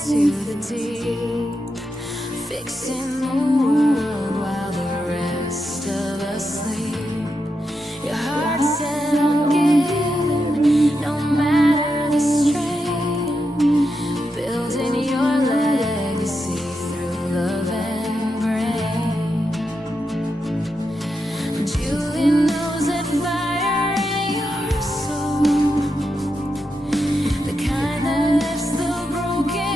To the deep, fixing the world while the rest of us sleep. Your heart set on giving, no matter the strain, building your legacy through love and brain. Julie knows that fire in your soul, the kind that lifts the broken.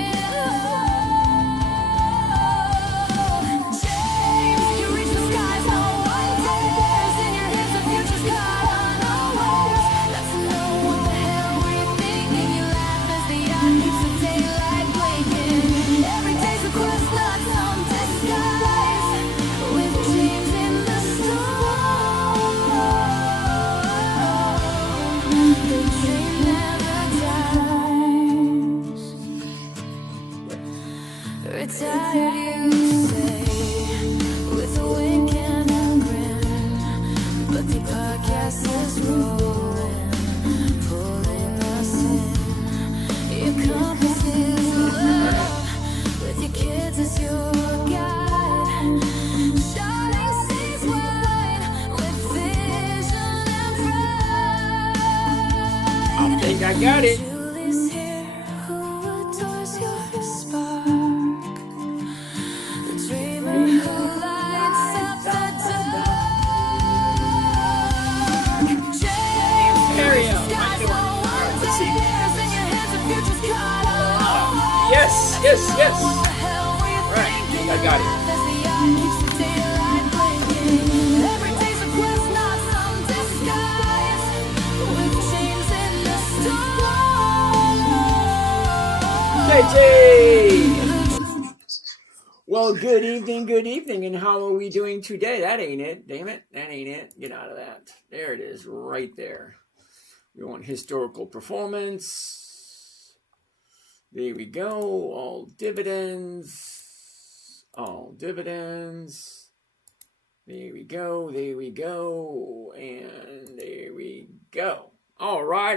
Retired, you say, with a wink and a grin, but the podcast is rolling, pulling us in. Your compass is love, with your kids as your guide, starting seas wide with vision and pride. I think I got it. Julie's here, who adores your spark. Yes. Right, I got it. KJ! Well, good evening, and how are we doing today? That ain't it, damn it, that ain't it. Get out of that. There it is, right there. We want historical performance. There we go. All dividends. There we go. And there we go. All right.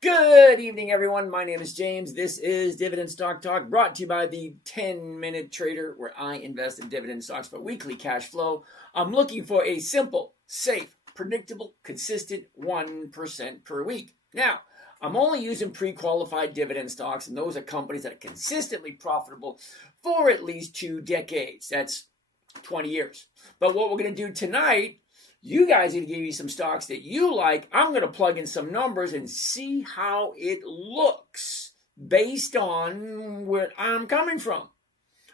Good evening, everyone. My name is James. This is Dividend Stock Talk, brought to you by the 10-Minute Trader, where I invest in dividend stocks for weekly cash flow. I'm looking for a simple, safe, predictable, consistent 1% per week. Now, I'm only using pre-qualified dividend stocks, and those are companies that are consistently profitable for at least 2 decades. That's 20 years. But what we're going to do tonight, you guys are going to give me some stocks that you like. I'm going to plug in some numbers and see how it looks based on where I'm coming from.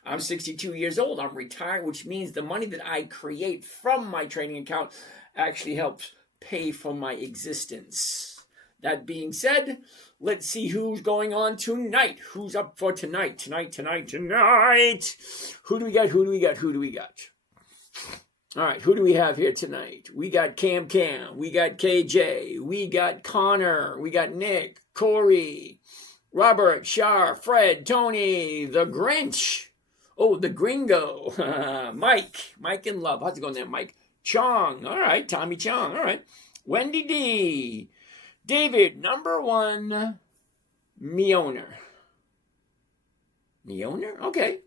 I'm 62 years old. I'm retired, which means the money that I create from my trading account actually helps pay for my existence. That being said, let's see who's going on tonight. Who's up for tonight? Tonight. Who do we got? All right, who do we have here tonight? We got Cam, we got KJ, we got Connor, we got Nick, Corey, Robert, Shar, Fred, Tony, the Grinch, the Gringo, Mike in Love. How's it going there, Mike? Chong, all right, Tommy Chong, all right. Wendy D, David, number 1, Meoner. Okay.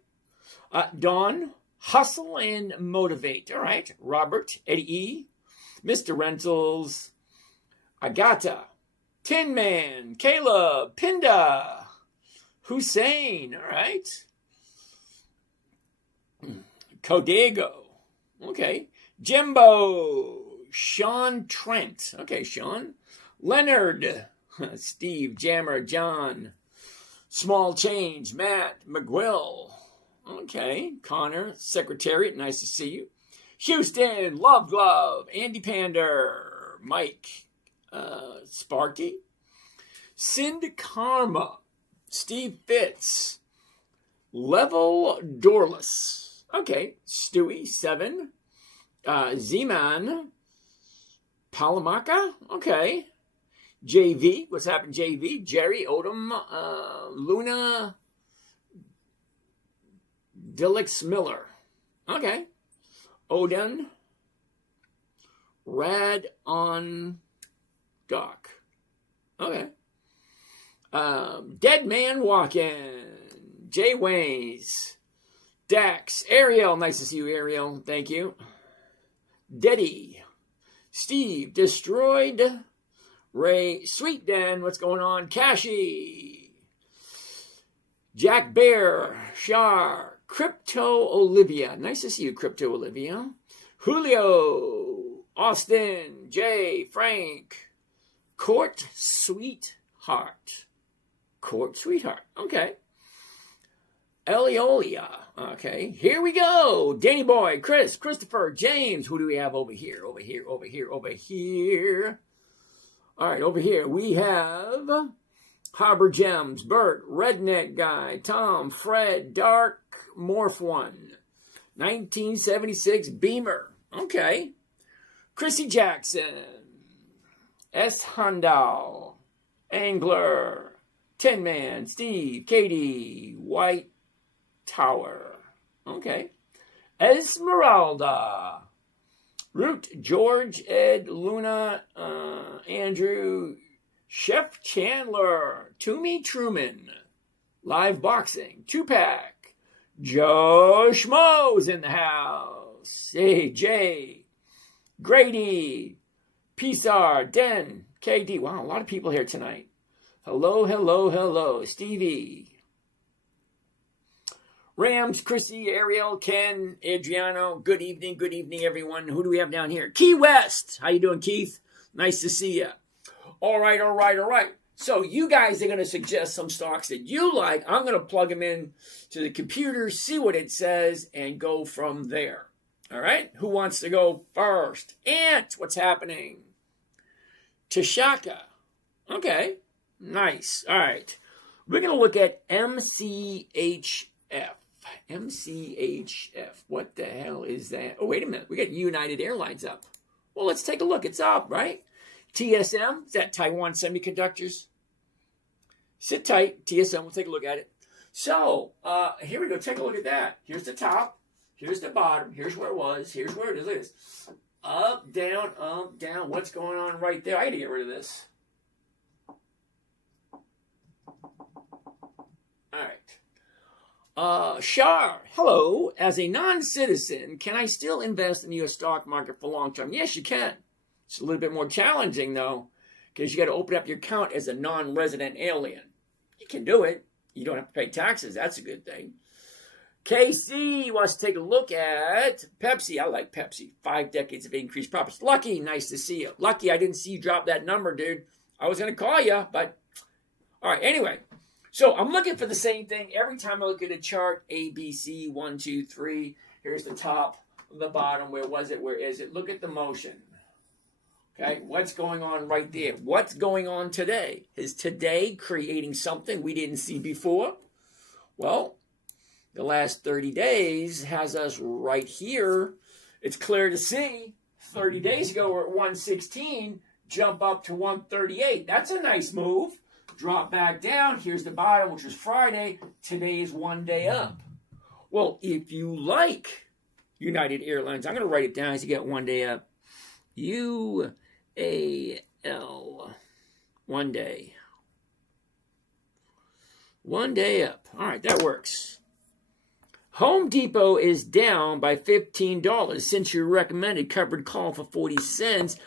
Dawn, hustle and motivate. All right. Robert, Eddie E, Mr. Rentals, Agata, Tin Man, Caleb, Pinda, Hussein. All right. Codego. Okay. Jimbo, Sean Trent. Okay, Sean. Leonard, Steve, Jammer, John, Small Change, Matt, McGill. Okay, Connor, Secretariat, nice to see you. Houston, Love Glove, Andy Pander, Mike, Sparky, Sind Karma, Steve Fitz, Level Dorless. Okay, Stewie, 7, Z-Man, Palamaka, okay. JV, what's happened, JV? Jerry, Odom, Luna, Dillix Miller. Okay. Odin, Rad on Doc. Okay. Dead Man Walking, Jay Ways, Dax, Ariel, nice to see you, Ariel, thank you. Deddy, Steve, Destroyed, Ray, Sweet Den, what's going on? Cashy, Jack Bear, Shar, Crypto Olivia, nice to see you, Crypto Olivia. Julio, Austin, Jay, Frank, Court Sweetheart. Okay. Eliolia, okay. Here we go. Danny Boy, Chris, Christopher, James. Who do we have over here? Over here. All right, over here we have Harbor Gems, Bert, Redneck Guy, Tom, Fred, Dark, Morph One, 1976 Beamer. Okay. Chrissy Jackson, S. Handal, Angler, Tin Man, Steve, Katie, White Tower. Okay. Esmeralda, Root, George, Ed, Luna, Andrew, Chef Chandler, Toomey Truman, Live Boxing, 2-Pack, Joe Schmo's in the house, Hey, Jay, Grady, Pisar, Den, KD. Wow, a lot of people here tonight. Hello, Stevie. Rams, Chrissy, Ariel, Ken, Adriano. Good evening, everyone. Who do we have down here? Key West. How you doing, Keith? Nice to see you. All right. So you guys are going to suggest some stocks that you like. I'm going to plug them in to the computer, see what it says, and go from there. All right? Who wants to go first? Ant, what's happening? Tashaka. Okay. Nice. All right. We're going to look at MCHF. MCHF. What the hell is that? Oh, wait a minute. We got United Airlines up. Well, let's take a look. It's up, right? TSM. Is that Taiwan Semiconductors? Sit tight. TSM. We'll take a look at it. So, here we go. Take a look at that. Here's the top. Here's the bottom. Here's where it was. Here's where it is. Look at this. Up, down. What's going on right there? I got to get rid of this. All right. Shar, hello. As a non-citizen, can I still invest in the U.S. stock market for long term? Yes, you can. It's a little bit more challenging, though, because you got to open up your account as a non-resident alien. You can do it. You don't have to pay taxes. That's a good thing. KC wants to take a look at Pepsi. I like Pepsi. 5 decades of increased profits. Lucky, nice to see you. Lucky, I didn't see you drop that number, dude. I was going to call you, but all right. Anyway, so I'm looking for the same thing every time I look at a chart. A, B, C, 1, 2, 3. Here's the top, the bottom. Where was it? Where is it? Look at the motion. Okay, what's going on right there? What's going on today? Is today creating something we didn't see before? Well, the last 30 days has us right here. It's clear to see. 30 days ago, we're at 116. Jump up to 138. That's a nice move. Drop back down. Here's the bottom, which was Friday. Today is 1 day up. Well, if you like United Airlines, I'm going to write it down as you get 1 day up. UAL. 1 day. 1 day up. All right, that works. Home Depot is down by $15 since you recommended covered call for 40 cents.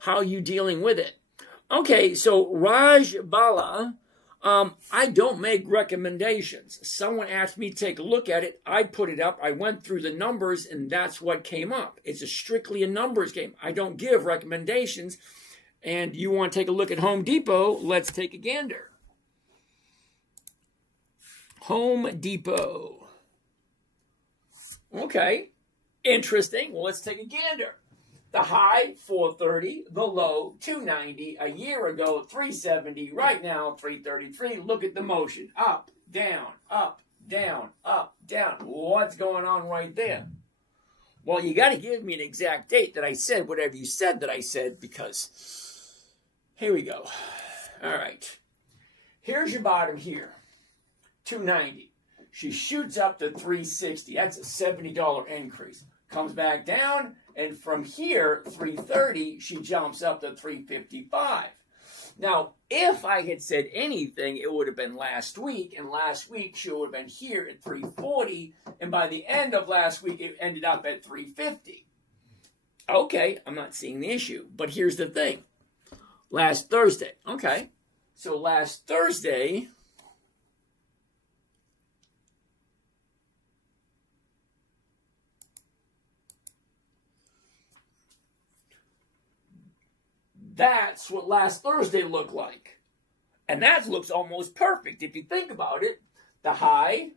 How are you dealing with it? Okay, so Raj Bala, I don't make recommendations. Someone asked me to take a look at it. I put it up. I went through the numbers, and that's what came up. It's strictly a numbers game. I don't give recommendations. And you want to take a look at Home Depot? Let's take a gander. Home Depot. Okay, interesting. Well, let's take a gander. The high, 430. The low, 290. A year ago, 370. Right now, 333. Look at the motion. Up, down, up, down, up, down. What's going on right there? Well, you got to give me an exact date that I said whatever you said that I said, because here we go. All right. Here's your bottom here. 290. She shoots up to 360. That's a $70 increase. Comes back down, and from here, 330, she jumps up to 355. Now, if I had said anything, it would have been last week, and last week she would have been here at 340, and by the end of last week, it ended up at 350. Okay, I'm not seeing the issue, but here's the thing. Last Thursday, okay, so last Thursday, that's what last Thursday looked like. And that looks almost perfect if you think about it. The high,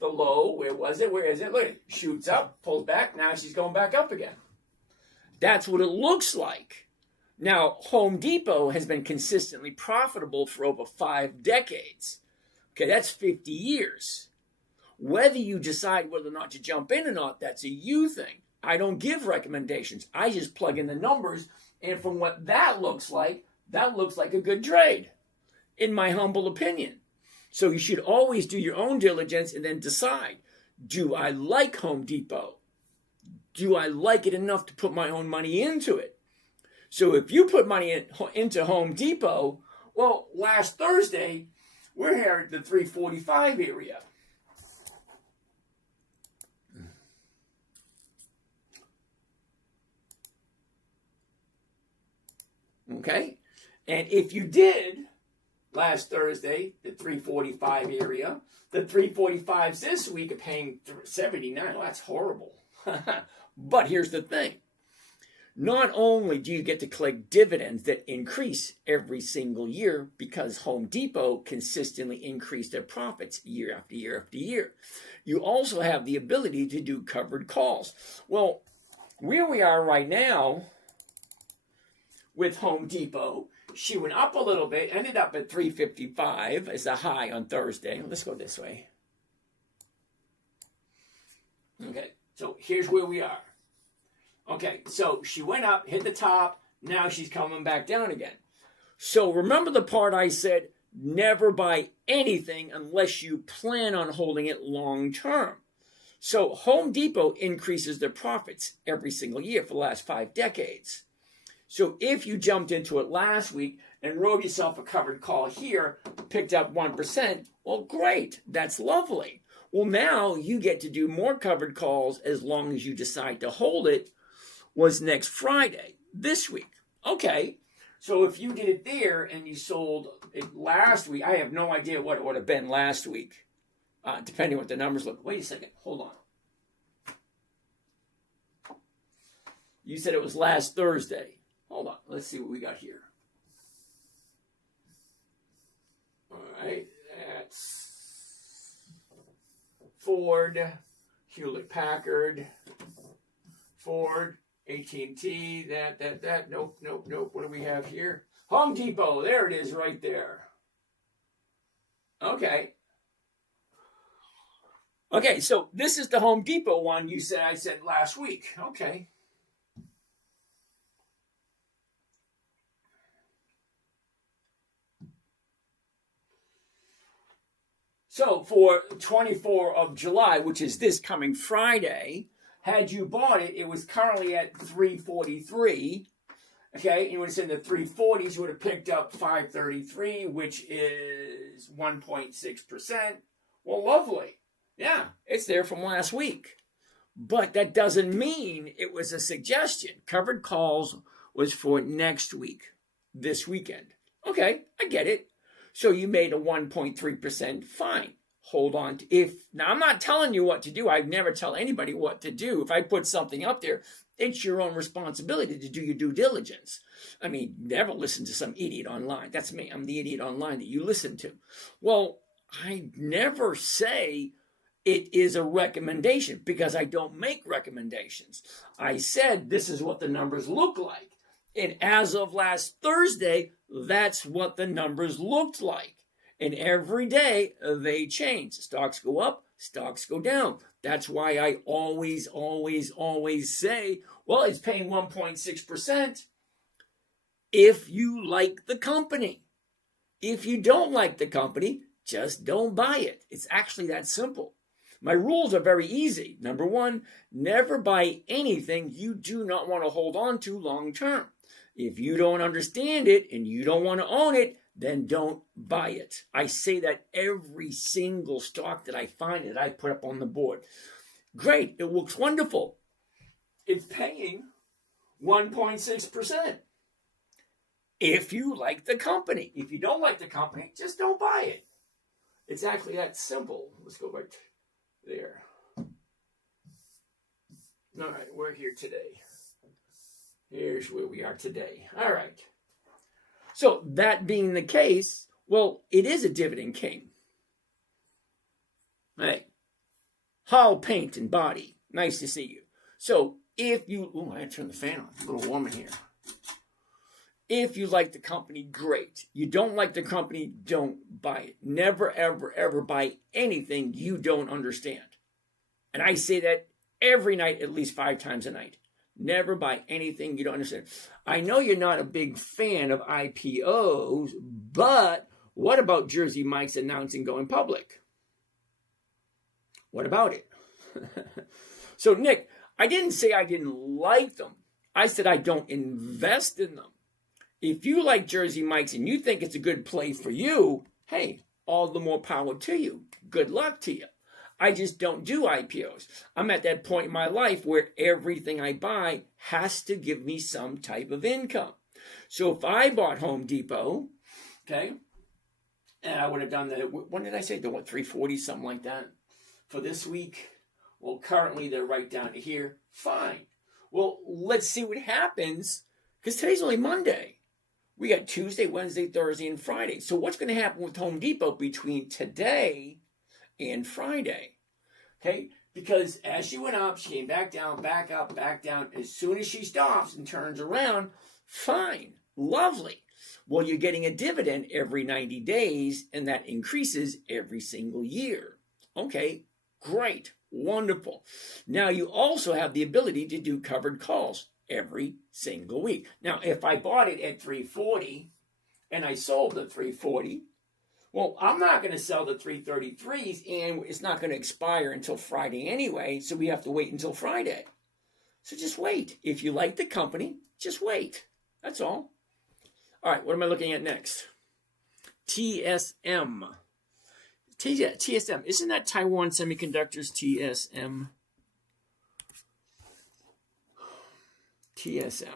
the low, where was it? Where is it? Look, shoots up, pulls back, now she's going back up again. That's what it looks like. Now, Home Depot has been consistently profitable for over 5 decades. Okay, that's 50 years. Whether you decide whether or not to jump in or not, that's a you thing. I don't give recommendations. I just plug in the numbers. And from what that looks like a good trade, in my humble opinion. So you should always do your own diligence and then decide, do I like Home Depot? Do I like it enough to put my own money into it? So if you put money into Home Depot, well, last Thursday, we're here at the 345 area. Okay, and if you did last Thursday, the 345 area, the 345s this week are paying 79. Well, that's horrible. But here's the thing. Not only do you get to collect dividends that increase every single year because Home Depot consistently increased their profits year after year after year, you also have the ability to do covered calls. Well, where we are right now, with Home Depot, she went up a little bit, ended up at 355 as a high on Thursday. Let's go this way. Okay, so here's where we are. Okay, so she went up, hit the top, now she's coming back down again. So remember the part I said, never buy anything unless you plan on holding it long term. So Home Depot increases their profits every single year for the last 5 decades. So if you jumped into it last week and wrote yourself a covered call here, picked up 1%, well, great. That's lovely. Well, now you get to do more covered calls as long as you decide to hold it. Was next Friday, this week. Okay, so if you did it there and you sold it last week, I have no idea what it would have been last week, depending on what the numbers look. Wait a second, hold on. You said it was last Thursday. Hold on, let's see what we got here. All right, that's Ford, Hewlett-Packard, Ford, AT&T, that, nope. What do we have here? Home Depot, there it is right there. Okay. Okay, so this is the Home Depot one I said last week. Okay. So for 24 of July, which is this coming Friday, had you bought it, it was currently at 343, Okay, you would have said in the 340s, you would have picked up 533, which is 1.6%. Well, lovely. Yeah, it's there from last week. But that doesn't mean it was a suggestion. Covered calls was for next week, this weekend. Okay, I get it. So you made a 1.3%, fine. Hold on to now I'm not telling you what to do. I never tell anybody what to do. If I put something up there, it's your own responsibility to do your due diligence. I mean, never listen to some idiot online. That's me. I'm the idiot online that you listen to. Well, I never say it is a recommendation because I don't make recommendations. I said this is what the numbers look like. And as of last Thursday, that's what the numbers looked like. And every day they change. Stocks go up, stocks go down. That's why I always say, well, it's paying 1.6% if you like the company. If you don't like the company, just don't buy it. It's actually that simple. My rules are very easy. Number one, never buy anything you do not want to hold on to long term. If you don't understand it and you don't want to own it, then don't buy it. I say that every single stock that I find that I put up on the board. Great, it looks wonderful. It's paying 1.6%. If you like the company. If you don't like the company, just don't buy it. It's actually that simple. Let's go right there. All right, we're here today. Here's where we are today. All right. So that being the case, well, it is a dividend king. Hey, Hull Paint and Body. Nice to see you. So if you, I had to turn the fan on. It's a little warm in here. If you like the company, great. You don't like the company, don't buy it. Never, ever, ever buy anything you don't understand. And I say that every night, at least 5 times a night. Never buy anything you don't understand. I know you're not a big fan of IPOs, but what about Jersey Mike's announcing going public? What about it? So, Nick, I didn't say I didn't like them. I said I don't invest in them. If you like Jersey Mike's and you think it's a good play for you, hey, all the more power to you. Good luck to you. I just don't do IPOs. I'm at that point in my life where everything I buy has to give me some type of income. So if I bought Home Depot, okay, and I would have done that, when did I say? The 340, something like that, for this week? Well, currently they're right down to here. Fine. Well, let's see what happens, because today's only Monday. We got Tuesday, Wednesday, Thursday, and Friday. So what's going to happen with Home Depot between today and Friday? Okay, because as she went up, she came back down, back up, back down. As soon as she stops and turns around, fine, lovely. Well, you're getting a dividend every 90 days, and that increases every single year. Okay, great, wonderful. Now you also have the ability to do covered calls every single week. Now, if I bought it at 340 and I sold at 340, well, I'm not going to sell the 333s, and it's not going to expire until Friday anyway, so we have to wait until Friday. So just wait. If you like the company, just wait. That's all. All right, what am I looking at next? TSM. TSM. Isn't that Taiwan Semiconductors, TSM? TSM.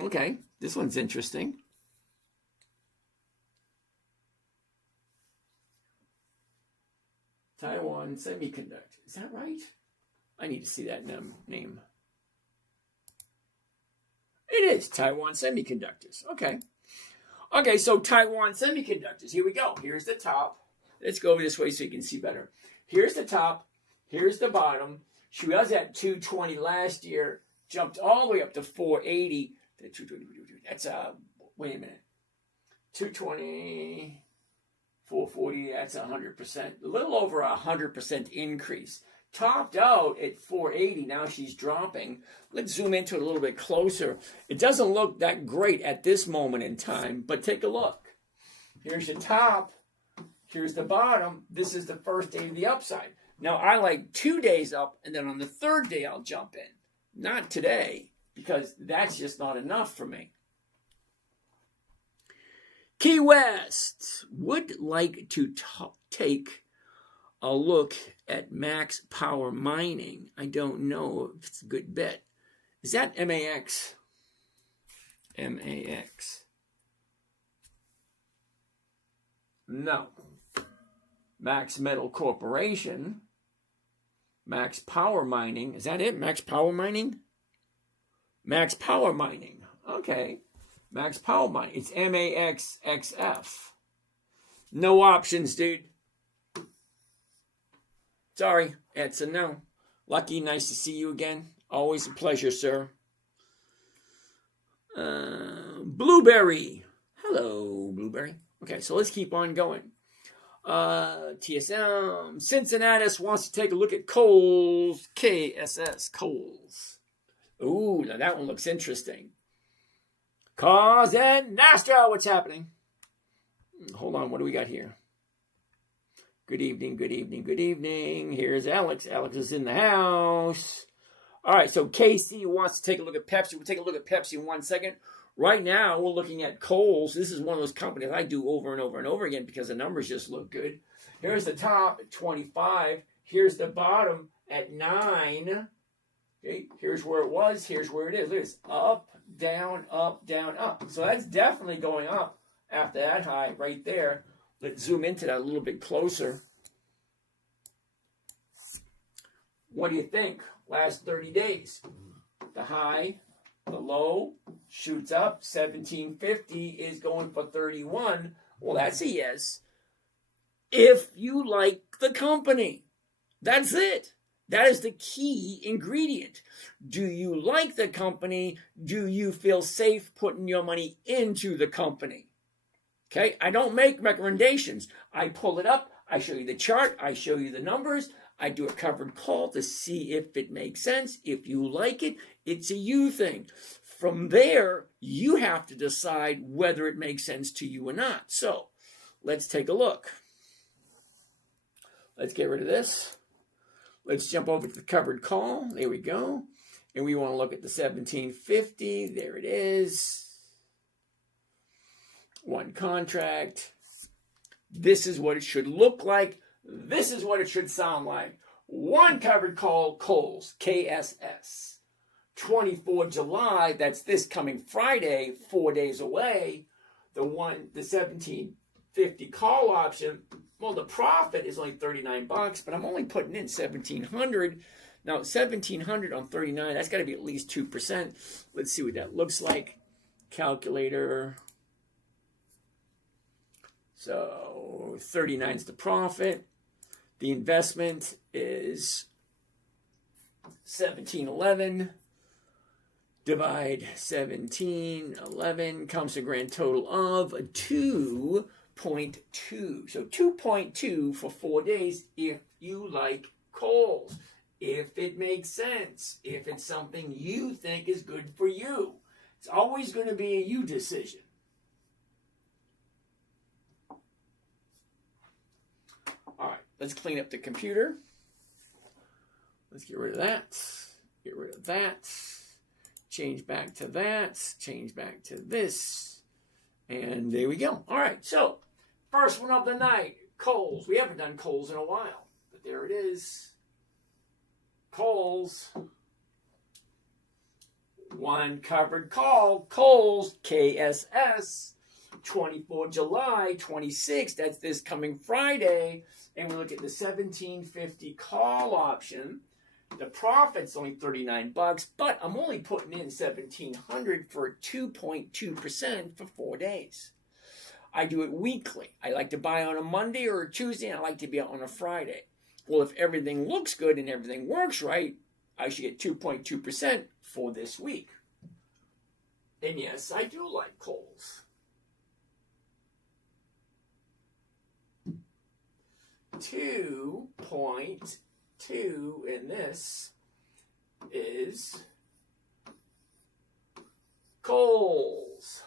Okay, this one's interesting. Taiwan Semiconductor. Is that right? I need to see that name. It is Taiwan Semiconductors. Okay. Okay, so Taiwan Semiconductors. Here we go. Here's the top. Let's go over this way so you can see better. Here's the top. Here's the bottom. She was at 220 last year. Jumped all the way up to 480. That's wait a minute, 220, 440, that's 100%, a little over 100% increase. Topped out at 480, now she's dropping. Let's zoom into it a little bit closer. It doesn't look that great at this moment in time, but take a look. Here's the top, here's the bottom, this is the first day of the upside. Now, I like 2 days up, and then on the third day, I'll jump in. Not today, because that's just not enough for me. Key West would like to take a look at Max Power Mining. I don't know if it's a good bet. Is that MAX? MAX. No. Max Metal Corporation. Max Power Mining. Is that it? Max Power Mining? Max Power Mining. Okay. Max Power Mining. It's MAXXF. No options, dude. Sorry, it's a no. Lucky, nice to see you again. Always a pleasure, sir. Blueberry. Hello, Blueberry. Okay, so let's keep on going. TSM. Cincinnati wants to take a look at Kohl's. KSS. Kohl's. Ooh, now that one looks interesting. Cause and Nastra. What's happening? Hold on, what do we got here? Good evening, good evening, good evening. Here's Alex. Alex is in the house. All right, so KC wants to take a look at Pepsi. We'll take a look at Pepsi in 1 second. Right now, we're looking at Kohl's. This is one of those companies I do over and over and over again because the numbers just look good. Here's the top at 25. Here's the bottom at 9. Okay, here's where it was. Here's where it is. Look at this. Up, down, up, down, up. So that's definitely going up after that high right there. Let's zoom into that a little bit closer. What do you think? Last 30 days. The high, the low, shoots up. 1750 is going for 31. Well, that's a yes. If you like the company. That's it. That is the key ingredient. Do you like the company? Do you feel safe putting your money into the company? Okay, I don't make recommendations. I pull it up, I show you the chart, I show you the numbers, I do a covered call to see if it makes sense. If you like it, it's a you thing. From there, you have to decide whether it makes sense to you or not. So, let's take a look. Let's get rid of this. Let's jump over to the covered call. There we go. And we want to look at the 1750. There it is. One contract. This is what it should look like. This is what it should sound like. One covered call, Kohl's, KSS. 24 July, that's this coming Friday, 4 days away. The 1750 call option, well, the profit is only $39, but I'm only putting in 1,700. Now, 1,700 on 39, that's got to be at least 2%. Let's see what that looks like. Calculator. So 39 is the profit. The investment is 1711. Divide 1711 comes to a grand total of 2.2. So 2.2 for 4 days if you like Kohl's. If it makes sense. If it's something you think is good for you. It's always going to be a you decision. Let's clean up the computer. Let's get rid of that. Get rid of that. Change back to that. Change back to this. And there we go. All right, so first one of the night, Kohl's. We haven't done Kohl's in a while, but there it is. Kohl's. One covered call. Kohl's, KSS. 24 July, 26, that's this coming Friday, and we look at the 1750 call option. The profit's only $39, but I'm only putting in 1,700 for 2.2% for 4 days. I do it weekly. I like to buy on a Monday or a Tuesday, and I like to be out on a Friday. Well, if everything looks good and everything works right, I should get 2.2% for this week. And yes, I do like Kohl's. 2.2 in this is Kohl's.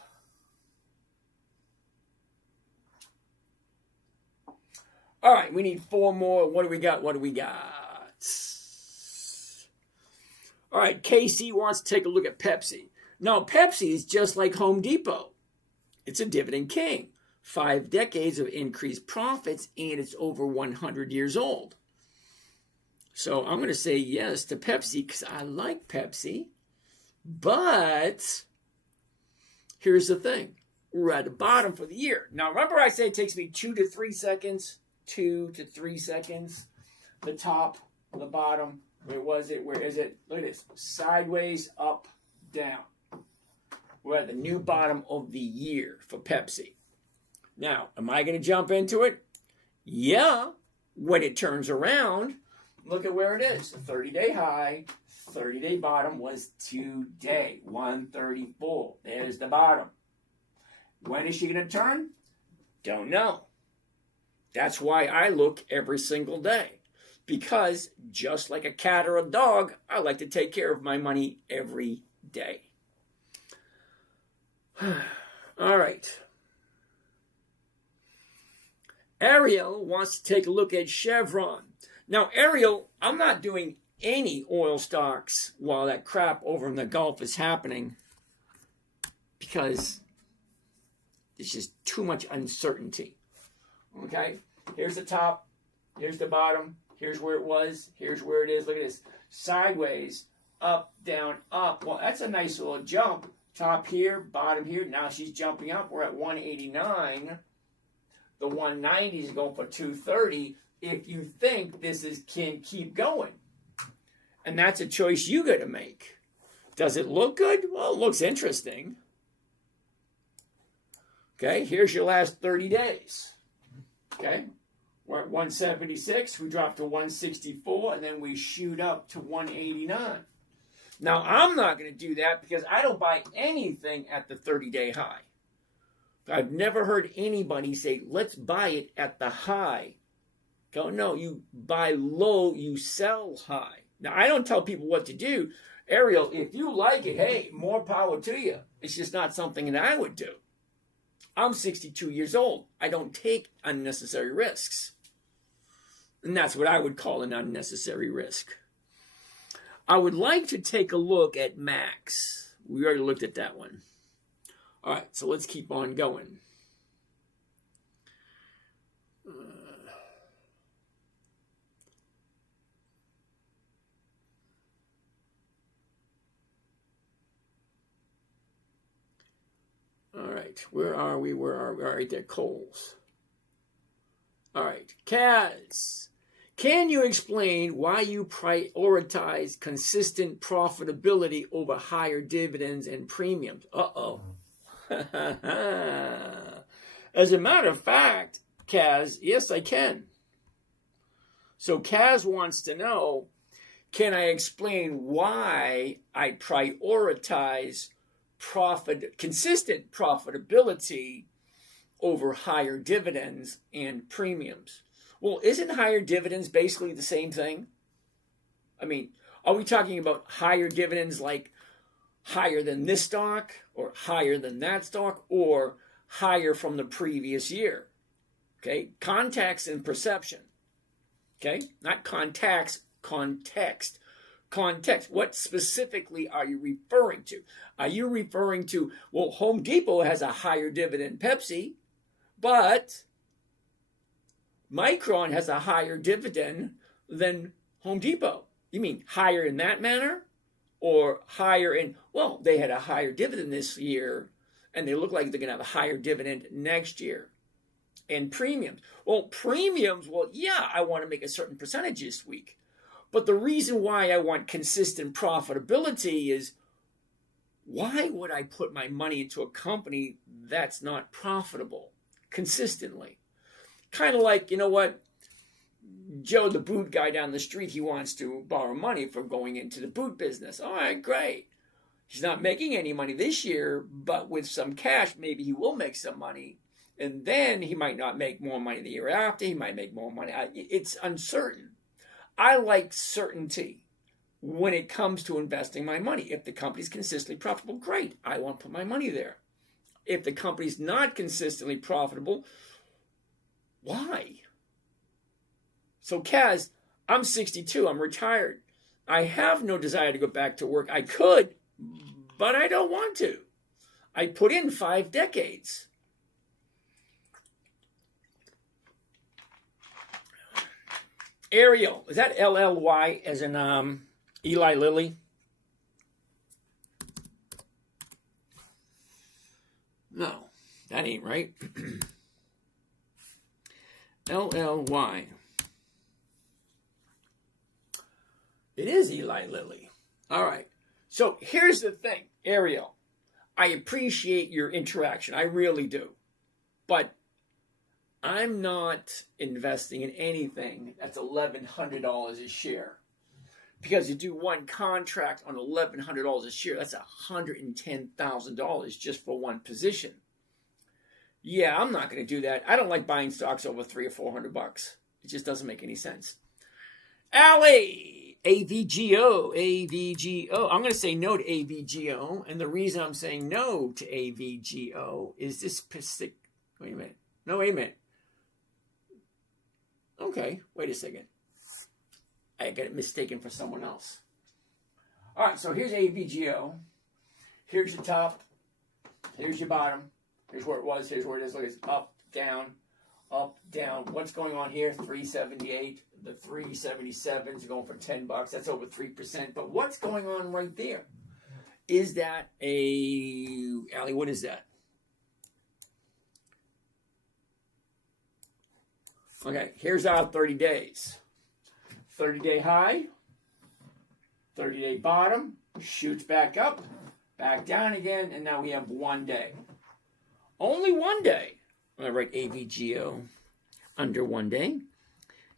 All right, we need 4 more. What do we got? What do we got? All right, Casey wants to take a look at Pepsi. Now, Pepsi is just like Home Depot. It's a dividend king. 5 decades of increased profits, and it's over 100 years old. So I'm going to say yes to Pepsi because I like Pepsi. But here's the thing. We're at the bottom for the year. Now, remember I said it takes me 2 to 3 seconds? 2 to 3 seconds. The top, the bottom. Where was it? Where is it? Look at this. Sideways, up, down. We're at the new bottom of the year for Pepsi. Now, am I going to jump into it? Yeah. When it turns around, look at where it is. A 30-day high, 30-day bottom was today, 134. There's the bottom. When is she going to turn? Don't know. That's why I look every single day. Because just like a cat or a dog, I like to take care of my money every day. All right. Ariel wants to take a look at Chevron. Now, Ariel, I'm not doing any oil stocks while that crap over in the Gulf is happening because there's just too much uncertainty. Okay? Here's the top. Here's the bottom. Here's where it was. Here's where it is. Look at this. Sideways, up, down, up. Well, that's a nice little jump. Top here, bottom here. Now she's jumping up. We're at 189. The 190 is going for 230. If you think this can keep going. And that's a choice you got to make. Does it look good? Well, it looks interesting. Okay, here's your last 30 days. Okay, we're at 176. We drop to 164, and then we shoot up to 189. Now, I'm not going to do that because I don't buy anything at the 30-day high. I've never heard anybody say, let's buy it at the high. Go, no, you buy low, you sell high. Now, I don't tell people what to do. Ariel, if you like it, hey, more power to you. It's just not something that I would do. I'm 62 years old. I don't take unnecessary risks. And that's what I would call an unnecessary risk. I would like to take a look at Max. We already looked at that one. All right, so let's keep on going. All right, where are we? All right, there, Coles. All right, Kaz. Can you explain why you prioritize consistent profitability over higher dividends and premiums? Uh-oh. As a matter of fact, Kaz, yes, I can. So Kaz wants to know, can I explain why I prioritize consistent profitability over higher dividends and premiums? Well, isn't higher dividends basically the same thing? I mean, are we talking about higher dividends like higher than this stock or higher than that stock or higher from the previous year? Okay, context and perception. Okay, not context, context. Context. What specifically are you referring to? Are you referring to, well, Home Depot has a higher dividend Pepsi, but Micron has a higher dividend than Home Depot? You mean higher in that manner? Or higher in, well, they had a higher dividend this year, and they look like they're going to have a higher dividend next year. And premiums. Well, premiums, well, yeah, I want to make a certain percentage this week. But the reason why I want consistent profitability is, why would I put my money into a company that's not profitable consistently? Kind of like, you know what, Joe, the boot guy down the street, he wants to borrow money for going into the boot business. All right, great. He's not making any money this year, but with some cash, maybe he will make some money. And then he might not make more money the year after. He might make more money. It's uncertain. I like certainty when it comes to investing my money. If the company's consistently profitable, great. I want to put my money there. If the company's not consistently profitable, why? So, Kaz, I'm 62. I'm retired. I have no desire to go back to work. I could, but I don't want to. I put in 5 decades. Ariel, is that LLY as in Eli Lilly? No, that ain't right. LLY. It is Eli Lilly. All right. So here's the thing, Ariel. I appreciate your interaction. I really do. But I'm not investing in anything that's $1,100 a share. Because you do one contract on $1,100 a share, that's $110,000 just for one position. Yeah, I'm not going to do that. I don't like buying stocks over $300 or $400. It just doesn't make any sense. Allie, AVGO. I'm going to say no to AVGO, and the reason I'm saying no to AVGO is this specific. Wait a minute. No, wait a minute. Okay, wait a second. I got it mistaken for someone else. All right, so here's AVGO. Here's your top. Here's your bottom. Here's where it was. Here's where it is. Look, it's up, down, up, down. What's going on here? 378. The 377 is going for $10. That's over 3%. But what's going on right there? Is that Allie, what is that? Okay, here's our 30 days. 30-day high, 30-day bottom, shoots back up, back down again, and now we have 1 day. Only 1 day. I'm going to write AVGO under 1 day.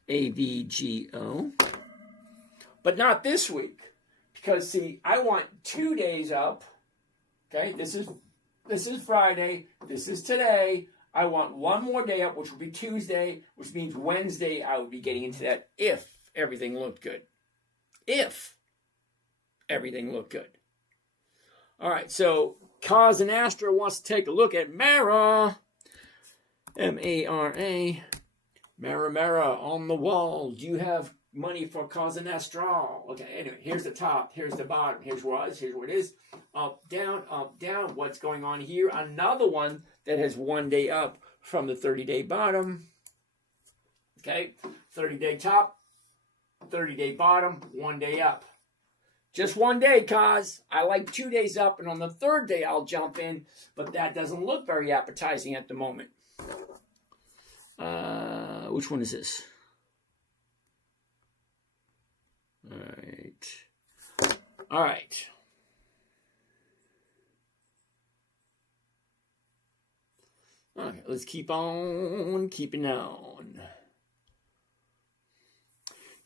AVGO. But not this week. Because, see, I want 2 days up. Okay, this is Friday. This is today. I want 1 more day up, which will be Tuesday, which means Wednesday I would be getting into that if everything looked good. If everything looked good. All right, so Cause and Astra wants to take a look at Mara. M-A-R-A. Mara on the wall. Do you have money for Cause and Astra? Okay, anyway, here's the top. Here's the bottom. Here's where it is. Up, down, up, down. What's going on here? Another one that has 1 day up from the 30-day bottom. Okay, 30-day top. 30-day bottom, 1 day up. Just 1 day, cause I like 2 days up, and on the 3rd day I'll jump in, but that doesn't look very appetizing at the moment. Which one is this? All right. Okay, let's keep on keeping on.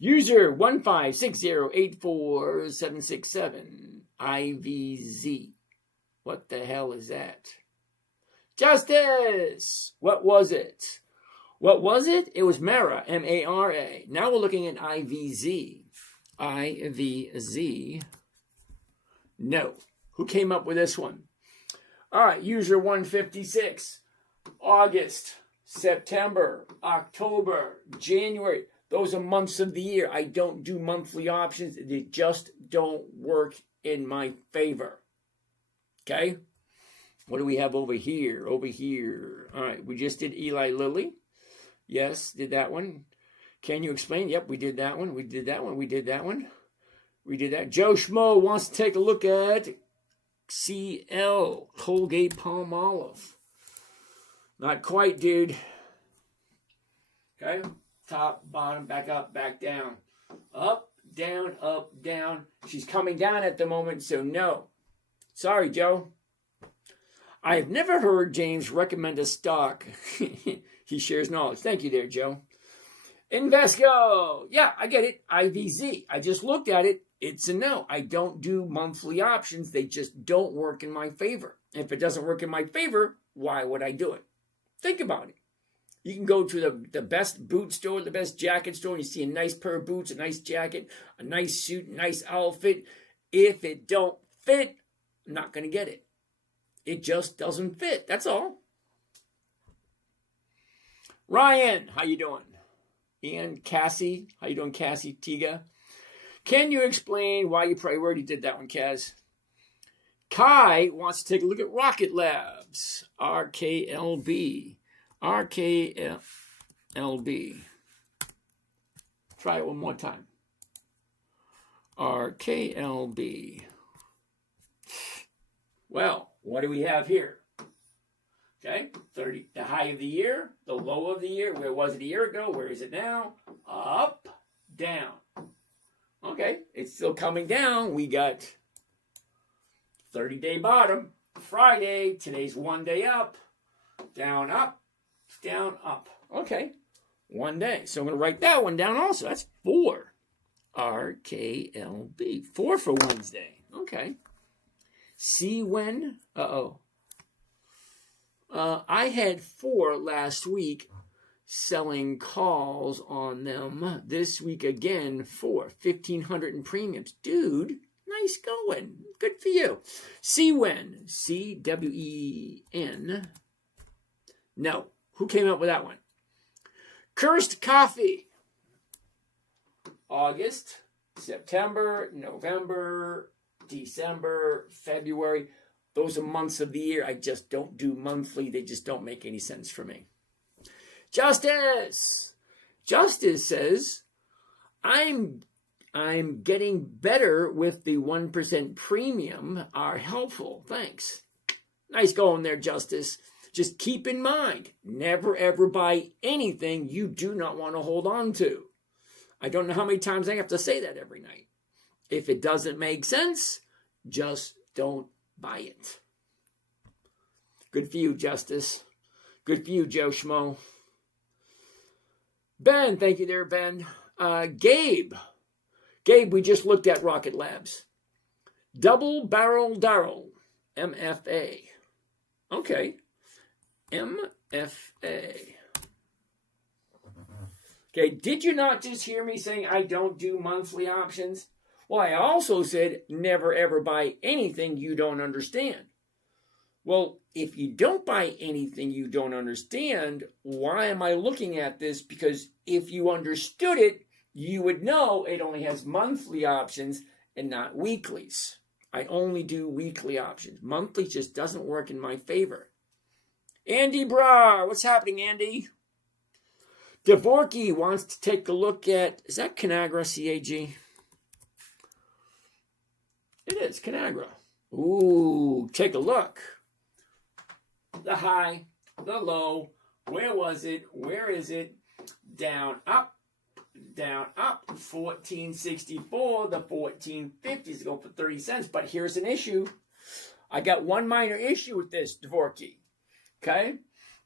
User 156084767 IVZ. What the hell is that? Justice! What was it? What was it? It was Mara, M-A-R-A. Now we're looking at IVZ. IVZ. No. Who came up with this one? All right, user 156. August, September, October, January. Those are months of the year. I don't do monthly options. They just don't work in my favor. Okay? What do we have over here? Over here. All right, we just did Eli Lilly. Yes, did that one. Can you explain? Yep, we did that one. We did that one. We did that one. We did that. Joe Schmo wants to take a look at CL, Colgate Palmolive. Not quite, dude. Okay? Top, bottom, back up, back down. Up, down, up, down. She's coming down at the moment, so no. Sorry, Joe. I have never heard James recommend a stock. He shares knowledge. Thank you there, Joe. Invesco. Yeah, I get it. IVZ. I just looked at it. It's a no. I don't do monthly options. They just don't work in my favor. If it doesn't work in my favor, why would I do it? Think about it. You can go to the best boot store, the best jacket store, and you see a nice pair of boots, a nice jacket, a nice suit, a nice outfit. If it don't fit, I'm not going to get it. It just doesn't fit. That's all. Ryan, how you doing? Ian, Cassie. How you doing, Cassie? Tiga. Can you explain why you probably already did that one, Kaz? Kai wants to take a look at Rocket Labs. RKLB. RKLB. Try it one more time. RKLB. Well, what do we have here? Okay, 30, the high of the year, the low of the year. Where was it a year ago? Where is it now? Up, down. Okay, it's still coming down. We got 30-day bottom, Friday. Today's 1 day up, down, up, down, up. Okay, 1 day. So I'm going to write that one down also. That's 4. RKLB. 4 for Wednesday. Okay. See when? I had 4 last week selling calls on them. This week again, 4. 1,500 in premiums. Dude, nice going. Good for you. See when? CWEN. No. Who came up with that one? Cursed Coffee. August, September, November, December, February. Those are months of the year. I just don't do monthly. They just don't make any sense for me. Justice says, I'm getting better with the 1% premium are helpful. Thanks. Nice going there, Justice. Just keep in mind, never ever buy anything you do not want to hold on to. I don't know how many times I have to say that every night. If it doesn't make sense, just don't buy it. Good for you, Justice. Good for you, Joe Schmo. Ben, thank you there, Ben. Gabe, we just looked at Rocket Labs. Double Barrel Darrell, MFA. Okay, MFA. Okay, did you not just hear me saying I don't do monthly options? Well, I also said never ever buy anything you don't understand. Well, if you don't buy anything you don't understand, why am I looking at this? Because if you understood it, you would know it only has monthly options and not weeklies. I only do weekly options. Monthly just doesn't work in my favor. Andy Brar, what's happening, Andy? Dvorky wants to take a look at, is that Conagra, CAG? It is, Conagra. Ooh, take a look. The high, the low, where was it? Where is it? Down, up, 1464, the 1450s go for 30 cents. But here's an issue. I got one minor issue with this, Dvorky. Okay?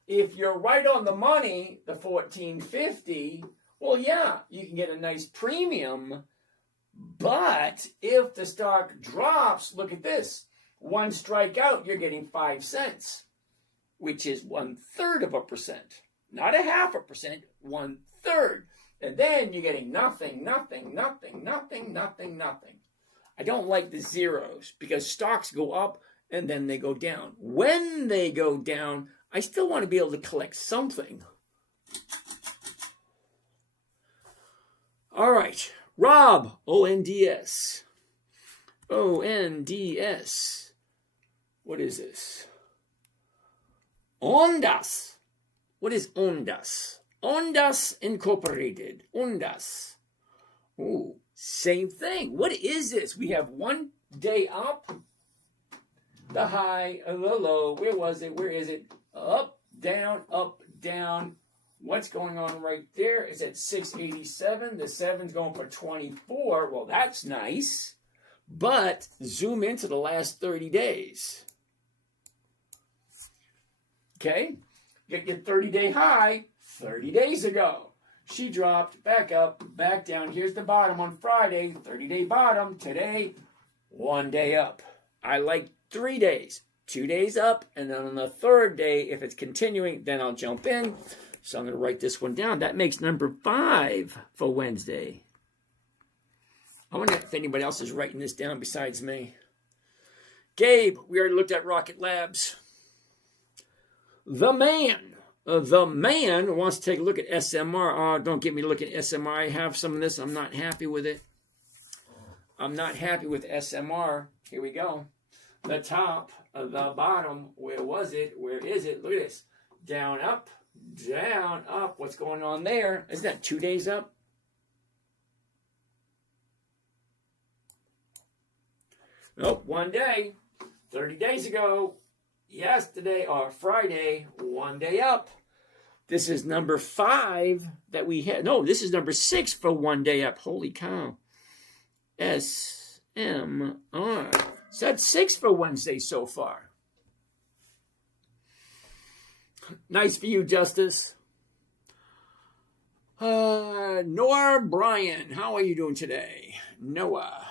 If you're right on the money, the 1450, well, yeah, you can get a nice premium. But if the stock drops, look at this. One strikeout, you're getting 5 cents, which is 1/3%. Not 0.5%, 1/3. And then you're getting nothing. I don't like the zeros because stocks go up and then they go down. When they go down, I still want to be able to collect something. All right. Rob, ONDS. ONDS. What is this? Ondas. What is Ondas? Ondas Incorporated. Ondas. Ooh, same thing. What is this? We have 1 day up. The high, the low. Where was it? Where is it? Up, down, up, down. What's going on right there? It's at 687. The 7's going for 24. Well, that's nice. But zoom into the last 30 days. Okay? Get your 30-day high 30 days ago. She dropped back up, back down. Here's the bottom on Friday. 30-day bottom. Today, 1 day up. I like 3 days. 2 days up. And then on the 3rd day, if it's continuing, then I'll jump in. So I'm going to write this one down. That makes number 5 for Wednesday. I wonder if anybody else is writing this down besides me. Gabe, we already looked at Rocket Labs. The man, The man wants to take a look at SMR. Oh, don't get me looking at SMR. I have some of this. I'm not happy with it. I'm not happy with SMR. Here we go. The top, the bottom. Where was it? Where is it? Look at this. Down, up, down, up. What's going on there? Isn't that 2 days up? Nope, 1 day. 30 days ago. Yesterday or Friday, 1 day up. This is number 5 that we had. No, this is number 6 for 1 day up. Holy cow. SMR. So that's 6 for Wednesday so far. Nice for you, Justice. Noah Bryan, how are you doing today? Noah.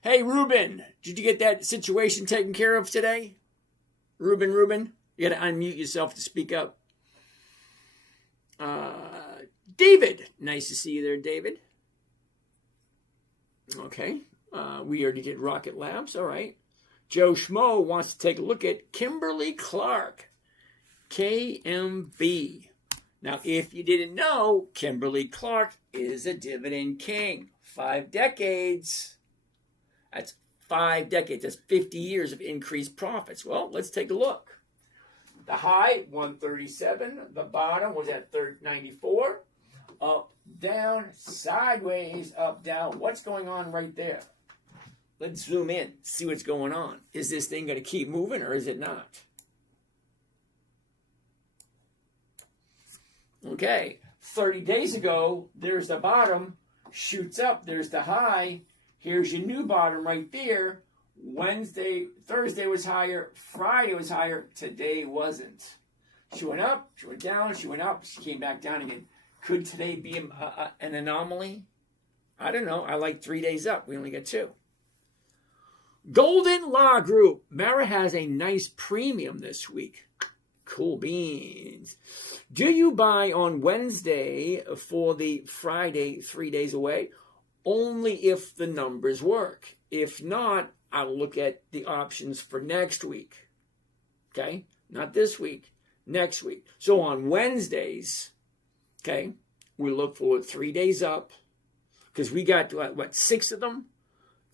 Hey, Ruben, did you get that situation taken care of today? Ruben, you got to unmute yourself to speak up. David, nice to see you there, David. Okay, we already did Rocket Labs, all right. Joe Schmo wants to take a look at Kimberly Clark, KMB. Now, if you didn't know, Kimberly Clark is a dividend king. 5 decades. That's 5 decades. That's 50 years of increased profits. Well, let's take a look. The high, 137. The bottom was at 94. Up, down, sideways, up, down. What's going on right there? Let's zoom in, see what's going on. Is this thing going to keep moving or is it not? Okay, 30 days ago, there's the bottom, shoots up, there's the high. Here's your new bottom right there. Thursday was higher, Friday was higher, today wasn't. She went up, she went down, she went up, she came back down again. Could today be an anomaly? I don't know. I like 3 days up. We only get 2. Golden Law Group. Mara has a nice premium this week. Cool beans. Do you buy on Wednesday for the Friday 3 days away? Only if the numbers work. If not, I'll look at the options for next week. Okay? Not this week. Next week. So on Wednesdays, okay, we look for 3 days up because we got, 6 of them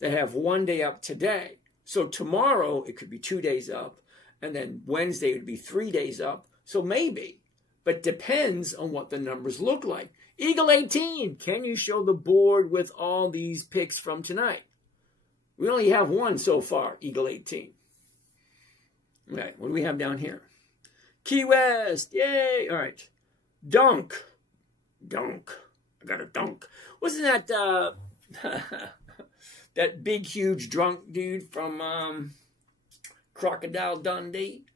that have 1 day up today. So tomorrow it could be 2 days up, and then Wednesday would be 3 days up. So maybe, but depends on what the numbers look like. Eagle 18, can you show the board with all these picks from tonight? We only have 1 so far, Eagle 18. All right, what do we have down here? Key West, yay! All right, Dunk. I got a dunk. Wasn't that that big, huge drunk dude from Crocodile Dundee?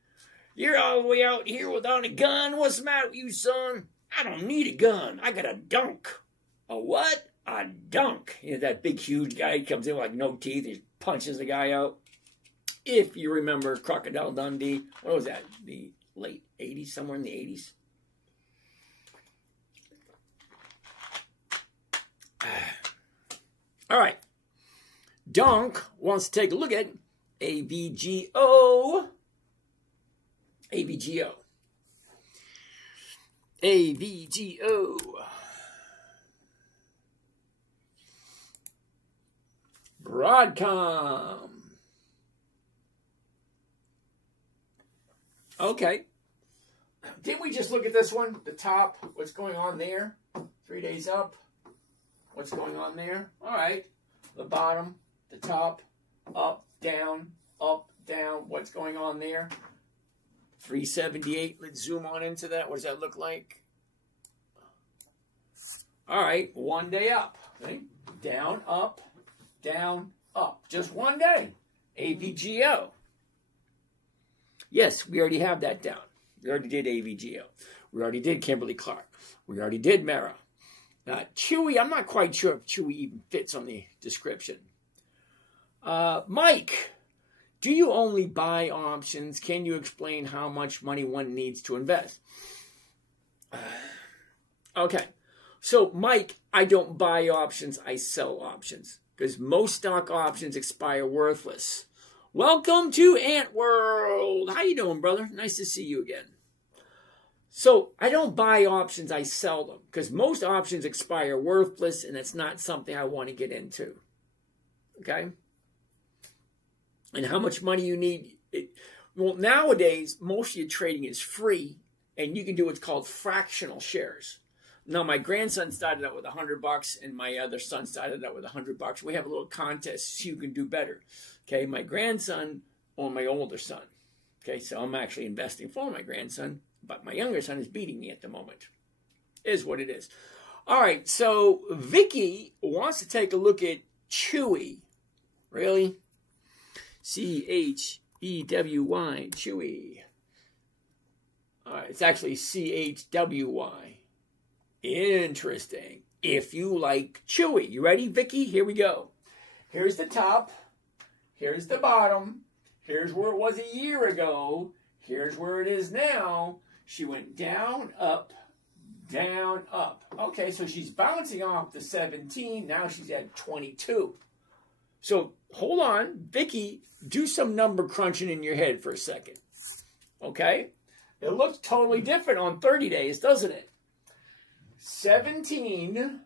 You're all the way out here without a gun? What's the matter with you, son? I don't need a gun. I got a dunk. A what? A dunk. You know, that big, huge guy comes in with like no teeth. He punches the guy out. If you remember Crocodile Dundee, what was that? The late 80s, somewhere in the 80s. All right. Dunk wants to take a look at AVGO. Broadcom. Okay. Didn't we just look at this one? The top, what's going on there? 3 days up. What's going on there? All right. The bottom, the top, up, down, what's going on there? 378, let's zoom on into that. What does that look like? All right, 1 day up. Okay? Down, up. Just 1 day. AVGO. Yes, we already have that down. We already did AVGO. We already did Kimberly Clark. We already did Mara. Chewy, I'm not quite sure if Chewy even fits on the description. Mike, do you only buy options? Can you explain how much money one needs to invest? Okay, so Mike, I don't buy options, I sell options because most stock options expire worthless. Welcome to Ant World. How you doing, brother? Nice to see you again. So I don't buy options, I sell them. Because most options expire worthless, and it's not something I want to get into. Okay? And how much money you need. Well, nowadays, most of your trading is free, and you can do what's called fractional shares. Now, my grandson started out with $100, and my other son started out with $100. We have a little contest to see who can do better. Okay, my grandson or my older son. Okay, so I'm actually investing for my grandson, but my younger son is beating me at the moment. Is what it is. All right, so Vicky wants to take a look at Chewy. Really? C-H-E-W-Y, Chewy. All right, it's actually C-H-W-Y. Interesting. If you like Chewy. You ready, Vicky? Here we go. Here's the top. Here's the bottom. Here's where it was a year ago. Here's where it is now. She went down, up, down, up. Okay, so she's bouncing off the 17. Now she's at 22. So hold on, Vicky, do some number crunching in your head for a second. Okay? It looks totally different on 30 days, doesn't it? 17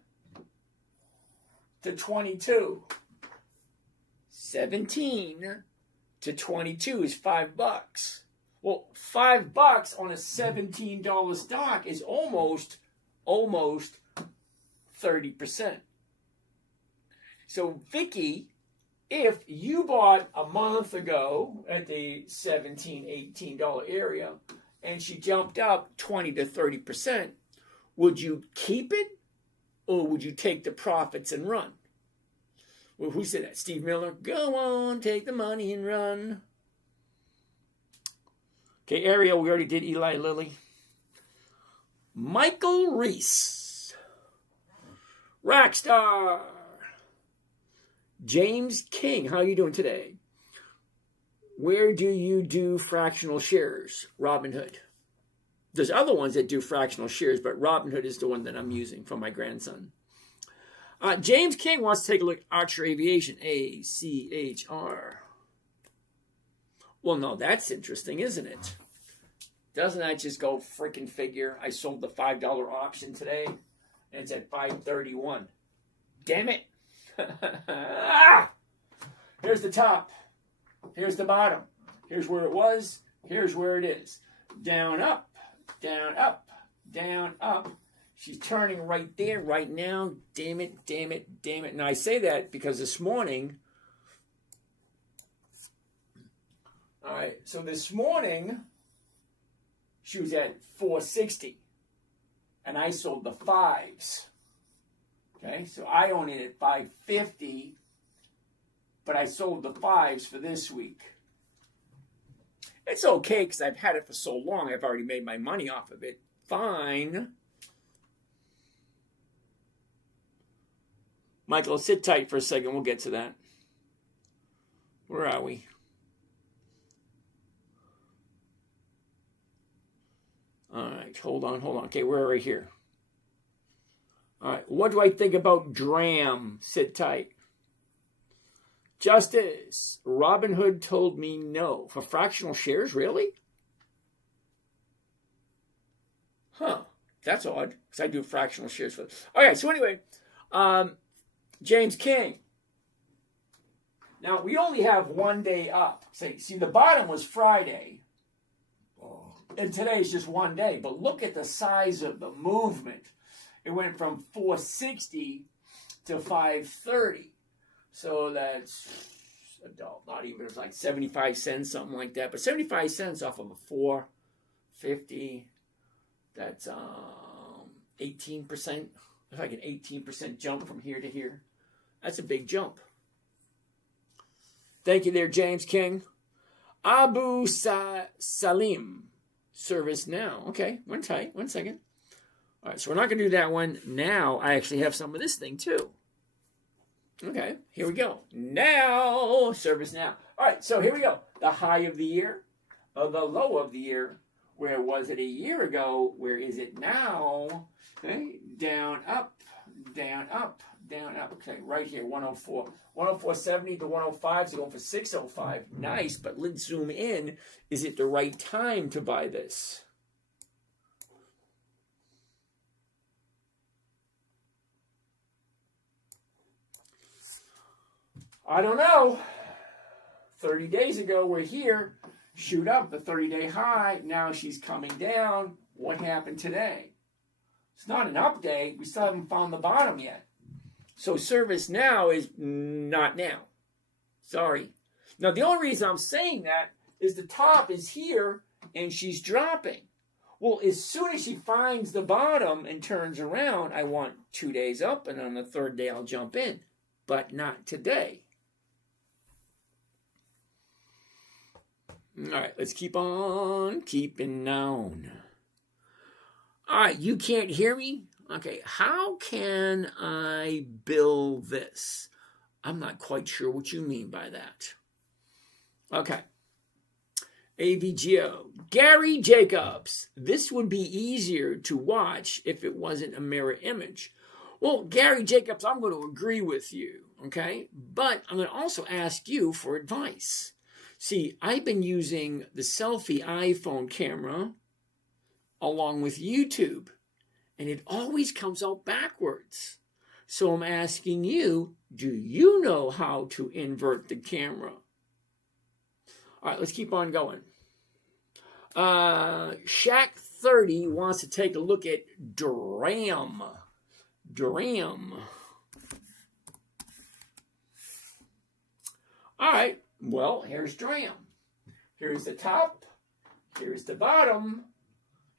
to 22. 17 to 22 is $5. Well, $5 on a $17 stock is almost 30%. So, Vicky, if you bought a month ago at the $17, $18 area and she jumped up 20 to 30%, would you keep it or would you take the profits and run? Well, who said that? Steve Miller? Go on, take the money and run. Okay, Ariel, we already did Eli Lilly. Michael Reese. Rockstar. James King, how are you doing today? Where do you do fractional shares? Robinhood. There's other ones that do fractional shares, but Robinhood is the one that I'm using for my grandson. James King wants to take a look at Archer Aviation. A-C-H-R. Well, no, that's interesting, isn't it? Doesn't that just go freaking figure? I sold the $5 option today, and it's at $5.31. Damn it. Here's the top. Here's the bottom. Here's where it was. Here's where it is. Down, up, down, up, down, up. She's turning right there, right now. Damn it, damn it, damn it. And I say that because this morning, all right, so this morning, she was at 460. And I sold the fives. Okay, so I own it at 550, but I sold the fives for this week. It's okay because I've had it for so long. I've already made my money off of it. Fine. Michael, sit tight for a second. We'll get to that. Where are we? All right, hold on. Okay, we're right here. All right, what do I think about DRAM? Sit tight. Justice. Robinhood told me no. For fractional shares, really? Huh, that's odd, because I do fractional shares for... Okay, so anyway, James King. Now, we only have 1 day up. See, the bottom was Friday, and today's just 1 day. But look at the size of the movement. It went from 460 to 530. So that's not even, it's like 75 cents, something like that. But 75 cents off of a 450, that's 18%. It's like an 18% jump from here to here. That's a big jump. Thank you there, James King. Abu Salim. Service now. Okay, one second. All right, so we're not going to do that one. Now, I actually have some of this thing, too. Okay, here we go. Now, service now. All right, so here we go. The high of the year, the low of the year. Where was it a year ago? Where is it now? Okay, down, up, down, up, down, up. Okay, right here, 104. 104.70 to 105, so going for 605. Nice, but let's zoom in. Is it the right time to buy this? I don't know. 30 days ago, we're here. Shoot up the 30-day high. Now she's coming down. What happened today? It's not an update. We still haven't found the bottom yet. So service now is not now. Sorry. Now, the only reason I'm saying that is the top is here and she's dropping. Well, as soon as she finds the bottom and turns around, I want 2 days up, and on the third day I'll jump in. But not today. All right, let's keep on keeping on. All right, you can't hear me? Okay, how can I bill this? I'm not quite sure what you mean by that. Okay. AVGO. Gary Jacobs. This would be easier to watch if it wasn't a mirror image. Well, Gary Jacobs, I'm going to agree with you, okay? But I'm going to also ask you for advice. See, I've been using the selfie iPhone camera along with YouTube, and it always comes out backwards. So I'm asking you, do you know how to invert the camera? All right, let's keep on going. Shaq30 wants to take a look at DRAM. DRAM. All right, well, here's DRAM. Here's the top. Here's the bottom.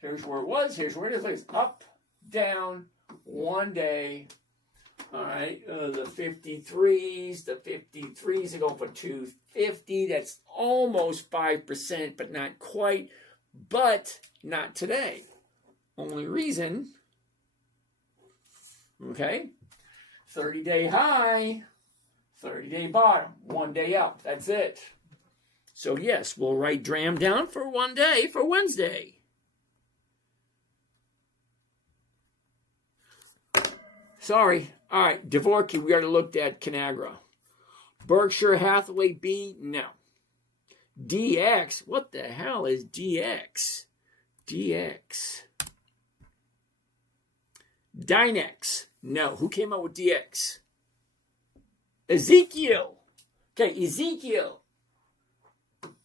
Here's where it was. Here's where it is. It's up, down, 1 day. All right, the 53s. The 53s are going for 250. That's almost 5%, but not quite. But not today. Only reason, okay, 30-day high, 30-day bottom, 1 day up. That's it. So yes, we'll write DRAM down for 1 day for Wednesday. Sorry. All right, Dvorky, we already looked at Conagra. Berkshire Hathaway B, no. DX, what the hell is DX? DX. Dynex, no. Who came out with DX? Ezekiel. Okay, Ezekiel.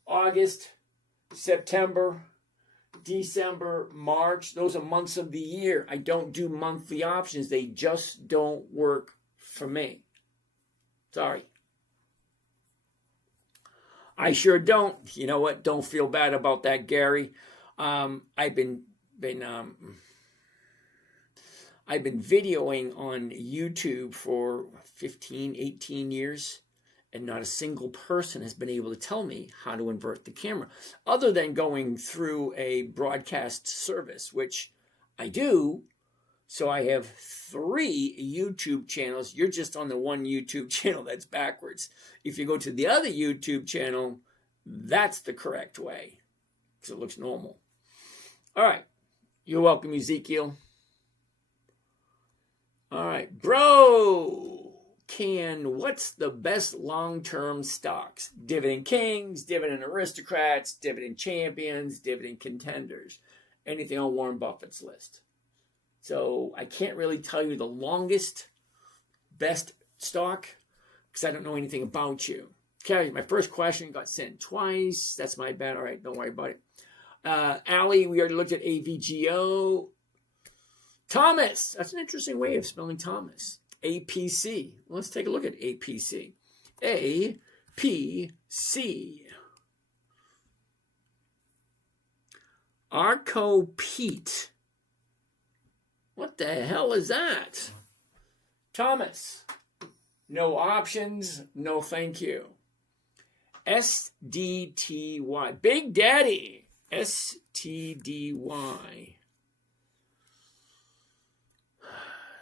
August, September, December, March. Those are months of the year. I don't do monthly options. They just don't work for me. Sorry. I sure don't. You know what? Don't feel bad about that, Gary. I've been videoing on YouTube for 15, 18 years, and not a single person has been able to tell me how to invert the camera, other than going through a broadcast service, which I do. So I have 3 YouTube channels. You're just on the one YouTube channel that's backwards. If you go to the other YouTube channel, that's the correct way, because it looks normal. All right. You're welcome, Ezekiel. All right. Bro, what's the best long-term stocks? Dividend Kings, Dividend Aristocrats, Dividend Champions, Dividend Contenders. Anything on Warren Buffett's list. So I can't really tell you the longest, best stock, because I don't know anything about you. Okay, my first question got sent twice. That's my bad. All right, don't worry about it. Allie, we already looked at AVGO. Thomas, that's an interesting way of spelling Thomas. APC. Let's take a look at APC. APC. Arco Pete. What the hell is that? Thomas. No options. No thank you. SDTY. Big Daddy. STDY.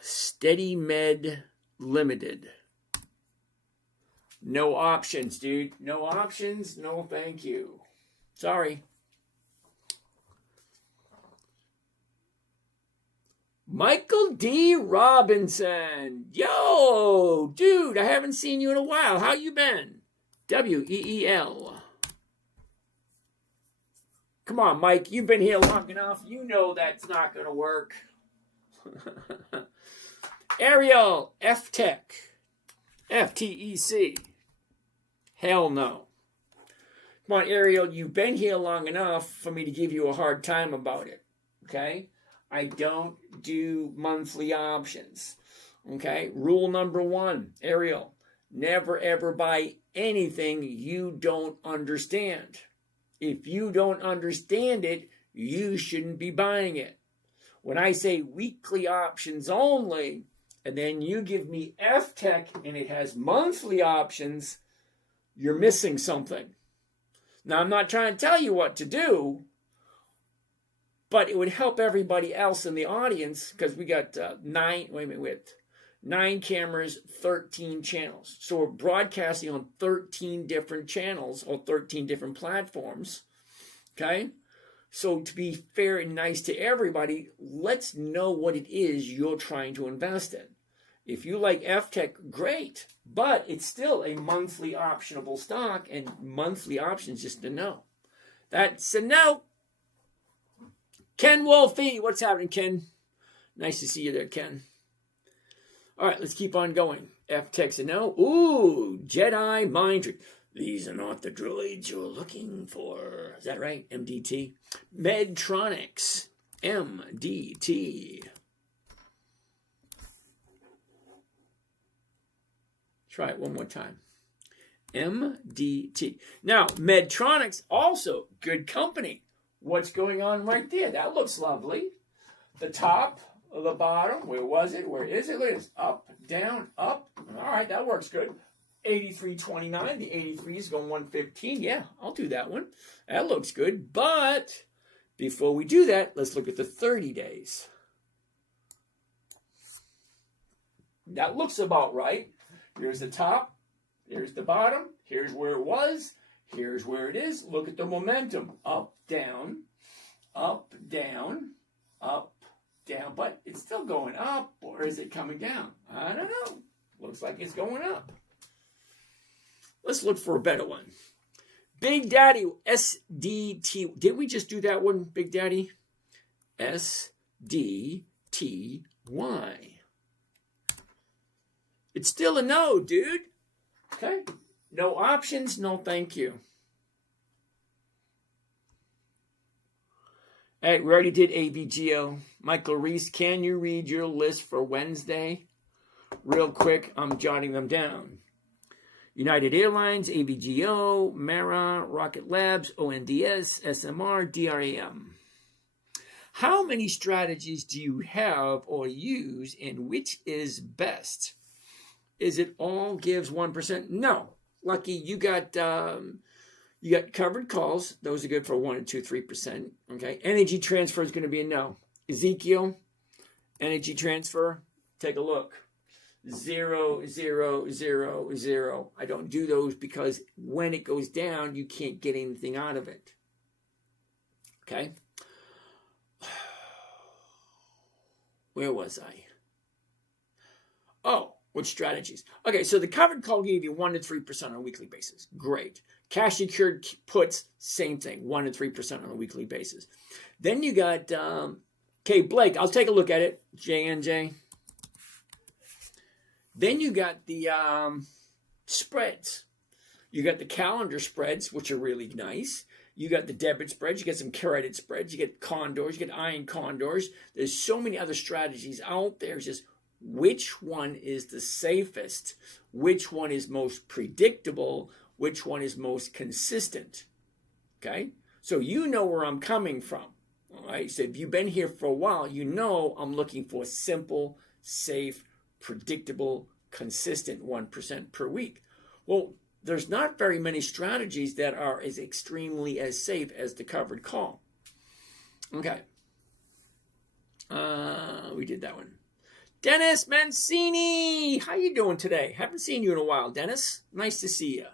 Steady Med Limited. No options, dude. No options. No thank you. Sorry. Michael D. Robinson. Yo, dude, I haven't seen you in a while. How you been? WEEL. Come on, Mike. You've been here long enough. You know that's not going to work. Ariel, F-Tech. FTEC. Hell no. Come on, Ariel, you've been here long enough for me to give you a hard time about it. Okay? I don't do monthly options. Okay? Rule number 1, Ariel, never ever buy anything you don't understand. If you don't understand it, you shouldn't be buying it. When I say weekly options only, and then you give me FTech and it has monthly options, you're missing something. Now, I'm not trying to tell you what to do, but it would help everybody else in the audience because we got 9 cameras, 13 channels. So we're broadcasting on 13 different channels or 13 different platforms. Okay? So to be fair and nice to everybody, let's know what it is you're trying to invest in. If you like FTech, great. But it's still a monthly optionable stock, and monthly options just a no. That's a no. Ken Wolfie, what's happening, Ken? Nice to see you there, Ken. All right, let's keep on going. FTech's a no. Ooh, Jedi Mind Trick. These are not the droids you're looking for. Is that right? MDT. Medtronics. MDT. Try it one more time. MDT. Now, Medtronics, also good company. What's going on right there? That looks lovely. The top, the bottom, where was it? Where is it? Look at this. Up, down, up. All right, that works good. 83.29. The 83 is going 115. Yeah, I'll do that one. That looks good. But before we do that, let's look at the 30 days. That looks about right. Here's the top. Here's the bottom. Here's where it was. Here's where it is. Look at the momentum. Up, down, up, down, up, down. But it's still going up, or is it coming down? I don't know. Looks like it's going up. Let's look for a better one. Big Daddy, SDT. Did we just do that one, Big Daddy? SDTY. It's still a no, dude. Okay. No options, no thank you. Hey, we already did AVGO. Michael Reese, can you read your list for Wednesday? Real quick, I'm jotting them down. United Airlines, AVGO, Mara, Rocket Labs, ONDS, SMR, DRAM. How many strategies do you have or use, and which is best? Is it all gives 1%? No. Lucky, you got covered calls. Those are good for 1 and 2, 3%. Okay. Energy transfer is going to be a no. Ezekiel, energy transfer, take a look. 0, 0, 0, 0. I don't do those because when it goes down, you can't get anything out of it. Okay. Where was I? Oh, what strategies? Okay, so the covered call gave you 1 to 3% on a weekly basis. Great. Cash secured puts, same thing, 1 to 3% on a weekly basis. Then you got, Blake, I'll take a look at it, JNJ. Then you got the spreads. You got the calendar spreads, which are really nice. You got the debit spreads. You get some credit spreads. You get condors. You get iron condors. There's so many other strategies out there. It's just which one is the safest? Which one is most predictable? Which one is most consistent? Okay? So you know where I'm coming from. All right? So if you've been here for a while, you know I'm looking for simple, safe, predictable, consistent 1% per week. Well, there's not very many strategies that are as extremely as safe as the covered call. Okay. We did that one. Dennis Mancini, how you doing today? Haven't seen you in a while, Dennis. Nice to see you.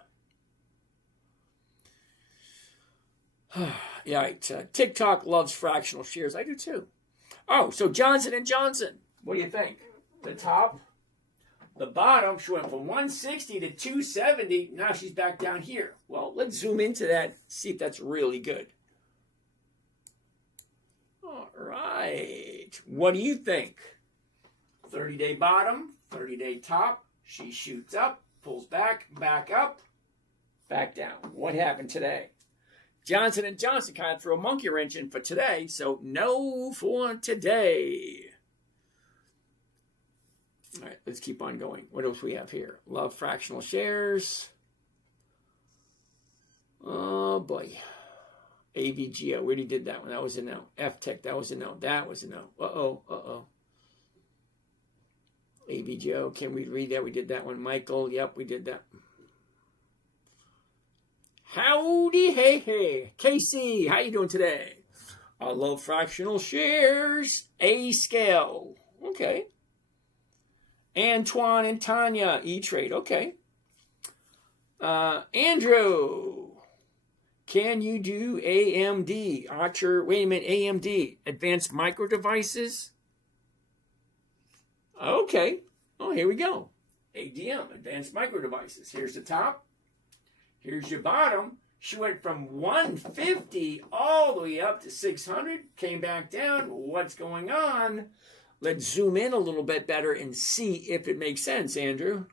Yeah, right. TikTok loves fractional shares. I do too. Oh, so Johnson & Johnson. What do you think? The top, the bottom, she went from 160 to 270. Now she's back down here. Well, let's zoom into that, see if that's really good. All right. What do you think? 30-day bottom, 30-day top. She shoots up, pulls back, back up. back down. What happened today? Johnson & Johnson kind of threw a monkey wrench in for today, so no for today. All right, let's keep on going. What else we have here? Love fractional shares. Oh, boy. AVGO, we already did that one. That was a no. FTech, that was a no. That was a no. Uh-oh. AVGO, can we read that? We did that one. Michael, yep, we did that. Howdy, hey. Casey, how you doing today? I love fractional shares. A scale. Okay. Antoine and Tanya, E-Trade. Okay. Andrew, can you do AMD? Archer, wait a minute, AMD. Advanced Micro Devices? Okay. Oh, here we go. ADM, Advanced Micro Devices. Here's the top. Here's your bottom. She went from 150 all the way up to 600. Came back down. What's going on? Let's zoom in a little bit better and see if it makes sense, Andrew.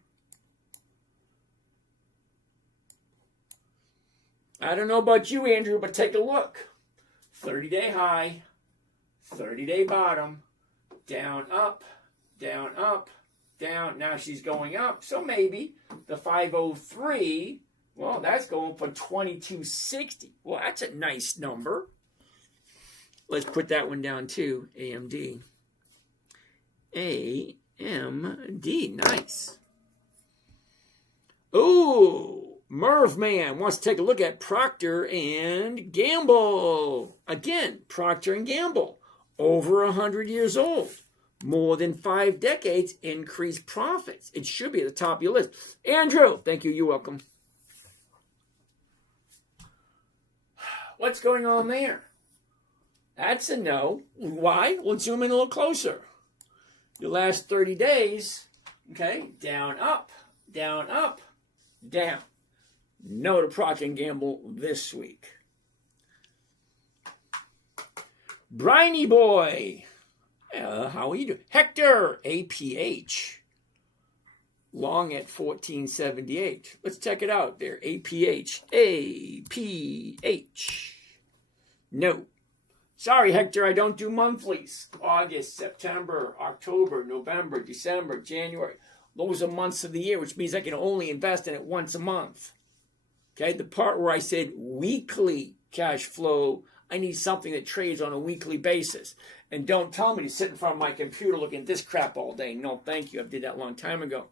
I don't know about you, Andrew, but take a look. 30-day high, 30-day bottom, down, up, down, up, down. Now she's going up, so maybe the 503, well, that's going for 2260. Well, that's a nice number. Let's put that one down too, AMD. AMD, nice. Ooh. Merv Man wants to take a look at Procter and Gamble. Again, Procter and Gamble, over 100 years old, more than 5 decades, increased profits. It should be at the top of your list. Andrew, thank you. You're welcome. What's going on there? That's a no. Why? Let's zoom in a little closer. Your last 30 days, okay, down, up, down, up, down. No to Procter & Gamble this week. Briny Boy. How are you doing? Hector, APH. Long at 1478. Let's check it out there. APH. APH. No. Sorry, Hector, I don't do monthlies. August, September, October, November, December, January. Those are months of the year, which means I can only invest in it once a month. Okay, the part where I said weekly cash flow, I need something that trades on a weekly basis. And don't tell me to sit in front of my computer looking at this crap all day. No, thank you. I did that a long time ago.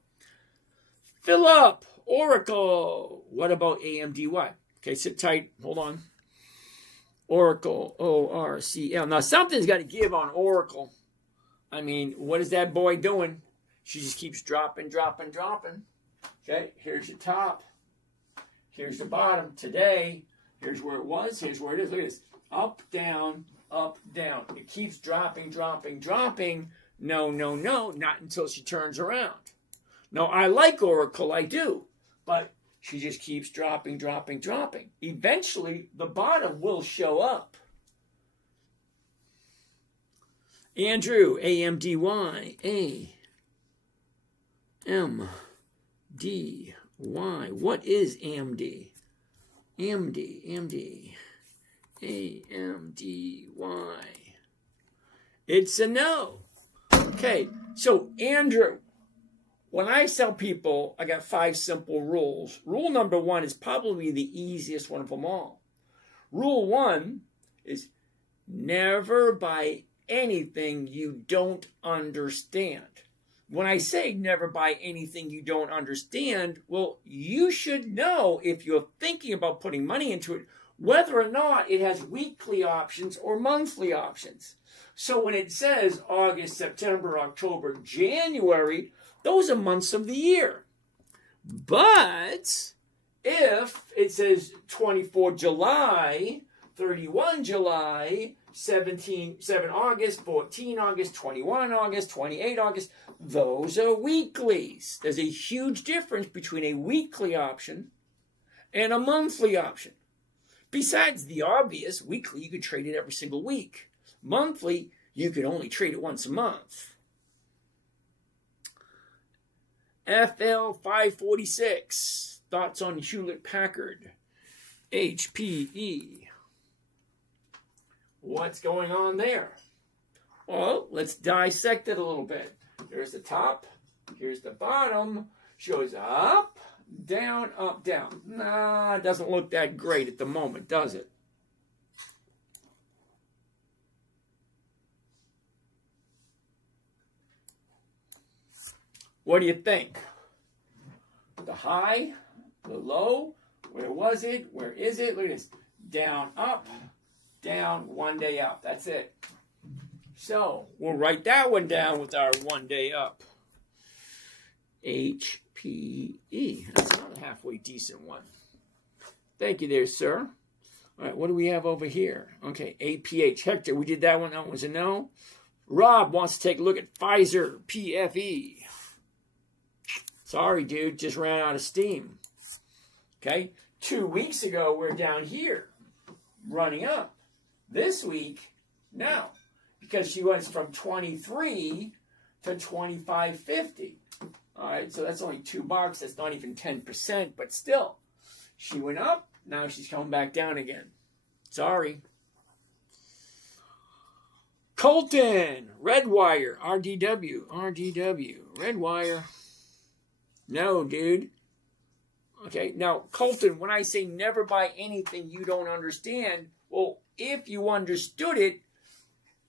Philip, Oracle. What about AMDY? Okay, sit tight. Hold on. Oracle, ORCL. Now, something's got to give on Oracle. I mean, what is that boy doing? She just keeps dropping. Okay, here's your top. Here's the bottom today. Here's where it was. Here's where it is. Look at this. Up, down, up, down. It keeps dropping. No, not until she turns around. Now, I like Oracle, I do. But she just keeps dropping. Eventually, the bottom will show up. Andrew, AMDY. AMDY. What is AMD? AMDY. It's a no. Okay, so Andrew, when I sell people, I got 5 simple rules. Rule number 1 is probably the easiest one of them all. Rule 1 is never buy anything you don't understand. When I say never buy anything you don't understand, well, you should know if you're thinking about putting money into it, whether or not it has weekly options or monthly options. So when it says August, September, October, January, those are months of the year. But if it says 24 July, 31 July, 7 August, 14 August, 21 August, 28 August, those are weeklies. There's a huge difference between a weekly option and a monthly option. Besides the obvious, weekly, you could trade it every single week. Monthly, you could only trade it once a month. FL 546, thoughts on Hewlett-Packard, HPE. What's going on there? Well, let's dissect it a little bit. Here's the top. Here's the bottom. Shows up, down, up, down. Nah, it doesn't look that great at the moment, does it? What do you think? The high, the low, where was it? Where is it? Look at this. Down, up, down, 1 day up. That's it. So we'll write that one down with our 1 day up. HPE. That's another halfway decent one. Thank you there, sir. All right, what do we have over here? Okay, APH. Hector, we did that one. That was a no. Rob wants to take a look at Pfizer PFE. Sorry, dude, just ran out of steam. Okay, 2 weeks ago, we're down here, running up. This week, no, because she went from 23 to 25.50. All right, so that's only $2. That's not even 10%, but still, she went up. Now she's coming back down again. Sorry. Colton, Redwire, RDW, Redwire. No, dude. Okay, now, Colton, when I say never buy anything you don't understand, well, if you understood it,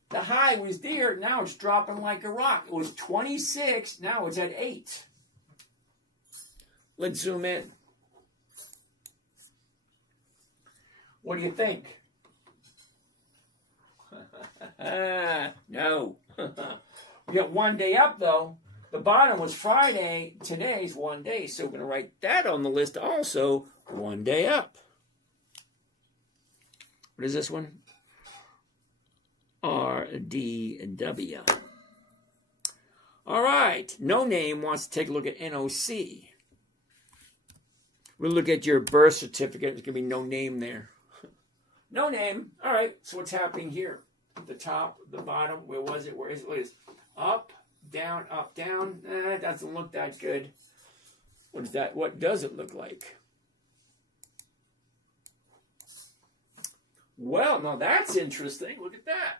the high was there, now it's dropping like a rock. It was 26, now it's at 8. Let's zoom in. What do you think? No. We got 1 day up, though. The bottom was Friday. Today's 1 day. So we're going to write that on the list also. 1 day up. What is this one? RDW. All right. No Name wants to take a look at NOC. We'll look at your birth certificate. There's going to be no name there. No name. All right. So what's happening here? The top, the bottom. Where was it? Where is it? Look at this. Up. Down, up, down. It doesn't look that good. What is that? What does it look like? Well, now that's interesting. Look at that.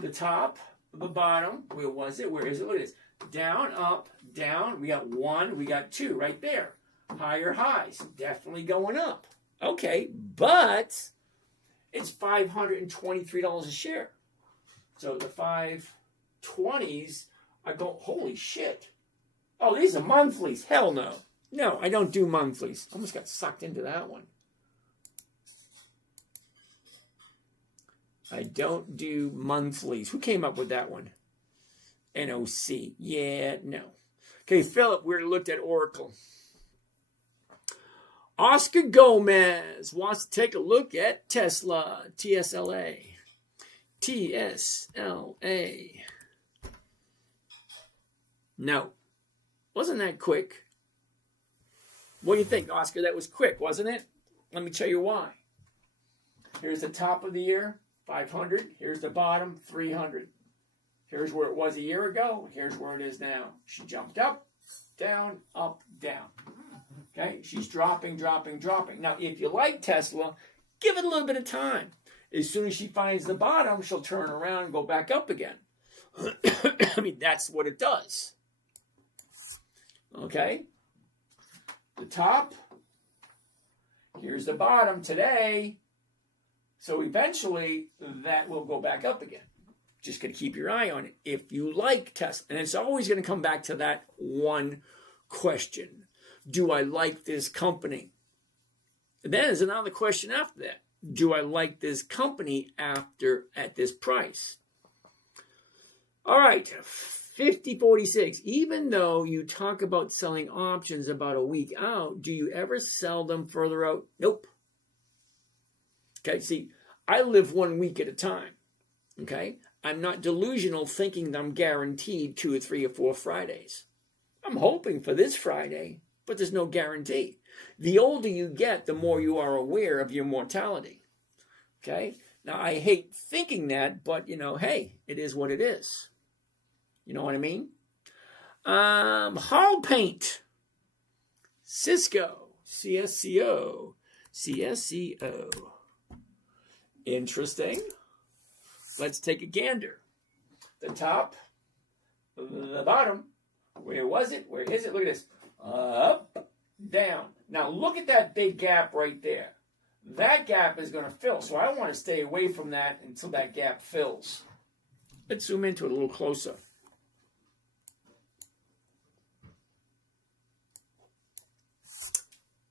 The top, the bottom. Where was it? Where is it? Look at this. Down, up, down. We got 1. We got 2 right there. Higher highs. Definitely going up. Okay, but it's $523 a share. So the 520s. I go, holy shit. Oh, these are monthlies. Hell no. No, I don't do monthlies. Almost got sucked into that one. I don't do monthlies. Who came up with that one? NOC. Yeah, no. Okay, Philip, we looked at Oracle. Oscar Gomez wants to take a look at Tesla. TSLA. TSLA. No. Wasn't that quick? What do you think, Oscar? That was quick, wasn't it? Let me tell you why. Here's the top of the year, 500. Here's the bottom, 300. Here's where it was a year ago. Here's where it is now. She jumped up, down, down. Okay? She's dropping, dropping, dropping. Now, if you like Tesla, give it a little bit of time. As soon as she finds the bottom, she'll turn around and go back up again. I mean, that's what it does. Okay? The top. Here's the bottom today. So eventually, that will go back up again. Just got to keep your eye on it. If you like Tesla, and it's always going to come back to that one question. Do I like this company? And then there's another question after that. Do I like this company at this price? All right, 5046. Even though you talk about selling options about a week out, do you ever sell them further out? Nope. Okay, see, I live 1 week at a time. Okay, I'm not delusional thinking that I'm guaranteed 2 or 3 or 4 Fridays. I'm hoping for this Friday, but there's no guarantee. The older you get, the more you are aware of your mortality. Okay, now I hate thinking that, but hey, it is what it is. You know what I mean? Hall paint. Cisco. CSCO. CSCO. Interesting. Let's take a gander. The top, the bottom. Where was it? Where is it? Look at this. Up, down. Now look at that big gap right there. That gap is going to fill. So I want to stay away from that until that gap fills. Let's zoom into it a little closer.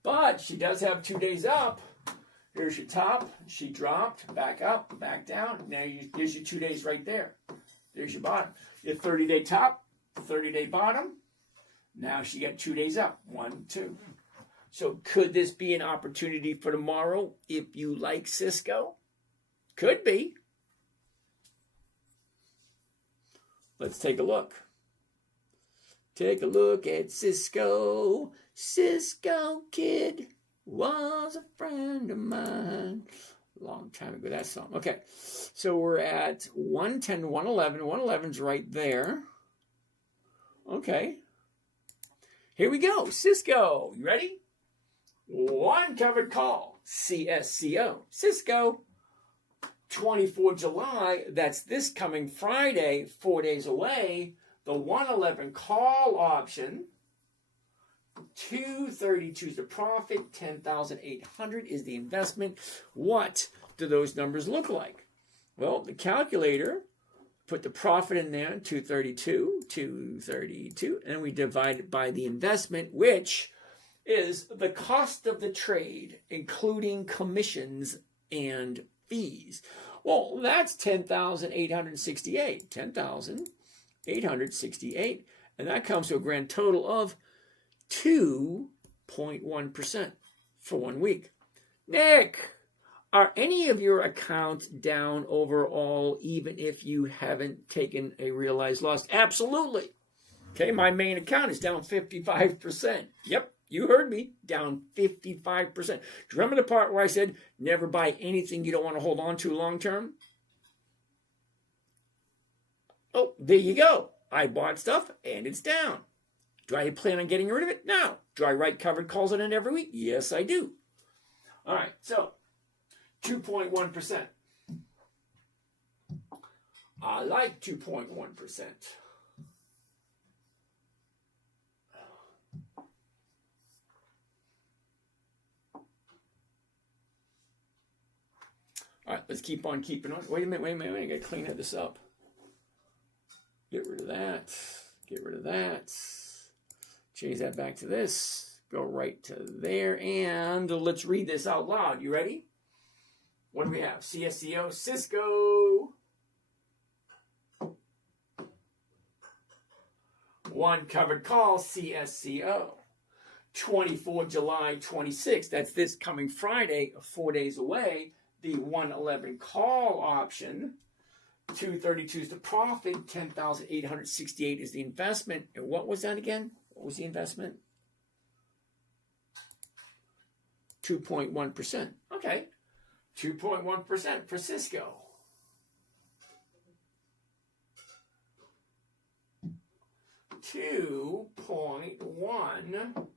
But she does have 2 days up. Here's your top. She dropped, back up, back down. Now there's your 2 days right there. There's your bottom. Your 30-day top, 30-day bottom. Now she got 2 days up. 1, 2. So could this be an opportunity for tomorrow if you like Cisco? Could be. Let's take a look. Take a look at Cisco. Cisco Kid was a friend of mine. Long time ago, that song. Okay, so we're at 110, 111. 111's right there. Okay. Here we go. Cisco. You ready? One covered call. CSCO. Cisco. 24 July. That's this coming Friday, 4 days away. The 111 call option. 232 is the profit. 10,800 is the investment. What do those numbers look like? Well, the calculator put the profit in there, 232, and we divide it by the investment, which is the cost of the trade, including commissions and fees. Well, that's 10,868. 10,868. And that comes to a grand total of 2.1% for 1 week. Nick, are any of your accounts down overall, even if you haven't taken a realized loss? Absolutely. Okay, my main account is down 55%. Yep, you heard me, down 55%. Do you remember the part where I said never buy anything you don't want to hold on to long term? Oh, there you go. I bought stuff and it's down. Do I plan on getting rid of it? No. Do I write covered calls on it every week? Yes, I do. All right, so 2.1%. I like 2.1%. All right, let's keep on keeping on. Wait a minute. I got to clean this up. Get rid of that. Get rid of that. Change that back to this. Go right to there. And let's read this out loud. You ready? What do we have? CSCO, Cisco. One covered call, CSCO. 24 July 26. That's this coming Friday, 4 days away. The 111 call option. 232 is the profit. 10,868 is the investment. And what was that again? What was the investment? 2.1%. Okay. 2.1% for Cisco. $2.1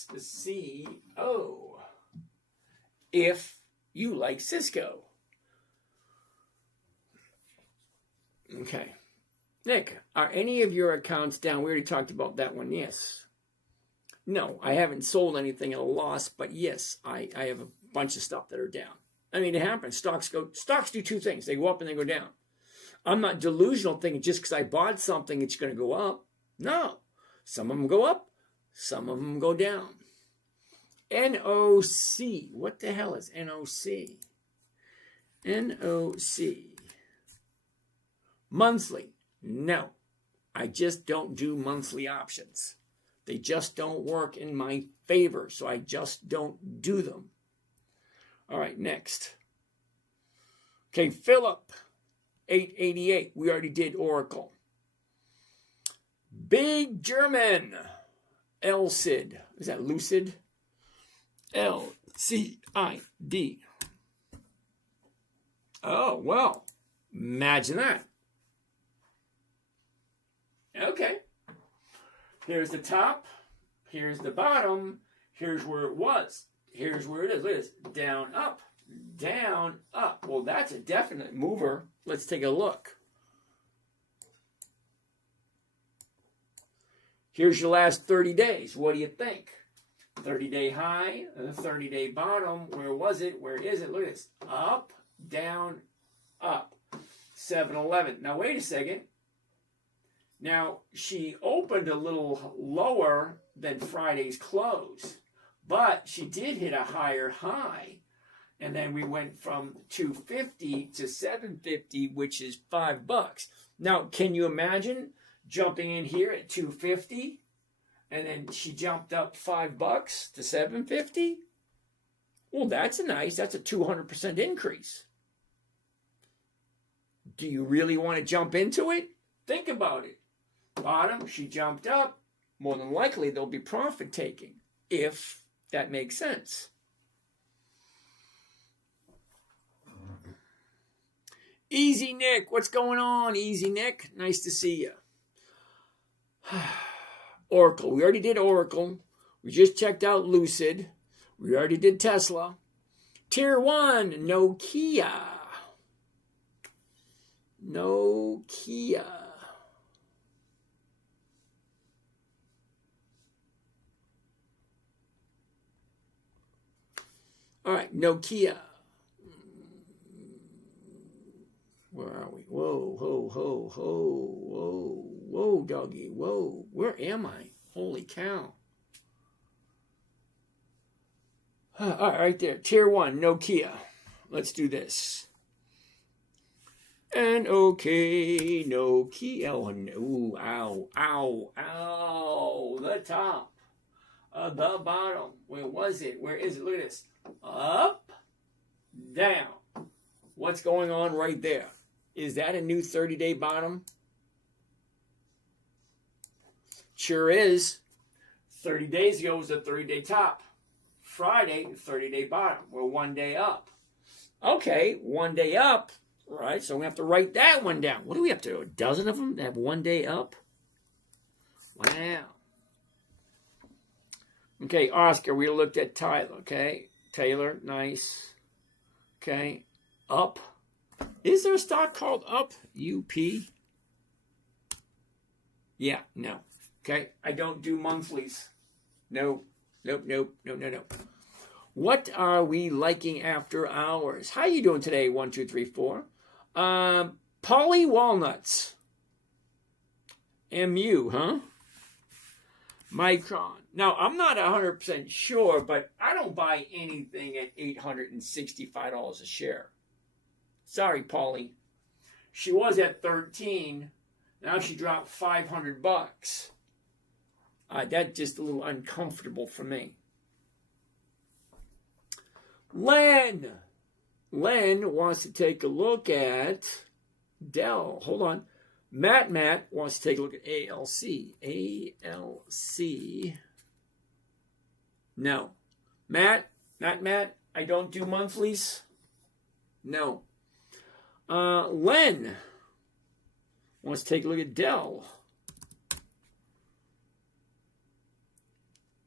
CSCO. If you like Cisco. Okay. Nick, are any of your accounts down? We already talked about that one. Yes. No, I haven't sold anything at a loss, but yes, I have a bunch of stuff that are down. I mean, it happens. Stocks do two things. They go up and they go down. I'm not delusional thinking just because I bought something, it's going to go up. No. Some of them go up. Some of them go down. NOC. What the hell is NOC? NOC. Monthly. No. I just don't do monthly options. They just don't work in my favor, so I just don't do them. All right, next. Okay, Philip, 888. We already did Oracle. Big German, LCID. Is that Lucid? LCID. Oh, well, imagine that. Okay. Here's the top. Here's the bottom. Here's where it was. Here's where it is. Look at this. Down, up. Down, up. Well, that's a definite mover. Let's take a look. Here's your last 30 days. What do you think? 30-day high, 30-day bottom. Where was it? Where is it? Look at this. Up, down, up. 7-11. Now, wait a second. Now, she opened a little lower than Friday's close, but she did hit a higher high. And then we went from 250 to 750, which is $5. Now, can you imagine jumping in here at 250 and then she jumped up $5 to 750? Well, that's a 200% increase. Do you really want to jump into it? Think about it. Bottom, she jumped up. More than likely, there'll be profit taking, if that makes sense. Easy Nick, what's going on? Easy Nick, nice to see you. Oracle, we already did Oracle. We just checked out Lucid. We already did Tesla. Tier 1, Nokia. Nokia. All right, Nokia. Where are we? Whoa, ho, ho, ho, whoa, whoa, doggy, whoa. Where am I? Holy cow. All right, right there. Tier 1, Nokia. Let's do this. And okay, Nokia. Oh, no. Ow, ow, ow. The top. The bottom. Where was it? Where is it? Look at this. Up, down. What's going on right there? Is that a new 30-day bottom? Sure is. 30 days ago was a 30-day top. Friday, 30-day bottom. We're 1 day up. Okay, 1 day up. Right, so we have to write that one down. What do we have to do? A dozen of them that have 1 day up? Wow. Okay, Oscar, we looked at Tyler, okay? Taylor, nice. Okay, Up. Is there a stock called Up? UP? Yeah, no. Okay, I don't do monthlies. No, nope, nope, no, no, no. What are we liking after hours? How you doing today? 1, 2, 3, 4. Poly Walnuts. MU, huh? Micron. Now, I'm not 100% sure, but I don't buy anything at $865 a share. Sorry, Polly. She was at 13. Now she dropped $500. That's just a little uncomfortable for me. Len wants to take a look at Dell. Hold on. Matt wants to take a look at ALC. ALC. No. Matt, I don't do monthlies. No. Len wants to take a look at Dell.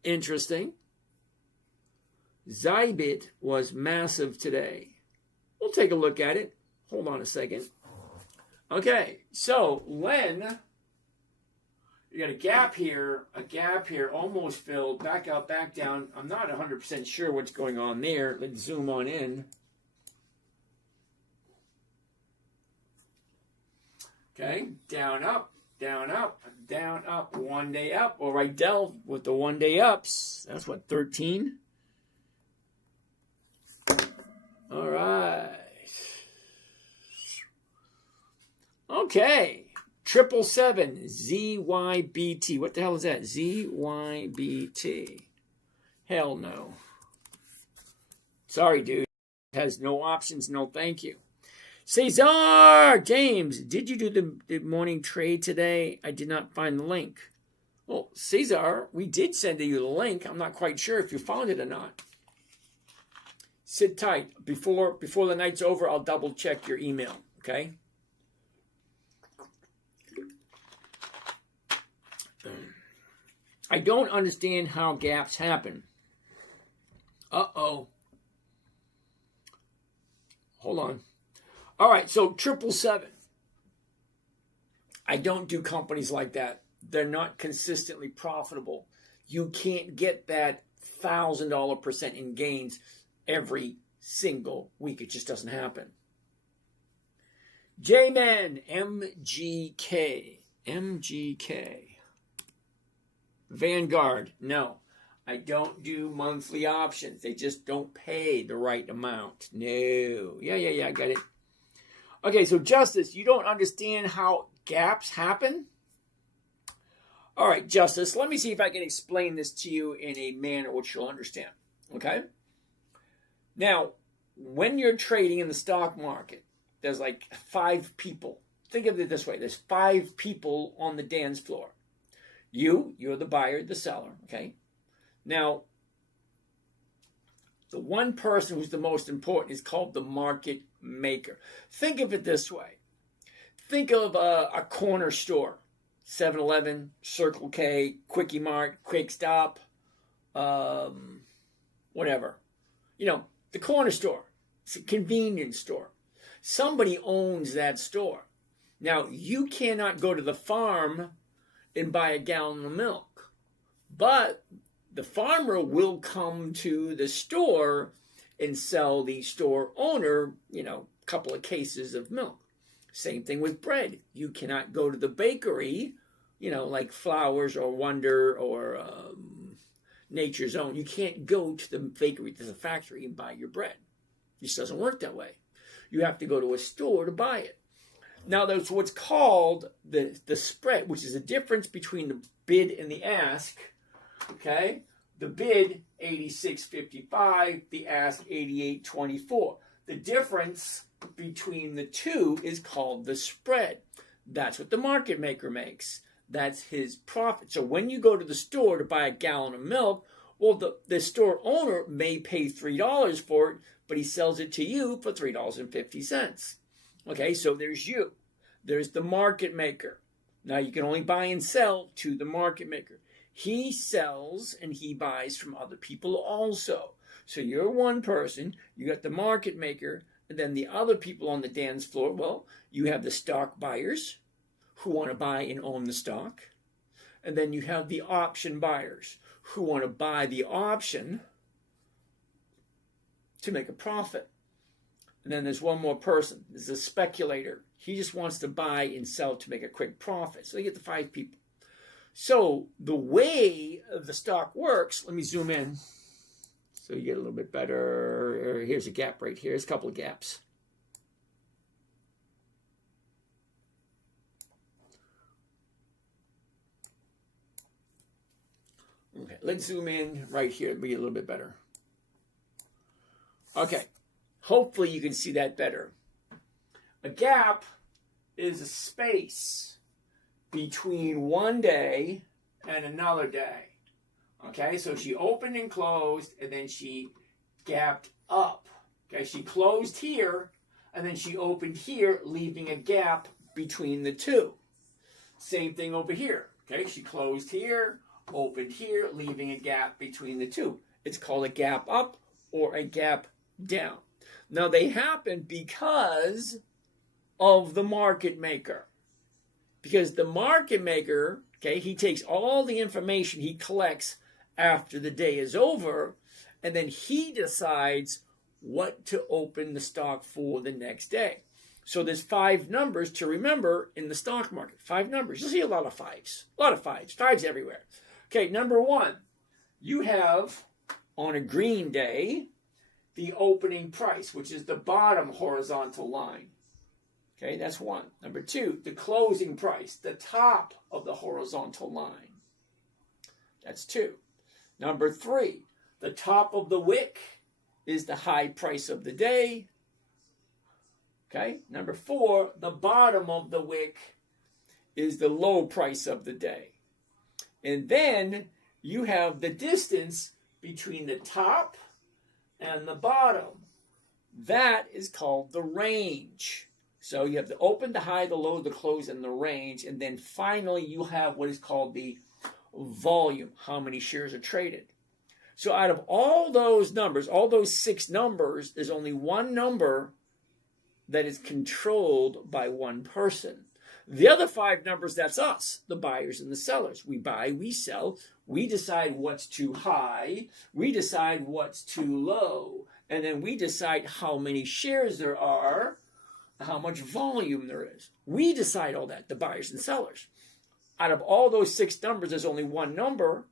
Interesting. Zybit was massive today. We'll take a look at it. Hold on a second. Okay, so Len, you got a gap here, almost filled, back out, back down. I'm not 100% sure what's going on there. Let's zoom on in. Okay, down, up, down, up, down, up, 1 day up. All right, Dell with the 1 day ups. That's what, 13? All right. Okay. 777 ZYBT. What the hell is that? ZYBT. Hell no. Sorry, dude. It has no options. No thank you. Cesar James, did you do the morning trade today? I did not find the link. Well, Cesar, we did send you the link. I'm not quite sure if you found it or not. Sit tight. Before the night's over, I'll double check your email, okay? I don't understand how gaps happen. Uh-oh. Hold on. All right, so 777. I don't do companies like that. They're not consistently profitable. You can't get that $1,000% in gains every single week. It just doesn't happen. J-Man, MGK. Vanguard, no. I don't do monthly options. They just don't pay the right amount. No. Yeah, I got it. Okay, so Justice, you don't understand how gaps happen? All right, Justice, let me see if I can explain this to you in a manner which you'll understand. Okay? Now, when you're trading in the stock market, there's like 5 people. Think of it this way. There's 5 people on the dance floor. You're the buyer, the seller, okay? Now, the one person who's the most important is called the market maker. Think of it this way. Think of a corner store. 7-Eleven, Circle K, Quickie Mart, Quick Stop, whatever. You know, the corner store. It's a convenience store. Somebody owns that store. Now, you cannot go to the farm and buy a gallon of milk, but the farmer will come to the store and sell the store owner, a couple of cases of milk. Same thing with bread. You cannot go to the bakery, like Flowers or Wonder or Nature's Own. You can't go to the bakery, to the factory, and buy your bread. It just doesn't work that way. You have to go to a store to buy it. Now, there's what's called the spread, which is the difference between the bid and the ask. Okay? The bid, 86.55. The ask, 88.24. The difference between the two is called the spread. That's what the market maker makes. That's his profit. So when you go to the store to buy a gallon of milk, well, the store owner may pay $3 for it, but he sells it to you for $3.50. Okay, so there's you. There's the market maker. Now you can only buy and sell to the market maker. He sells and he buys from other people also. So you're one person, you got the market maker, and then the other people on the dance floor, well, you have the stock buyers who want to buy and own the stock. And then you have the option buyers who want to buy the option to make a profit. And then there's one more person. There's a speculator. He just wants to buy and sell to make a quick profit. So you get the 5 people. So the way the stock works, let me zoom in so you get a little bit better. Here's a gap right here. There's a couple of gaps. Okay, let's zoom in right here. It'll be a little bit better. Okay, hopefully you can see that better. A gap is a space between one day and another day. Okay, so she opened and closed, and then she gapped up. Okay, she closed here, and then she opened here, leaving a gap between the two. Same thing over here. Okay, she closed here, opened here, leaving a gap between the two. It's called a gap up or a gap down. Now, they happen because of the market maker. Because the market maker, okay, he takes all the information he collects after the day is over, and then he decides what to open the stock for the next day. So there's 5 numbers to remember in the stock market. 5 numbers. You'll see a lot of 5s. A lot of 5s. 5s everywhere. Okay, number 1, you have, on a green day, the opening price, which is the bottom horizontal line. Okay, that's 1. Number 2, the closing price, the top of the horizontal line. That's 2. Number 3, the top of the wick is the high price of the day. Okay, number 4, the bottom of the wick is the low price of the day. And then you have the distance between the top and the bottom. That is called the range. So you have the open, the high, the low, the close, and the range. And then finally you have what is called the volume, how many shares are traded. So out of all those numbers, all those 6 numbers, there's only one number that is controlled by one person. The other 5 numbers, that's us, the buyers and the sellers. We buy, we sell, we decide what's too high, we decide what's too low, and then we decide how many shares there are, how much volume there is. We decide all that, the buyers and sellers. Out of all those 6 numbers, there's only one number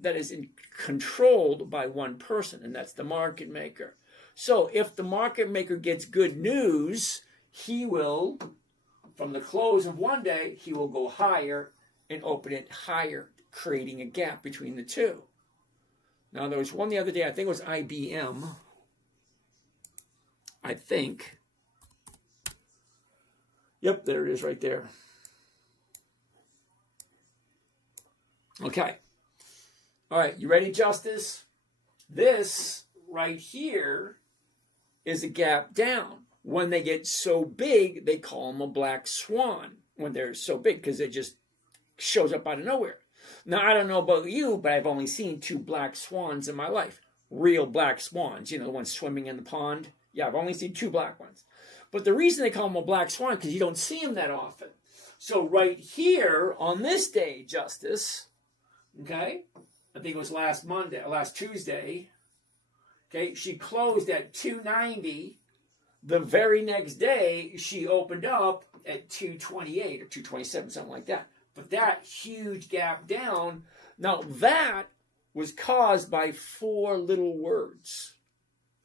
that is controlled by one person, and that's the market maker. So if the market maker gets good news, he will, from the close of one day, he will go higher and open it higher, creating a gap between the two. Now, there was one the other day, I think it was IBM. I think. Yep, there it is right there. Okay. All right, you ready, Justice? This right here is a gap down. When they get so big, they call them a black swan when they're so big because it just shows up out of nowhere. Now, I don't know about you, but I've only seen 2 black swans in my life. Real black swans, you know, the ones swimming in the pond. Yeah, I've only seen 2 black ones. But the reason they call them a black swan is because you don't see them that often. So right here on this day, Justice, okay, I think it was last Tuesday, okay, she closed at 290. The very next day, she opened up at 228 or 227, something like that. But that huge gap down, now that was caused by 4 little words.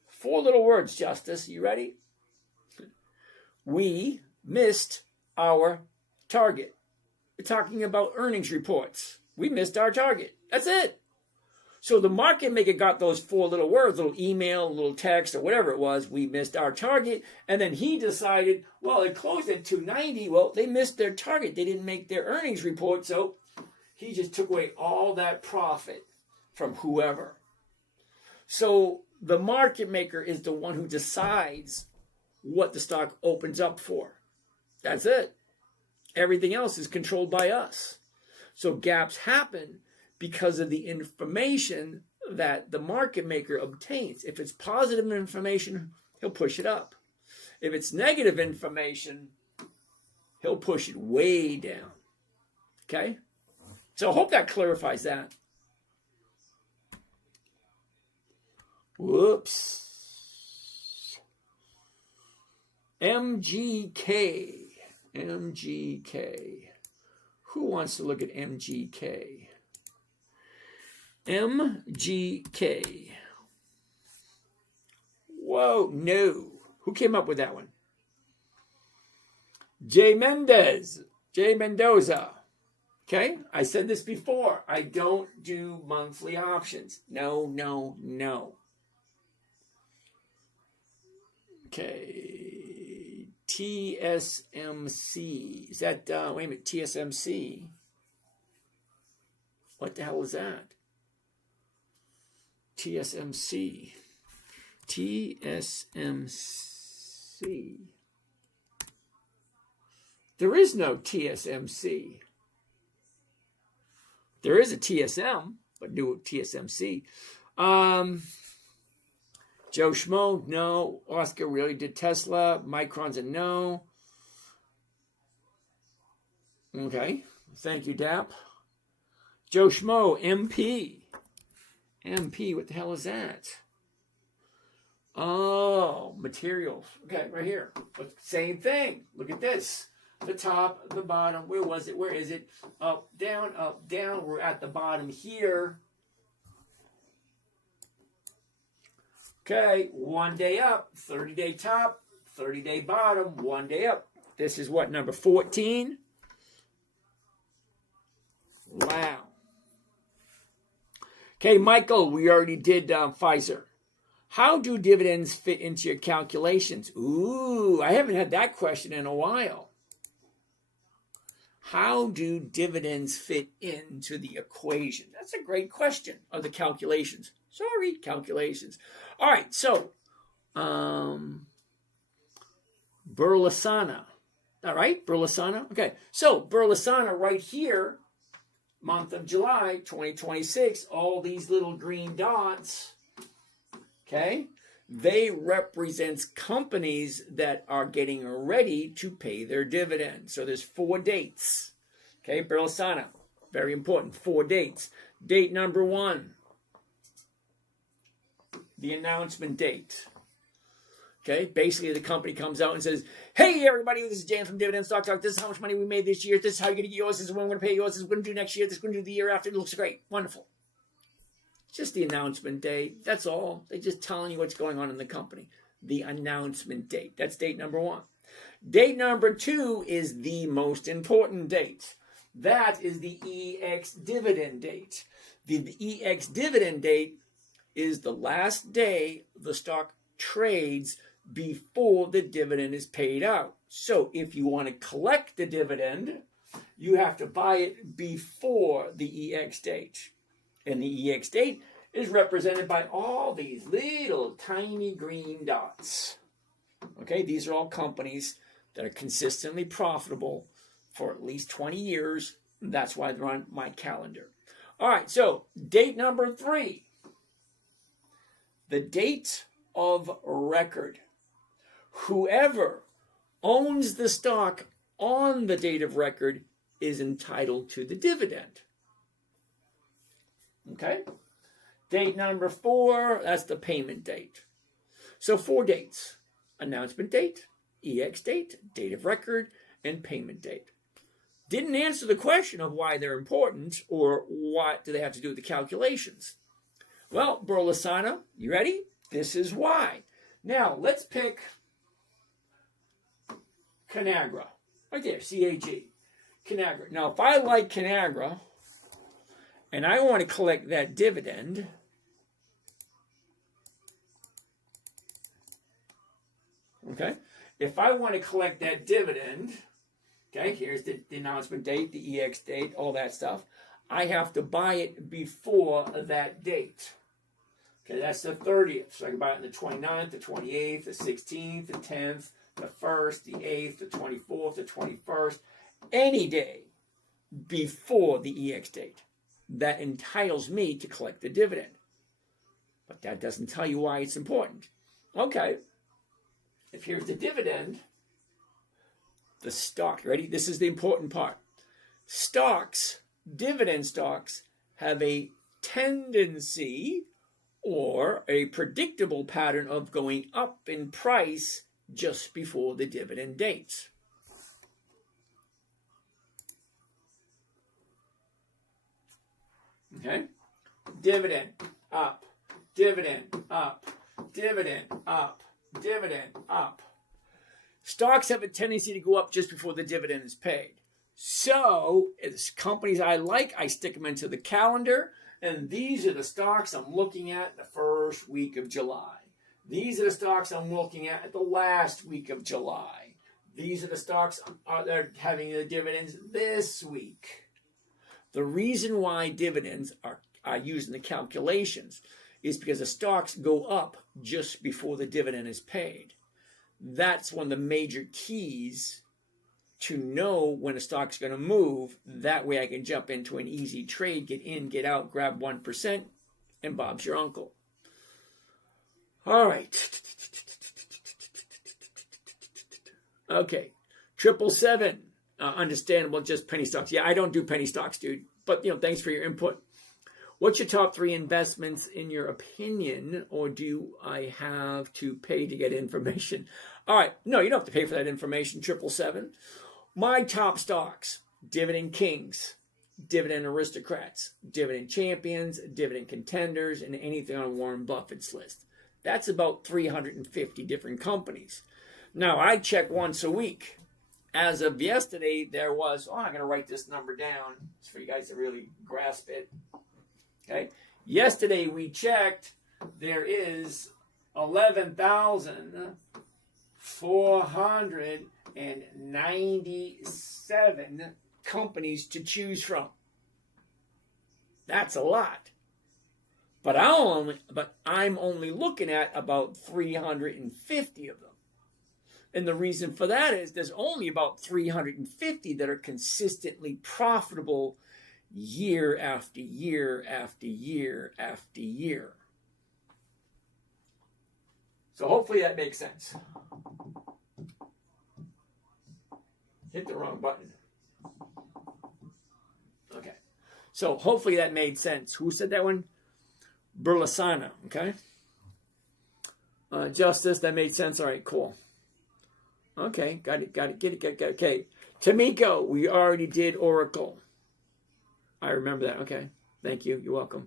4 little words, Justice. You ready? We missed our target. We're talking about earnings reports. We missed our target. That's it. So the market maker got those 4 little words, little email, little text, or whatever it was. We missed our target. And then he decided, well, it closed at 290. Well, they missed their target. They didn't make their earnings report. So he just took away all that profit from whoever. So the market maker is the one who decides what the stock opens up for. That's it. Everything else is controlled by us. So gaps happen because of the information that the market maker obtains. If it's positive information, he'll push it up. If it's negative information, he'll push it way down. Okay? So I hope that clarifies that. Whoops. MGK. Who wants to look at MGK? MGK. Whoa, no. Who came up with that one? J. Mendoza. Okay, I said this before. I don't do monthly options. No. Okay, TSMC. Is that, wait a minute, TSMC? What the hell is that? TSMC. There is no TSMC. There is a TSM, but no TSMC. Joe Schmo, no. Oscar really did Tesla. Micron's a no. Okay. Thank you, DAP. Joe Schmo, MP. MP, what the hell is that? Oh, materials. Okay, right here. But same thing. Look at this. The top, the bottom. Where was it? Where is it? Up, down, up, down. We're at the bottom here. Okay, 1 day up, 30-day top, 30-day bottom, 1 day up. This is what, number 14? Wow. Okay, Michael, we already did Pfizer. How do dividends fit into your calculations? Ooh, I haven't had that question in a while. How do dividends fit into the equation? That's a great question. Or the calculations. Sorry, calculations. All right, so Burleson. All right, Burleson. Okay, so Burleson right here, month of July 2026, all these little green dots, okay, they represent companies that are getting ready to pay their dividend. So there's 4 dates. Okay, Burleson, very important, 4 dates. Date number 1, the announcement date. Okay, basically the company comes out and says, hey everybody, this is James from Dividend Stock Talk. This is how much money we made this year. This is how you're going to get yours. This is when we're going to pay yours. This is what we're going to do next year. This is what we're going to do the year after. It looks great. Wonderful. Just the announcement date. That's all. They're just telling you what's going on in the company. The announcement date. That's date number 1. Date number 2 is the most important date. That is the EX dividend date. The EX dividend date is the last day the stock trades before the dividend is paid out. So if you want to collect the dividend, you have to buy it before the EX date. And the EX date is represented by all these little tiny green dots. Okay, these are all companies that are consistently profitable for at least 20 years. That's why they're on my calendar. All right, so date number 3. The date of record. Whoever owns the stock on the date of record is entitled to the dividend. Okay? Date number 4, that's the payment date. So 4 dates. Announcement date, EX date, date of record, and payment date. Didn't answer the question of why they're important or what do they have to do with the calculations. Well, Burleson, you ready? This is why. Now, let's pick Conagra. Right there, CAG. Conagra. Now, if I like Conagra and I want to collect that dividend, okay, if I want to collect that dividend, okay, here's the announcement date, the EX date, all that stuff. I have to buy it before that date. Okay, that's the 30th. So I can buy it on the 29th, the 28th, the 16th, the 10th, the 1st, the 8th, the 24th, the 21st, any day before the EX date. That entitles me to collect the dividend. But that doesn't tell you why it's important. Okay, if here's the dividend, the stock, ready? This is the important part. Stocks, dividend stocks, have a tendency or a predictable pattern of going up in price just before the dividend dates. Okay? Dividend up, dividend up, dividend up, dividend up. Stocks have a tendency to go up just before the dividend is paid. So, as companies I like, I stick them into the calendar. And these are the stocks I'm looking at the first week of July. These are the stocks I'm looking at the last week of July. These are the stocks that are having the dividends this week. The reason why dividends are used in the calculations is because the stocks go up just before the dividend is paid. That's one of the major keys to know when a stock's going to move. That way I can jump into an easy trade, get in, get out, grab 1%, and Bob's your uncle. All right. Okay. 777. Understandable, just penny stocks. Yeah, I don't do penny stocks, dude. But, thanks for your input. What's your top 3 investments in your opinion, or do I have to pay to get information? All right. No, you don't have to pay for that information, 777. My top stocks: Dividend Kings, Dividend Aristocrats, Dividend Champions, Dividend Contenders, and anything on Warren Buffett's list. That's about 350 different companies. Now, I check once a week. As of yesterday, there was, I'm going to write this number down for you guys to really grasp it. Okay. Yesterday, we checked, there is 11,497 companies to choose from. That's a lot. But I'm only looking at about 350 of them. And the reason for that is there's only about 350 that are consistently profitable year after year after year after year. So hopefully that makes sense. Hit the wrong button. Okay. So hopefully that made sense. Who said that one? Burlasana. Okay. Justice, that made sense. All right, cool. Okay, got it. Get it. Okay. Tamiko, we already did Oracle. I remember that. Okay. Thank you. You're welcome.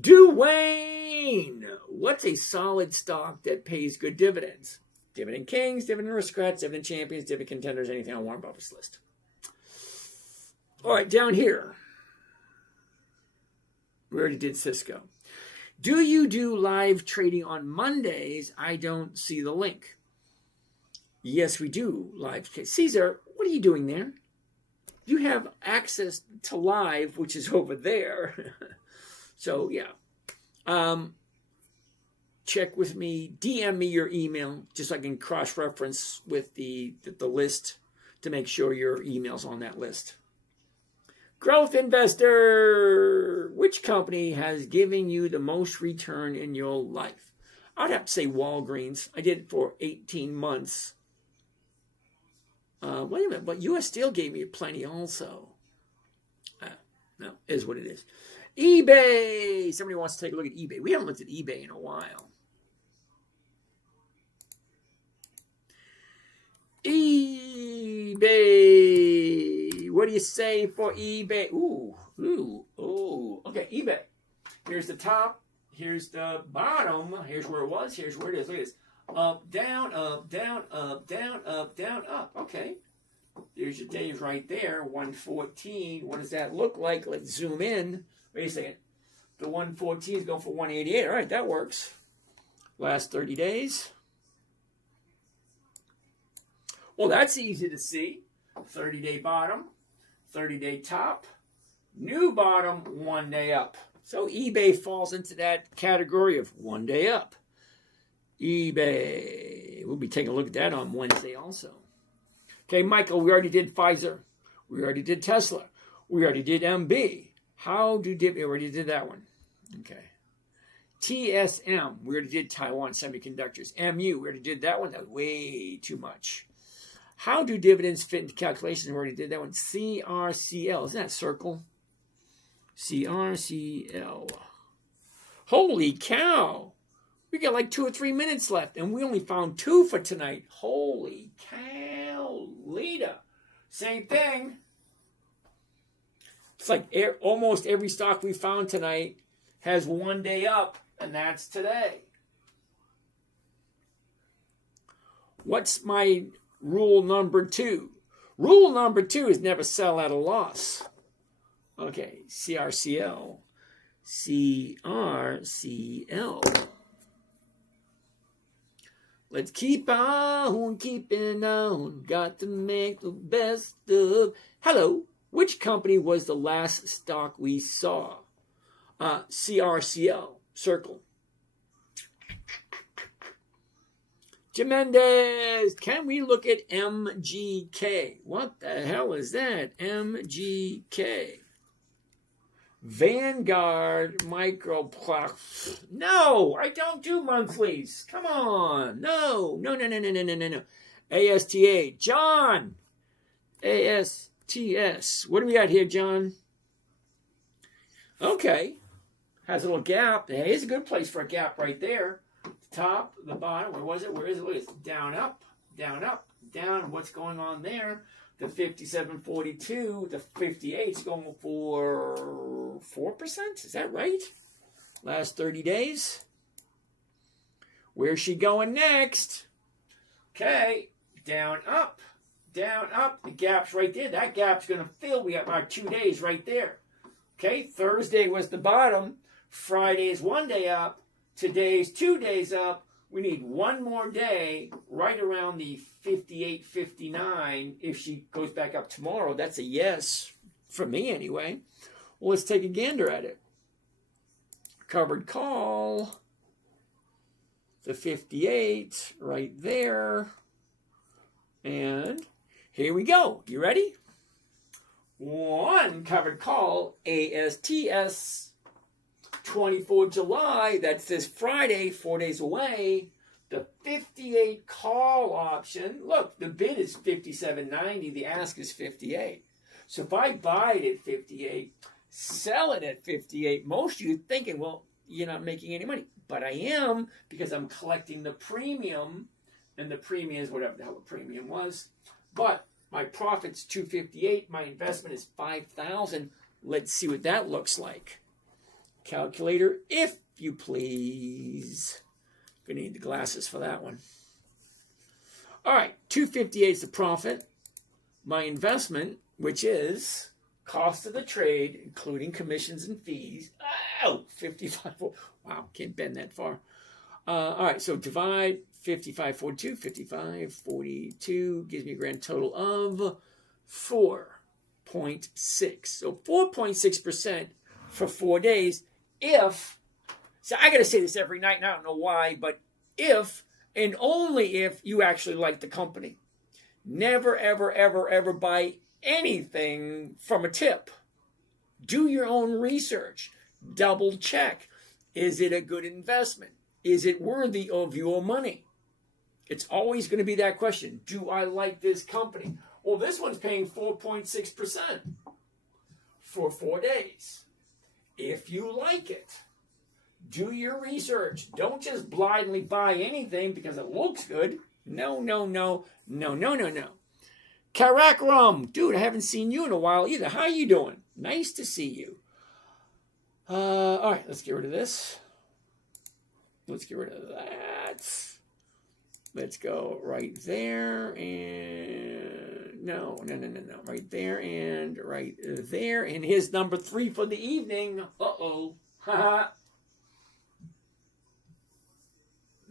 Dwayne, what's a solid stock that pays good dividends? Dividend Kings, Dividend Aristocrats, Dividend Champions, Dividend Contenders, anything on Warren Buffett's list. All right, down here. We already did Cisco. Do you do live trading on Mondays? I don't see the link. Yes, we do live. Caesar, what are you doing there? You have access to live, which is over there. So, yeah. Check with me. DM me your email, just so I can cross-reference with the list to make sure your email's on that list. Growth investor, which company has given you the most return in your life? I'd have to say Walgreens. I did it for 18 months. Wait a minute, but U.S. Steel gave me plenty also. No, is what it is. eBay. Somebody wants to take a look at eBay. We haven't looked at eBay in a while. eBay. What do you say for eBay? Ooh. Okay, eBay. Here's the top. Here's the bottom. Here's where it was. Here's where it is. Look at this. Up, down, up, down, up, down, up, down, up. Okay. There's your days right there. 114. What does that look like? Let's zoom in. Wait a second. The 114 is going for 188. All right, that works. Last 30 days. Well, that's easy to see. 30-day bottom, 30-day top, new bottom, 1 day up. So eBay falls into that category of 1 day up. eBay. We'll be taking a look at that on Wednesday also. Okay, Michael, we already did Pfizer. We already did Tesla. We already did MB. We already did that one. Okay. TSM, we already did Taiwan Semiconductors. MU, we already did that one. That was way too much. How do dividends fit into calculations? We already did that one. CRCL, isn't that circle? CRCL. Holy cow. We got like 2 or 3 minutes left, and we only found 2 for tonight. Holy cow, Lita. Same thing. It's like almost every stock we found tonight has 1 day up, and that's today. What's my rule number 2? Rule number 2 is never sell at a loss. Okay, CRCL. CRCL. Let's keep on keeping on. Got to make the best of. Hello. Which company was the last stock we saw? CRCL. Circle. Jimenez. Can we look at MGK? What the hell is that? MGK. Vanguard Micro. No, I don't do monthlies. Come on. No. ASTA. John. ASTS. What do we got here, John? Okay. Has a little gap. Hey, it's a good place for a gap right there. The top, the bottom. Where was it? Where is it? Look, it's down, up, down, up, down. What's going on there? The 57.42, the 58 is going for 4%. Is that right? Last 30 days. Where's she going next? Okay, down, up, down, up. The gap's right there. That gap's going to fill. We got our 2 days right there. Okay, Thursday was the bottom. Friday is 1 day up. Today's 2 days up. We need 1 more day right around the 58, 59. If she goes back up tomorrow, that's a yes for me anyway. Well, let's take a gander at it. Covered call. The 58 right there. And here we go. You ready? one covered call, ASTS, 24 July, that's this Friday, 4 days away. The 58 call option, look, the bid is 57.90, the ask is 58. So if I buy it at 58, sell it at 58, most of you thinking, well, you're not making any money. But I am, because I'm collecting the premium, and the premium is whatever the hell the premium was. But my profit's 258, my investment is 5,000. Let's see what that looks like. Calculator, if you please. Gonna need the glasses for that one. All right, 258 is the profit. My investment, which is cost of the trade, including commissions and fees. Oh, 55. Wow, can't bend that far. All right, so divide 5542. 5542 gives me a grand total of 4.6. So 4.6% for 4 days. So I got to say this every night, and I don't know why, but if and only if you actually like the company. Never, ever, ever, ever buy anything from a tip. Do your own research. Double check. Is it a good investment? Is it worthy of your money? It's always going to be that question. Do I like this company? Well, this one's paying 4.6% for 4 days. If you like it, do your research. Don't just blindly buy anything because it looks good. No. Karakram, dude, I haven't seen you in a while either. How you doing? Nice to see you. All right, let's get rid of this. Let's get rid of that. Let's go right there and no. Right there and right there. And here's number 3 for the evening. Uh-oh. Haha.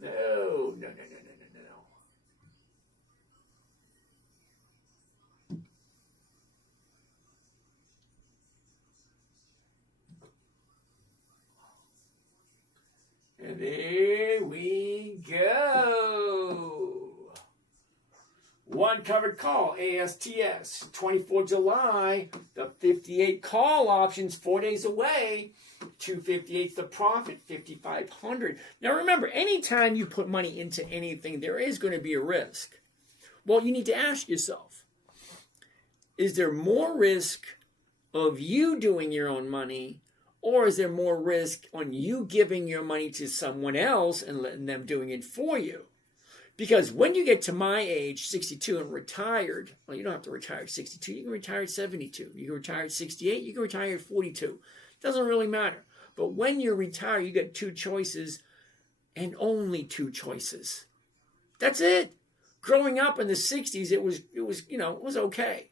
No. And there we go. One covered call, ASTS, 24 July. The 58 call options, 4 days away. 258 the profit, 5,500. Now remember, anytime you put money into anything, there is going to be a risk. Well, you need to ask yourself, is there more risk of you doing your own money, or is there more risk on you giving your money to someone else and letting them doing it for you? Because when you get to my age, 62, and retired, well, you don't have to retire at 62. You can retire at 72. You can retire at 68. You can retire at 42. Doesn't really matter. But when you retire, you get 2 choices and only 2 choices. That's it. Growing up in the 60s, it was okay.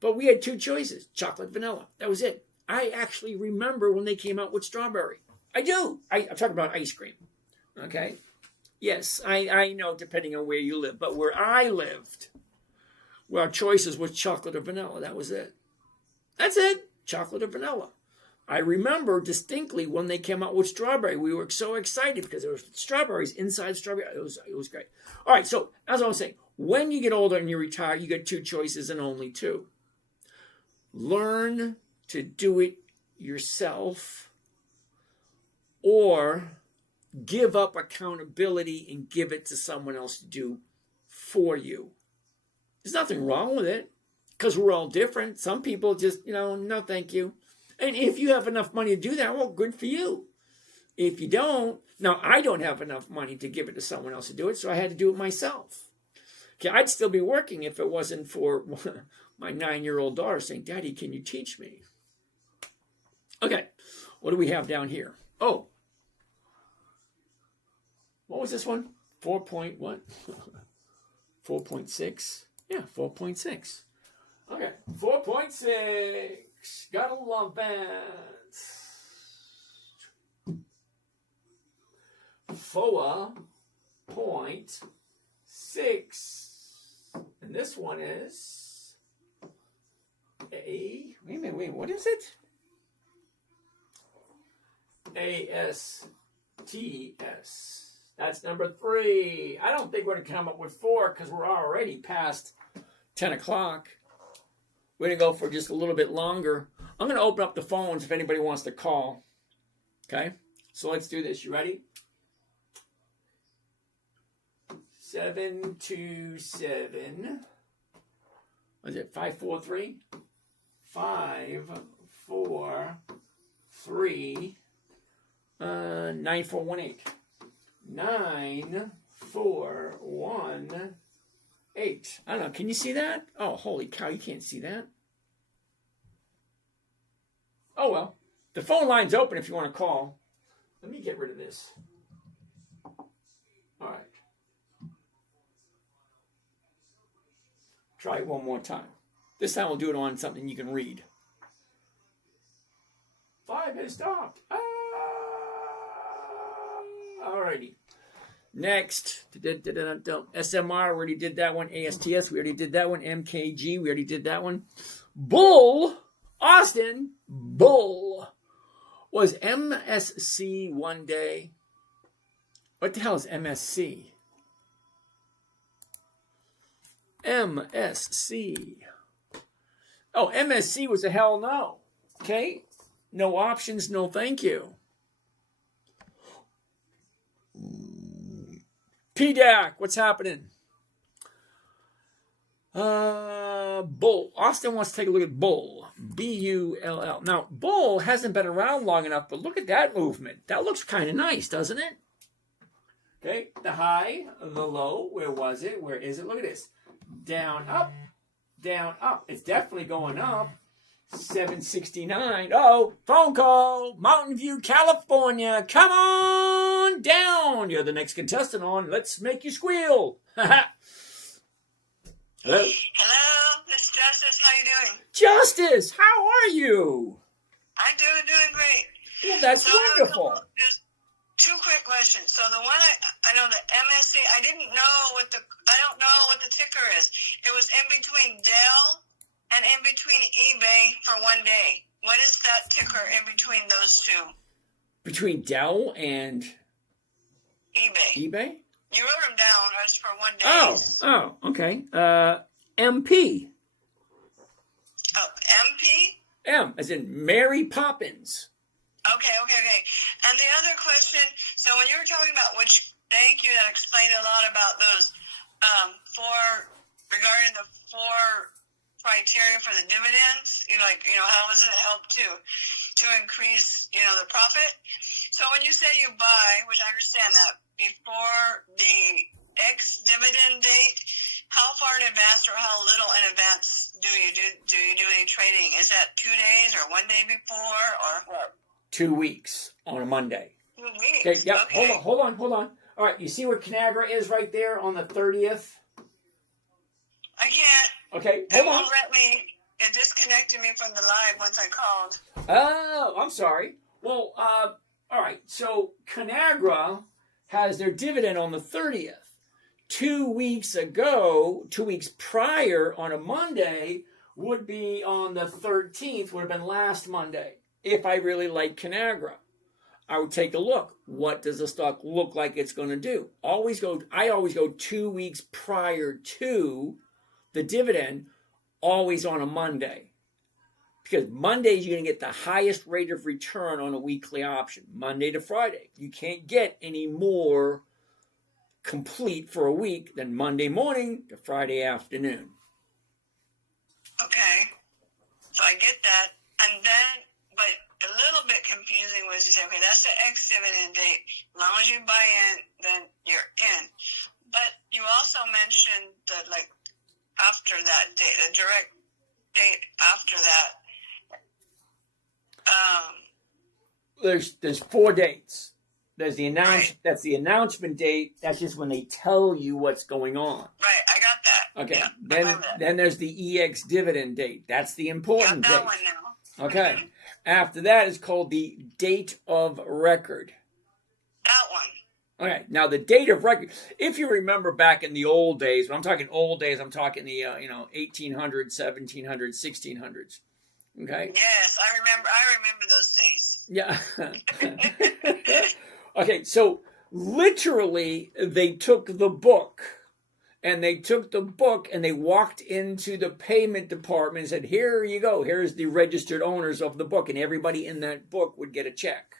But we had 2 choices, chocolate, vanilla. That was it. I actually remember when they came out with strawberry. I do. I'm talking about ice cream. Okay? Yes, I know depending on where you live. But where I lived, well, our choices was chocolate or vanilla. That was it. That's it. Chocolate or vanilla. I remember distinctly when they came out with strawberry. We were so excited because there were strawberries inside strawberry. It was great. All right, so as I was saying, when you get older and you retire, you get 2 choices and only 2. Learn to do it yourself or give up accountability and give it to someone else to do for you. There's nothing wrong with it because we're all different. Some people just, no, thank you. And if you have enough money to do that, well, good for you. If you don't, now I don't have enough money to give it to someone else to do it, so I had to do it myself. Okay, I'd still be working if it wasn't for my 9-year-old daughter saying, Daddy, can you teach me? Okay, what do we have down here? Oh, what was this one? 4 point what? 4.6? Yeah, 4.6. Okay, 4.6. Gotta love that. 4.6. And this one is a, wait a minute, what is it? ASTS. That's number 3. I don't think we're going to come up with 4 because we're already past 10 o'clock. We're going to go for just a little bit longer. I'm going to open up the phones if anybody wants to call. Okay? So let's do this. You ready? 727. What is it? 543? 543 9418. 9418. I don't know. Can you see that? Oh, holy cow. You can't see that. Oh, well. The phone line's open if you want to call. Let me get rid of this. All right. Try it one more time. This time we'll do it on something you can read. 5 has stopped. Alrighty. Next. SMR, we already did that one. ASTS, we already did that one. MKG, we already did that one. Bull, Austin, Bull. Was MSC one day? What the hell is MSC? MSC. Oh, MSC was a hell no. Okay? No options, no thank you. PDAC, what's happening? Bull. Austin wants to take a look at Bull. B-U-L-L. Now, Bull hasn't been around long enough, but look at that movement. That looks kind of nice, doesn't it? Okay, the high, the low. Where was it? Where is it? Look at this. Down, up, down, up. It's definitely going up. 769. Oh, phone call. Mountain View, California. Come on down. You're the next contestant on Let's Make You Squeal. Hello. Hello, Miss Justice. How you doing? Justice, how are you? I'm doing great. Well, that's so wonderful. Just two quick questions. So the one I know the MSC. I don't know what the ticker is. It was in between Dell and in between eBay for one day. What is that ticker in between those two? Between Dell and eBay? You wrote them down as for one day. Oh, okay. MP. Oh, MP? M, as in Mary Poppins. Okay. And the other question, so when you were talking about thank you, that explained a lot about those regarding the 4 criteria for the dividends, how does it help to increase, the profit? So when you say you buy, which I understand that, before the X dividend date, how far in advance or how little in advance do you do any trading? Is that 2 days or 1 day before or what? 2 weeks on a Monday. 2 weeks. Okay, yep. Okay. Hold on. All right, you see where Conagra is right there on the 30th? I can't. Okay, It hold on. won't let me. It disconnected me from the live once I called. Oh, I'm sorry. Well, all right. So Conagra has their dividend on the 30th. 2 weeks ago, 2 weeks prior on a Monday would be on the 13th, would have been last Monday. If I really like Conagra, I would take a look. What does the stock look like it's going to do? I always go 2 weeks prior to the dividend, always on a Monday. Because Mondays, you're going to get the highest rate of return on a weekly option, Monday to Friday. You can't get any more complete for a week than Monday morning to Friday afternoon. Okay. So I get that. And then, but a little bit confusing was you say, okay, that's the X dividend date. As long as you buy in, then you're in. But you also mentioned that, after that date, the direct date after that. There's 4 dates. There's the Right. That's the announcement date. That's just when they tell you what's going on. Right, I got that. Okay. Yeah, I have that. Then there's the EX dividend date. That's the important Got that date. one now. Okay. Mhm. After that is called the date of record. That one. Okay. Now the date of record. If you remember back in the old days, when I'm talking old days, I'm talking the 1800s, 1700s, 1600s. Okay. Yes, I remember those days. Yeah. Okay, so literally they took the book and they took the book and they walked into the payment department and said, here you go. Here's the registered owners of the book. And everybody in that book would get a check.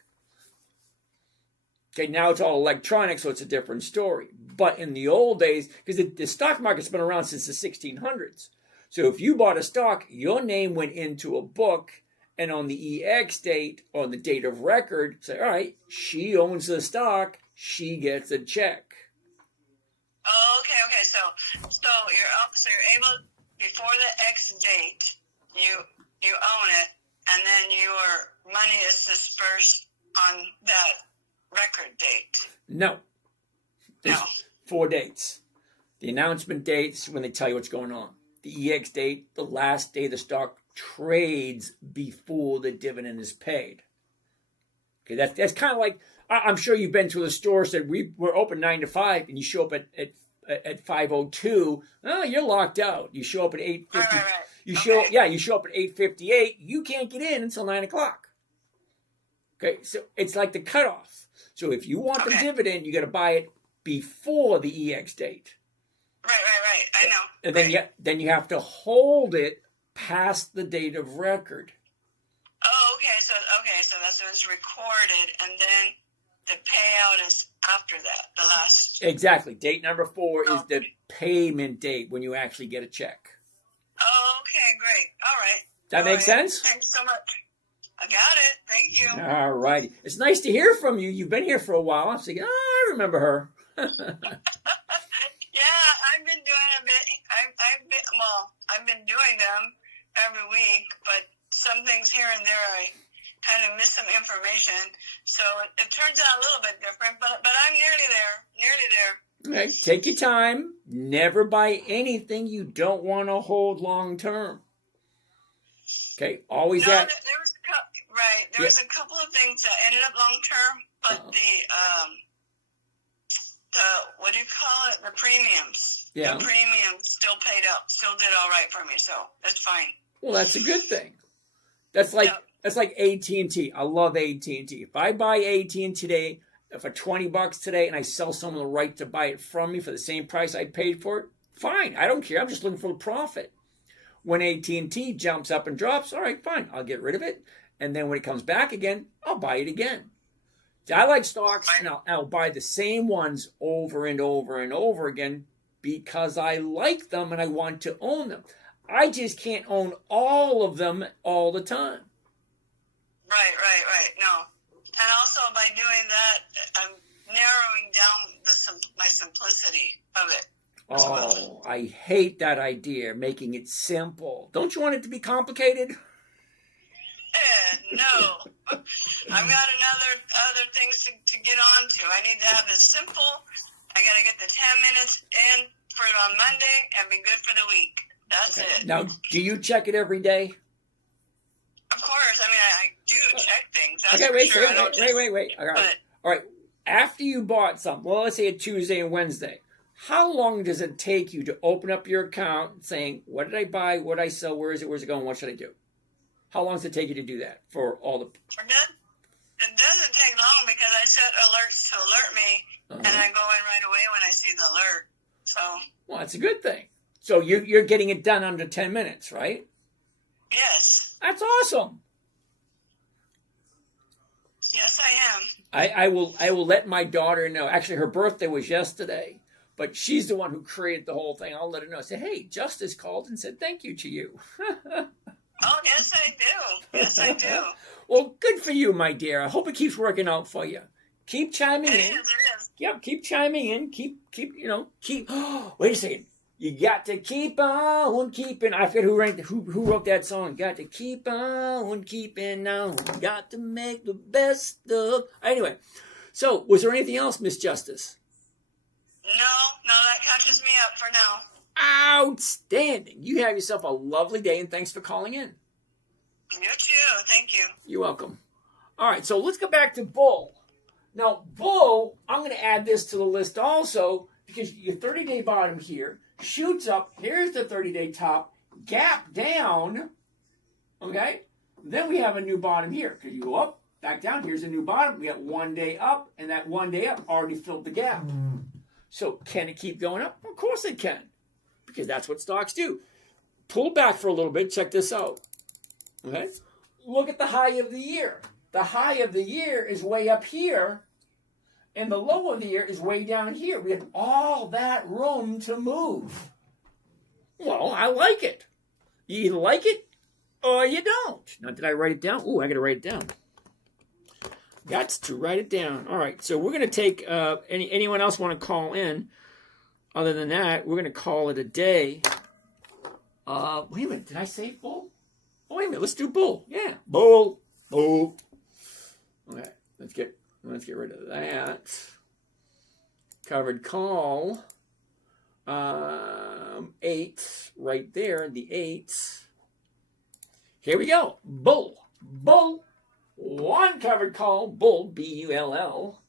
Okay, now it's all electronic, so it's a different story. But in the old days, because the stock market's been around since the 1600s. So if you bought a stock, your name went into a book, and on the EX date, on the date of record, say, all right, she owns the stock, she gets a check. Oh, okay. So you're able, before the X date, you own it, and then your money is dispersed on that record date. No. There's No. 4 dates. The announcement date's when they tell you what's going on. The EX date, the last day the stock trades before the dividend is paid. Okay, that's kind of like, I'm sure you've been to a store said we're open 9 to 5, and you show up at 5:02. Oh, you're locked out. You show up at 8:50. Right. You Okay. show up at 8:58. You can't get in until 9 o'clock. Okay, so it's like the cutoff. So if you want the dividend, you got to buy it before the EX date. Right. I know. And then you have to hold it past the date of record. Oh, okay. So that's when it's recorded, and then the payout is after that, the last. Exactly. Date number 4 is the payment date when you actually get a check. Oh, okay, great. All right. That makes sense? Thanks so much. I got it. Thank you. All righty. It's nice to hear from you. You've been here for a while. I'm thinking, I remember her. Yeah, I've been doing a bit. I've been doing them every week, but some things here and there I kind of miss some information. So it turns out a little bit different, but I'm nearly there. Okay, take your time. Never buy anything you don't want to hold long term. Okay, always No, that. there was a couple of things that ended up long term, but the what do you call it? The premiums. Yeah. The premiums still paid out, still did all right for me, so that's fine. Well, that's a good thing. That's like AT&T. I love AT&T. If I buy AT&T today for $20 today, and I sell someone the right to buy it from me for the same price I paid for it, fine. I don't care. I'm just looking for the profit. When AT&T jumps up and drops, all right, fine. I'll get rid of it. And then when it comes back again, I'll buy it again. See, I like stocks, and I'll buy the same ones over and over and over again because I like them and I want to own them. I just can't own all of them all the time. Right. No. And also by doing that, I'm narrowing down my simplicity of it. Oh, I hate that idea, making it simple. Don't you want it to be complicated? No. I've got other things to get on to. I need to have this simple. I got to get the 10 minutes in for it on Monday and be good for the week. That's it. Now, do you check it every day? Of course. I mean, I do check things. That's Okay, for wait. sure. All right. After you bought something, well, let's say a Tuesday and Wednesday, how long does it take you to open up your account saying, what did I buy? What did I sell? Where's it going? What should I do? How long does it take you to do that for all the... It doesn't take long because I set alerts to alert me, and I go in right away when I see the alert. So. Well, that's a good thing. So you're getting it done under 10 minutes, right? Yes. That's awesome. Yes, I am. I will let my daughter know. Actually, her birthday was yesterday, but she's the one who created the whole thing. I'll let her know. Say, hey, Justice called and said thank you to you. Oh, yes, I do. Yes, I do. Well, good for you, my dear. I hope it keeps working out for you. Keep chiming in. It is. Yep, keep chiming in. Keep. Wait a second. You got to keep on keeping. I forget who wrote that song. Got to keep on keeping on. Got to make the best of. Anyway, so was there anything else, Miss Justice? No, that catches me up for now. Outstanding. You have yourself a lovely day, and thanks for calling in. You too. Thank you. You're welcome. All right, so let's go back to Bull. Now, Bull, I'm going to add this to the list also because your 30-day bottom here shoots up. Here's the 30-day top, gap down, okay? Then we have a new bottom here because you go up, back down. Here's a new bottom. We got 1 day up, and that 1 day up already filled the gap. So can it keep going up? Of course it can, because that's what stocks do. Pull back for a little bit. Check this out. Okay? Look at the high of the year. The high of the year is way up here, and the low of the year is way down here. We have all that room to move. Well, I like it. You either like it or you don't. Now, did I write it down? Ooh, I got to write it down. Got to write it down. All right, so we're going to take, anyone else want to call in? Other than that, we're going to call it a day. Wait a minute, did I say bull? Oh, wait a minute, let's do bull. Yeah, bull. Okay, let's get rid of that. Covered call. 8 right there, the 8. Here we go. Bull. 1 covered call, bull, B-U-L-L.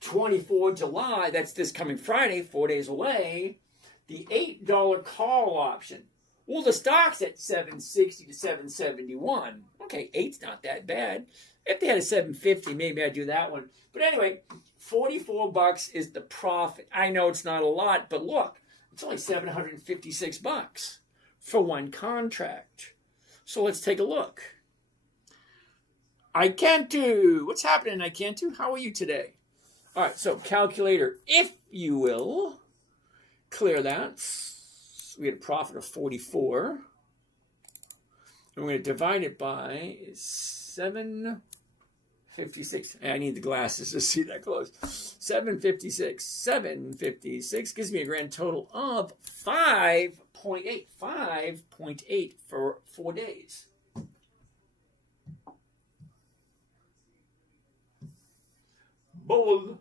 24 July, that's this coming Friday, 4 days away. The $8 call option. Well, the stock's at 760 to 771. Okay, 8's not that bad. If they had a 750, maybe I'd do that one. But anyway, $44 is the profit. I know it's not a lot, but look, it's only $756 for 1 contract. So let's take a look. I can't do. What's happening? I can't do. How are you today? All right, so calculator, if you will, clear that. We get a profit of 44. And we're going to divide it by 756. I need the glasses to see that close. 756. 756 gives me a grand total of 5.8. 5.8 for 4 days. Bull.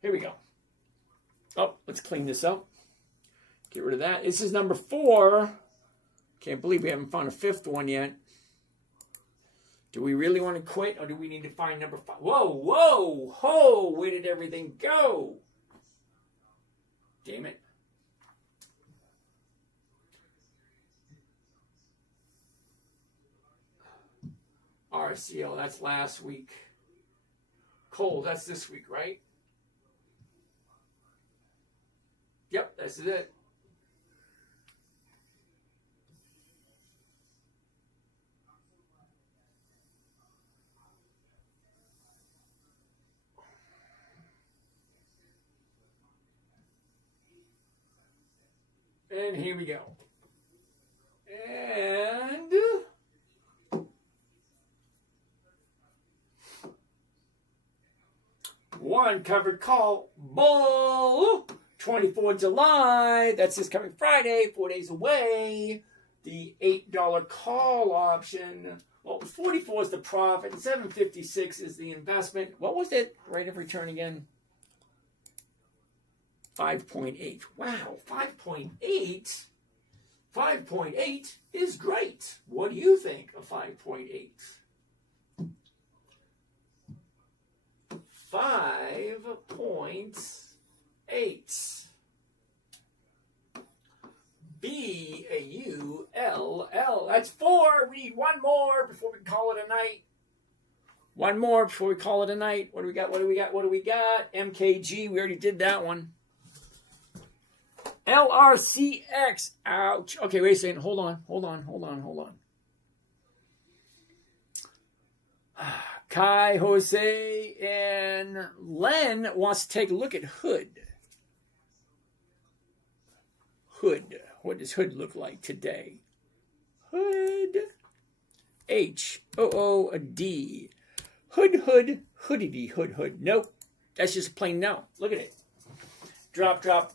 Here we go. Oh, let's clean this up. Get rid of that. This is number 4. Can't believe we haven't found a 5th one yet. Do we really want to quit, or do we need to find number 5? Whoa. Where did everything go? Damn it. RCL, that's last week. Coal, that's this week, right? Yep, that's it. And here we go. And one covered call, bull, 24 July. That's this coming Friday, 4 days away. The $8 call option. Well, 44 is the profit, and 756 is the investment. What was it? Rate of return again? 5.8. Wow, 5.8? 5.8 is great. What do you think of 5.8? 5.8. B-A-U-L-L. That's 4. We need one more before we call it a night. One more before we call it a night. What do we got? MKG, we already did that one. LRCX. Ouch. Okay, wait a second. Hold on. Kai, Jose, and Len wants to take a look at Hood. What does Hood look like today? Hood. H-O-O-D. Hood. Nope. That's just plain no. Look at it. Drop. All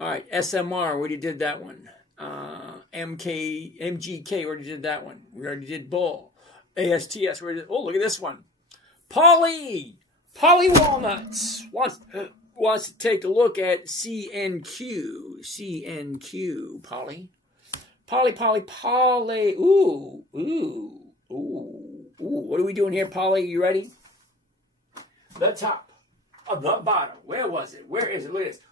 right, SMR, we already did that one. MGK, we already did that one. We already did Bull. ASTS, we already did. Oh, look at this one. Polly Walnuts wants to take a look at CNQ. Polly. Ooh. What are we doing here, Polly? You ready? The top. Of the bottom. Where was it? Where is it? Look at this.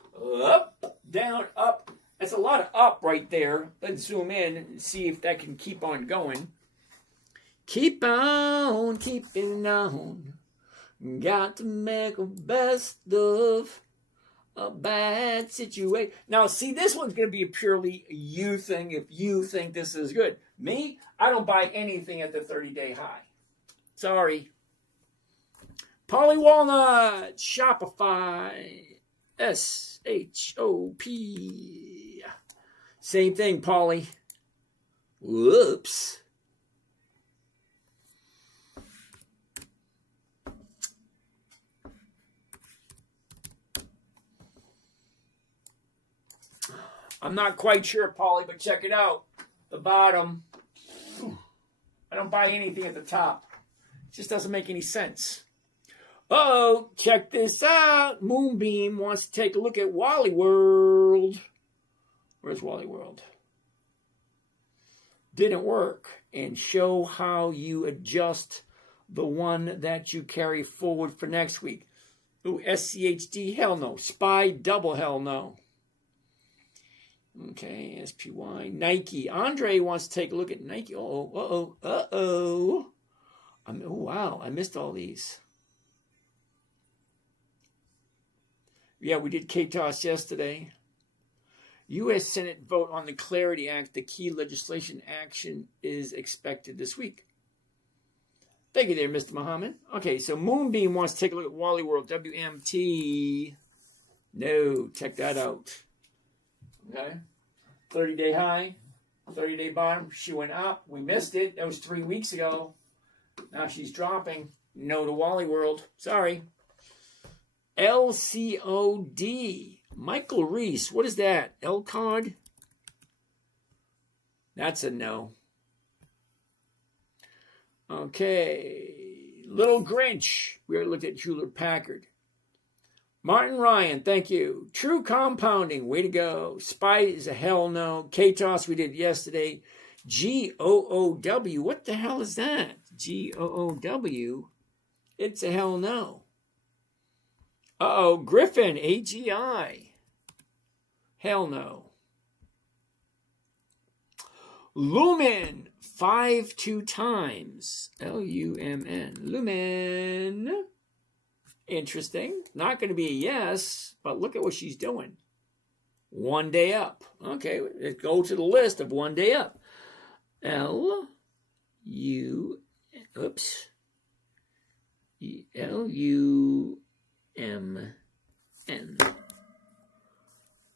Up, down, up. That's a lot of up right there. Let's zoom in and see if that can keep on going. Keep on keeping on. Got to make the best of a bad situation. Now, see, this one's going to be a purely you thing if you think this is good. Me, I don't buy anything at the 30-day high. Sorry. Polly Walnut, Shopify, SHOP. Same thing, Polly. Whoops. I'm not quite sure, Polly, but check it out. The bottom. I don't buy anything at the top. It just doesn't make any sense. Oh, check this out. Moonbeam wants to take a look at Wally World. Where's Wally World? Didn't work. And show how you adjust the one that you carry forward for next week. Ooh, SCHD, hell no. SPY, double hell no. Okay, SPY, Nike. Andre wants to take a look at Nike. Oh wow, I missed all these. Yeah, we did KTOS yesterday. U.S. Senate vote on the Clarity Act. The key legislation action is expected this week. Thank you there, Mr. Muhammad. Okay, so Moonbeam wants to take a look at Wally World, WMT. No, check that out. Okay, 30-day high, 30-day bottom. She went up. We missed it. That was 3 weeks ago. Now she's dropping. No to Wally World. Sorry. LCOD. Michael Reese. What is that? LCOD? That's a no. Okay. Little Grinch. We already looked at Hewlett Packard. Martin Ryan, thank you. True Compounding, way to go. SPY is a hell no. KTOS we did yesterday. GOOW, what the hell is that? GOOW, it's a hell no. Uh-oh, Griffin, AGI, hell no. Lumen, 2 times. Lumn, Lumen. Interesting. Not going to be a yes, but look at what she's doing. 1 day up. Okay, let's go to the list of 1 day up. LUMN.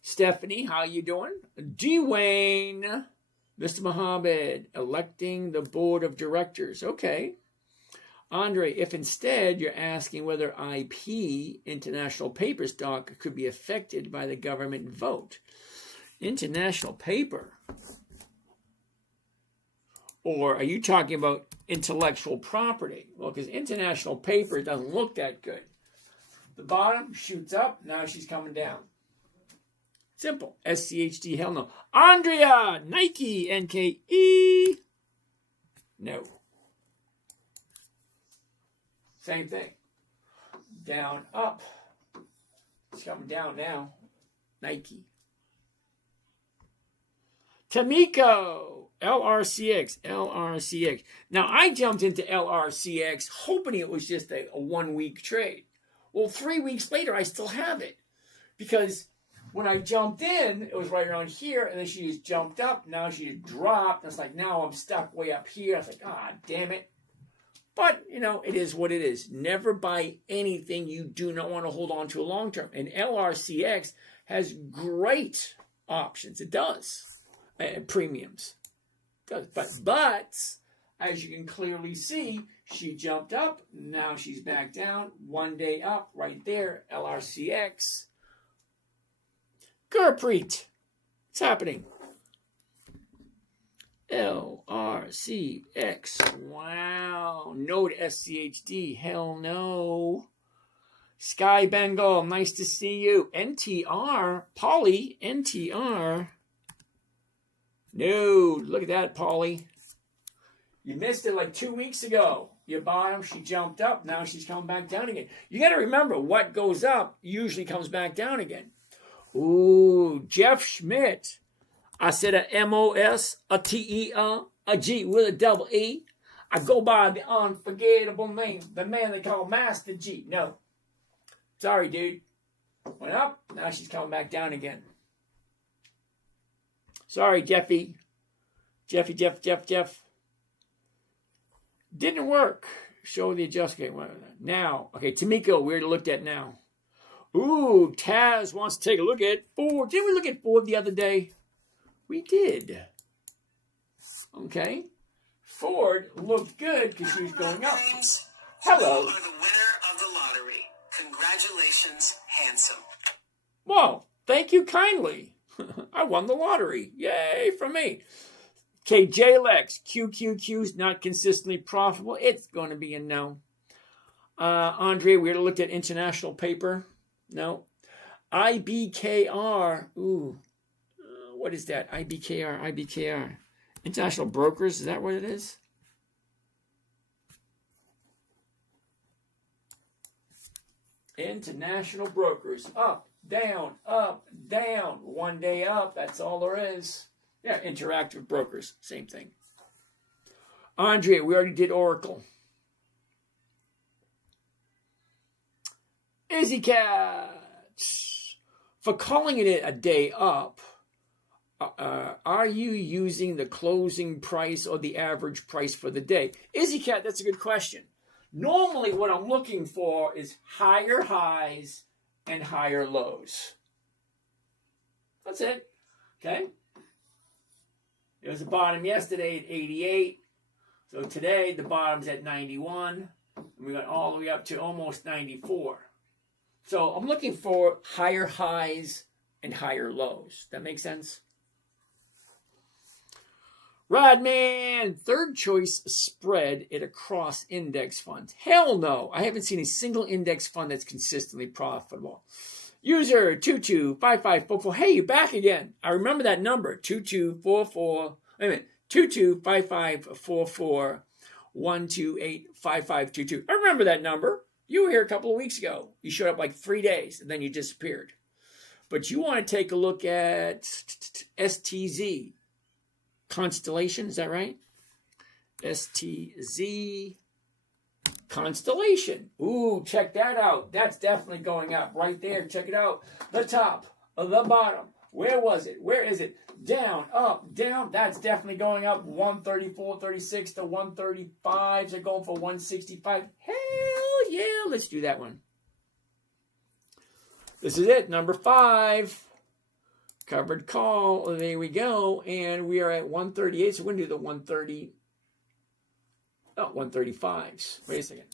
Stephanie, how you doing? Dwayne, Mr. Muhammad, electing the board of directors. Okay. Andre, if instead you're asking whether IP, international paper stock, could be affected by the government vote. International paper? Or are you talking about intellectual property? Well, because international paper doesn't look that good. The bottom shoots up, now she's coming down. Simple. SCHD, hell no. Andrea, Nike, NKE. No. Same thing. Down, up. It's coming down now. Nike. Tamiko. LRCX. Now, I jumped into LRCX hoping it was just a 1 week trade. Well, 3 weeks later, I still have it. Because when I jumped in, it was right around here, and then she just jumped up. Now she just dropped. And it's like, now I'm stuck way up here. I was like, damn it. But, it is what it is. Never buy anything you do not want to hold on to a long term. And LRCX has great options. It does. Premiums. It does. But, as you can clearly see, she jumped up. Now she's back down. 1 day up right there. LRCX. Gurpreet. What's happening? LRCX. Wow. No to SCHD. Hell no. Sky Bengal. Nice to see you. NTR. Polly. NTR. No. Look at that, Polly. You missed it like 2 weeks ago. You bottom. She jumped up. Now she's coming back down again. You got to remember, what goes up usually comes back down again. Ooh. Jeff Schmidt. I said a MOS, a TER, a G with a double E. I go by the unforgettable name, the man they call Master G. No. Sorry, dude. Went up, now she's coming back down again. Sorry, Jeffy. Jeff. Didn't work. Show the adjustment. Now, okay, Tamiko, we're looked at now. Ooh, Taz wants to take a look at Ford. Didn't we look at Ford the other day? We did. Okay. Ford looked good because she was going up. Hello. You are the winner of the lottery. Congratulations, handsome. Whoa, thank you kindly. I won the lottery. Yay for me. Okay, JLEX, QQQ's not consistently profitable. It's going to be a no. Andre, we already looked at international paper. No. IBKR. Ooh. What is that? IBKR. International brokers. Is that what it is? International brokers. Up, down. One day up. That's all there is. Yeah, interactive brokers. Same thing. Andre, we already did Oracle. Izzy Cats. For calling it a day up, are you using the closing price or the average price for the day? Izzy Cat, that's a good question. Normally what I'm looking for is higher highs and higher lows. That's it. Okay? It was the bottom yesterday at 88. So today the bottom's at 91. And we got all the way up to almost 94. So I'm looking for higher highs and higher lows. That makes sense? Rodman, third choice spread it across index funds. Hell no. I haven't seen a single index fund that's consistently profitable. User 225544. Hey, you're back again. I remember that number. 2244. Wait a minute. 225544 1285522. I remember that number. You were here a couple of weeks ago. You showed up like 3 days and then you disappeared. But you want to take a look at STZ. Constellation, is that right? STZ Constellation. Ooh, check that out. That's definitely going up right there. Check it out. The top, the bottom. Where was it? Where is it? Down, up, down. That's definitely going up. 134.36 to 135. They're going for 165. Hell yeah. Let's do that one. This is it. Number 5. Covered call. There we go. And we are at 138. So we're going to do the 130. Oh, 135s. Wait a second.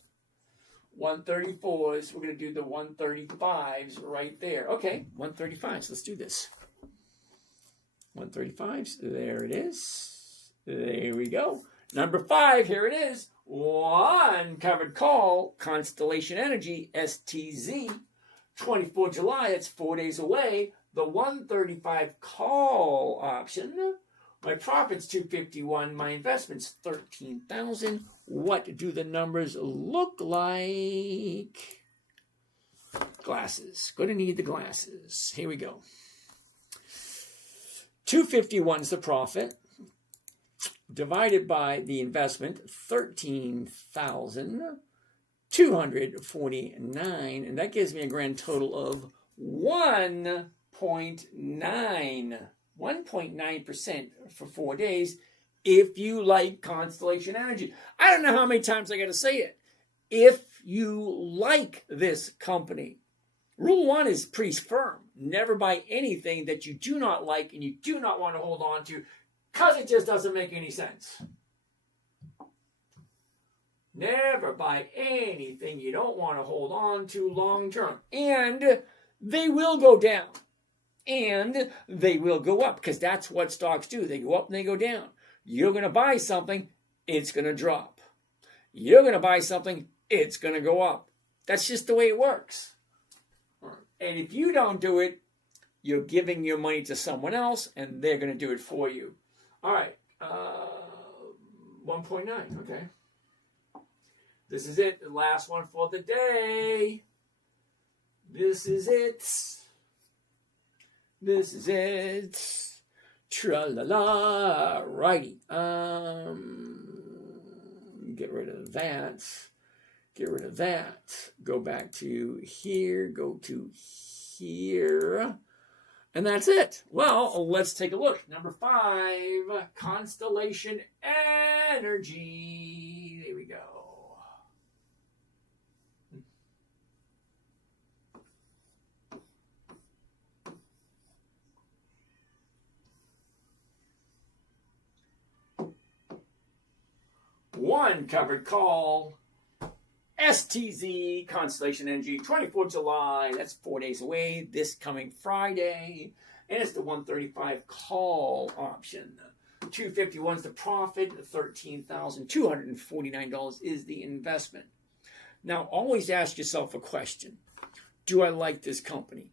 134s. We're going to do the 135s right there. Okay, 135s. Let's do this. 135s. There it is. There we go. Number 5. Here it is. One covered call. Constellation Energy. STZ. 24 July. That's 4 days away. The 135 call option. My profit's 251. My investment's 13,000. What do the numbers look like? Glasses. Going to need the glasses. Here we go. 251 is the profit. Divided by the investment, 13,249. And that gives me a grand total of 1.9. 1.9% for 4 days if you like Constellation Energy. I don't know how many times I got to say it. If you like this company, rule 1 is pretty firm. Never buy anything that you do not like and you do not want to hold on to because it just doesn't make any sense. Never buy anything you don't want to hold on to long term. And they will go down. And they will go up because that's what stocks do. They go up and they go down. You're going to buy something, it's going to drop. You're going to buy something, it's going to go up. That's just the way it works. And if you don't do it, you're giving your money to someone else and they're going to do it for you. All right. 1.9. Okay. This is it. The last one for the day. This is it. This is it. Tra-la-la. Righty. get rid of that. Get rid of that. Go back to here. Go to here. And that's it. Well, let's take a look. Number 5, Constellation Energy. There we go. One covered call. STZ, Constellation Energy, 24 July. That's 4 days away. This coming Friday. And it's the 135 call option. 251 is the profit. $13,249 is the investment. Now, always ask yourself a question. Do I like this company?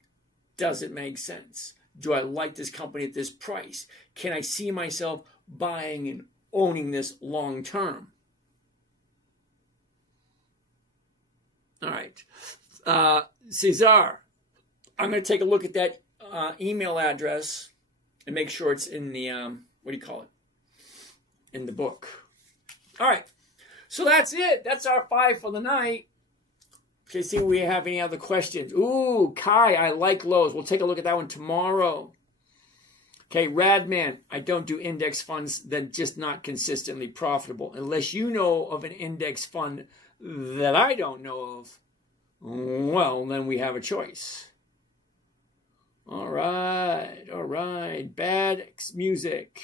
Does it make sense? Do I like this company at this price? Can I see myself buying and owning this long term? All right. Cesar, I'm going to take a look at that email address and make sure it's in the, what do you call it? In the book. All right. So that's it. That's our 5 for the night. Okay, see if we have any other questions. Ooh, Kai, I like Lowe's. We'll take a look at that one tomorrow. Okay, Radman, I don't do index funds that just not consistently profitable. Unless you know of an index fund that I don't know of, well, then we have a choice. All right. Bad music.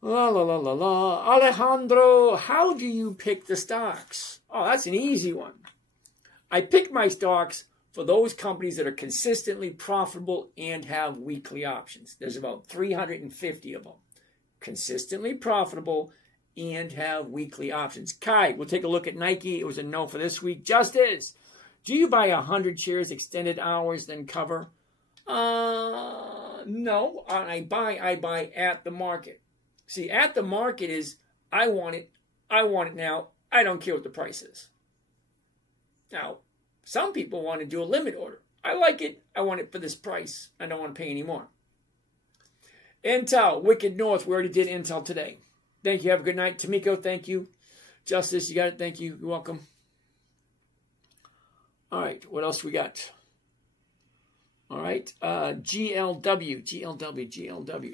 La la la la la. Alejandro, how do you pick the stocks? Oh, that's an easy one. I pick my stocks for those companies that are consistently profitable and have weekly options. There's about 350 of them. Consistently profitable and have weekly options. Kai, we'll take a look at Nike. It was a no for this week. Justice, do you buy 100 shares extended hours then cover? No. I buy at the market. See, at the market is I want it now. I don't care what the price is. Now, some people want to do a limit order. I like it. I want it for this price. I don't want to pay any more. Intel, Wicked North. We already did Intel today. Thank you. Have a good night. Tamiko, thank you. Justice, you got it. Thank you. You're welcome. All right. What else we got? All right. GLW.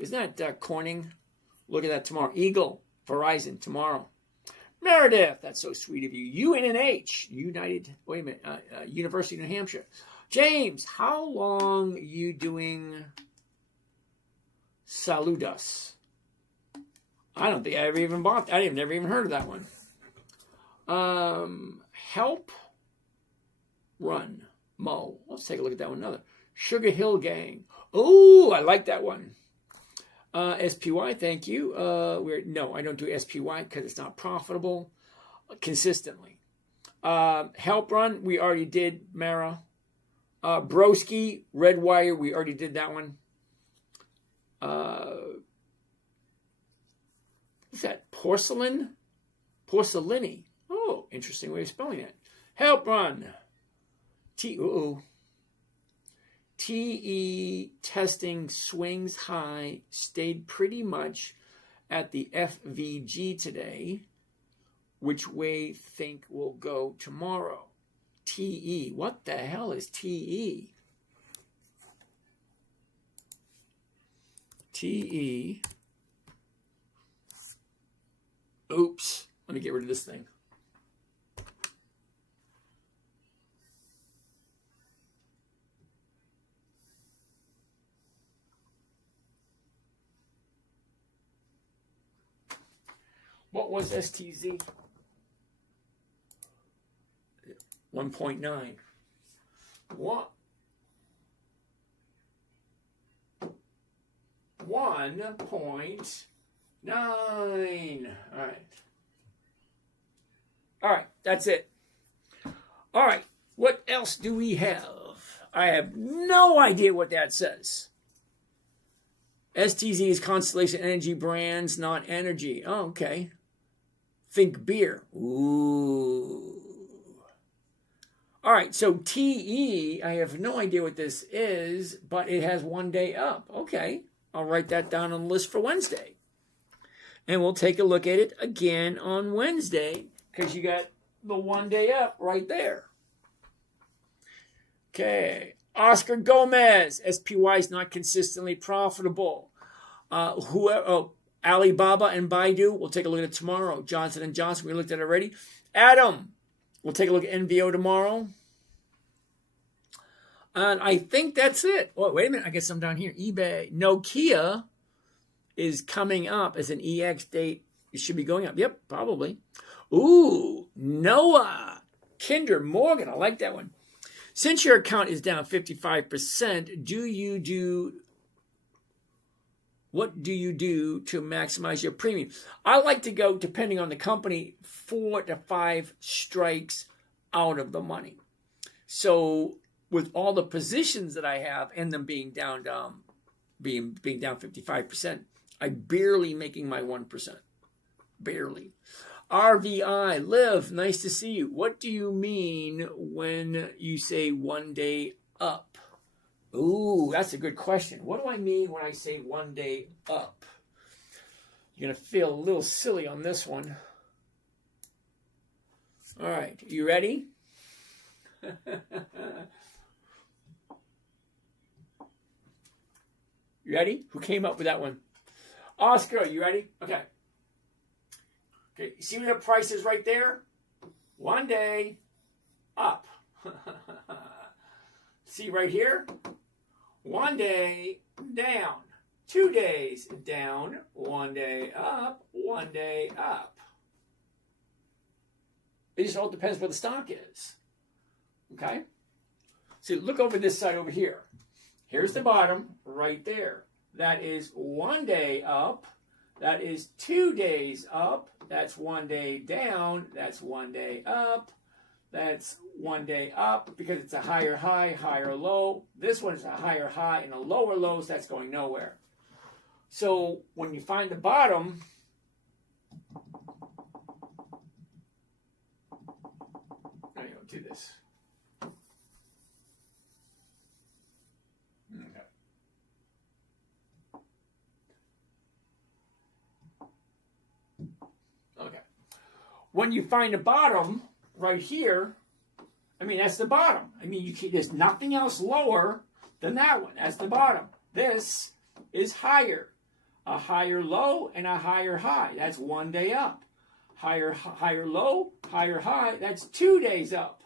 Isn't that Corning? Look at that tomorrow. Eagle, Verizon tomorrow. Meredith, that's so sweet of you. UNH, University of New Hampshire. James, how long are you doing Saludas? I don't think I ever even bought. I've never even heard of that one. Help Run Mo. Let's take a look at that one. Another Sugar Hill Gang. Oh, I like that one. SPY, thank you. No, I don't do SPY because it's not profitable consistently. Help Run, we already did. Mara. Broski, Redwire, we already did that one. What's that? Porcellini. Oh, interesting way of spelling it. Help Run. TE testing swings high, stayed pretty much at the FVG today. Which way think will go tomorrow? TE. What the hell is TE? TE. Oops. Let me get rid of this thing. What was STZ? 1.9. What? 1.9. All right, that's it. All right, what else do we have? I have no idea what that says. STZ is Constellation Energy Brands, not energy. Oh, okay. Think beer. Ooh. All right, so TE, I have no idea what this is, but it has 1 day up. Okay, I'll write that down on the list for Wednesday. And we'll take a look at it again on Wednesday because you got the 1 day up right there. Okay. Oscar Gomez, SPY is not consistently profitable. Alibaba and Baidu, we'll take a look at it tomorrow. Johnson & Johnson, we looked at it already. Adam, we'll take a look at NVO tomorrow. And I think that's it. Oh, wait a minute. I guess I'm down here. eBay. Nokia is coming up as an EX date. It should be going up. Yep, probably. Ooh, Noah. Kinder Morgan. I like that one. Since your account is down 55%, what do you do to maximize your premium? I like to go, depending on the company, 4 to 5 strikes out of the money. So with all the positions that I have and them being down, being down 55%, I'm barely making my 1%. Barely. RVI, Liv, nice to see you. What do you mean when you say 1 day up? Ooh, that's a good question. What do I mean when I say 1 day up? You're going to feel a little silly on this one. All right, you ready? You ready? Who came up with that one? Oscar, you ready? Okay. Okay, see where the price is right there? 1 day up. See right here? 1 day down. 2 days down. 1 day up. 1 day up. It just all depends where the stock is. Okay? So look over this side over here. Here's the bottom right there. That is 1 day up. That is 2 days up. That's 1 day down. That's 1 day up. That's 1 day up because it's a higher high, higher low. This one is a higher high and a lower low, so that's going nowhere. So when you find the bottom, I'm going to do this. Okay. Okay. When you find a bottom right here, I mean, that's the bottom. I mean, there's nothing else lower than that one. That's the bottom. This is higher. A higher low and a higher high. That's 1 day up. Higher low, higher high. That's 2 days up.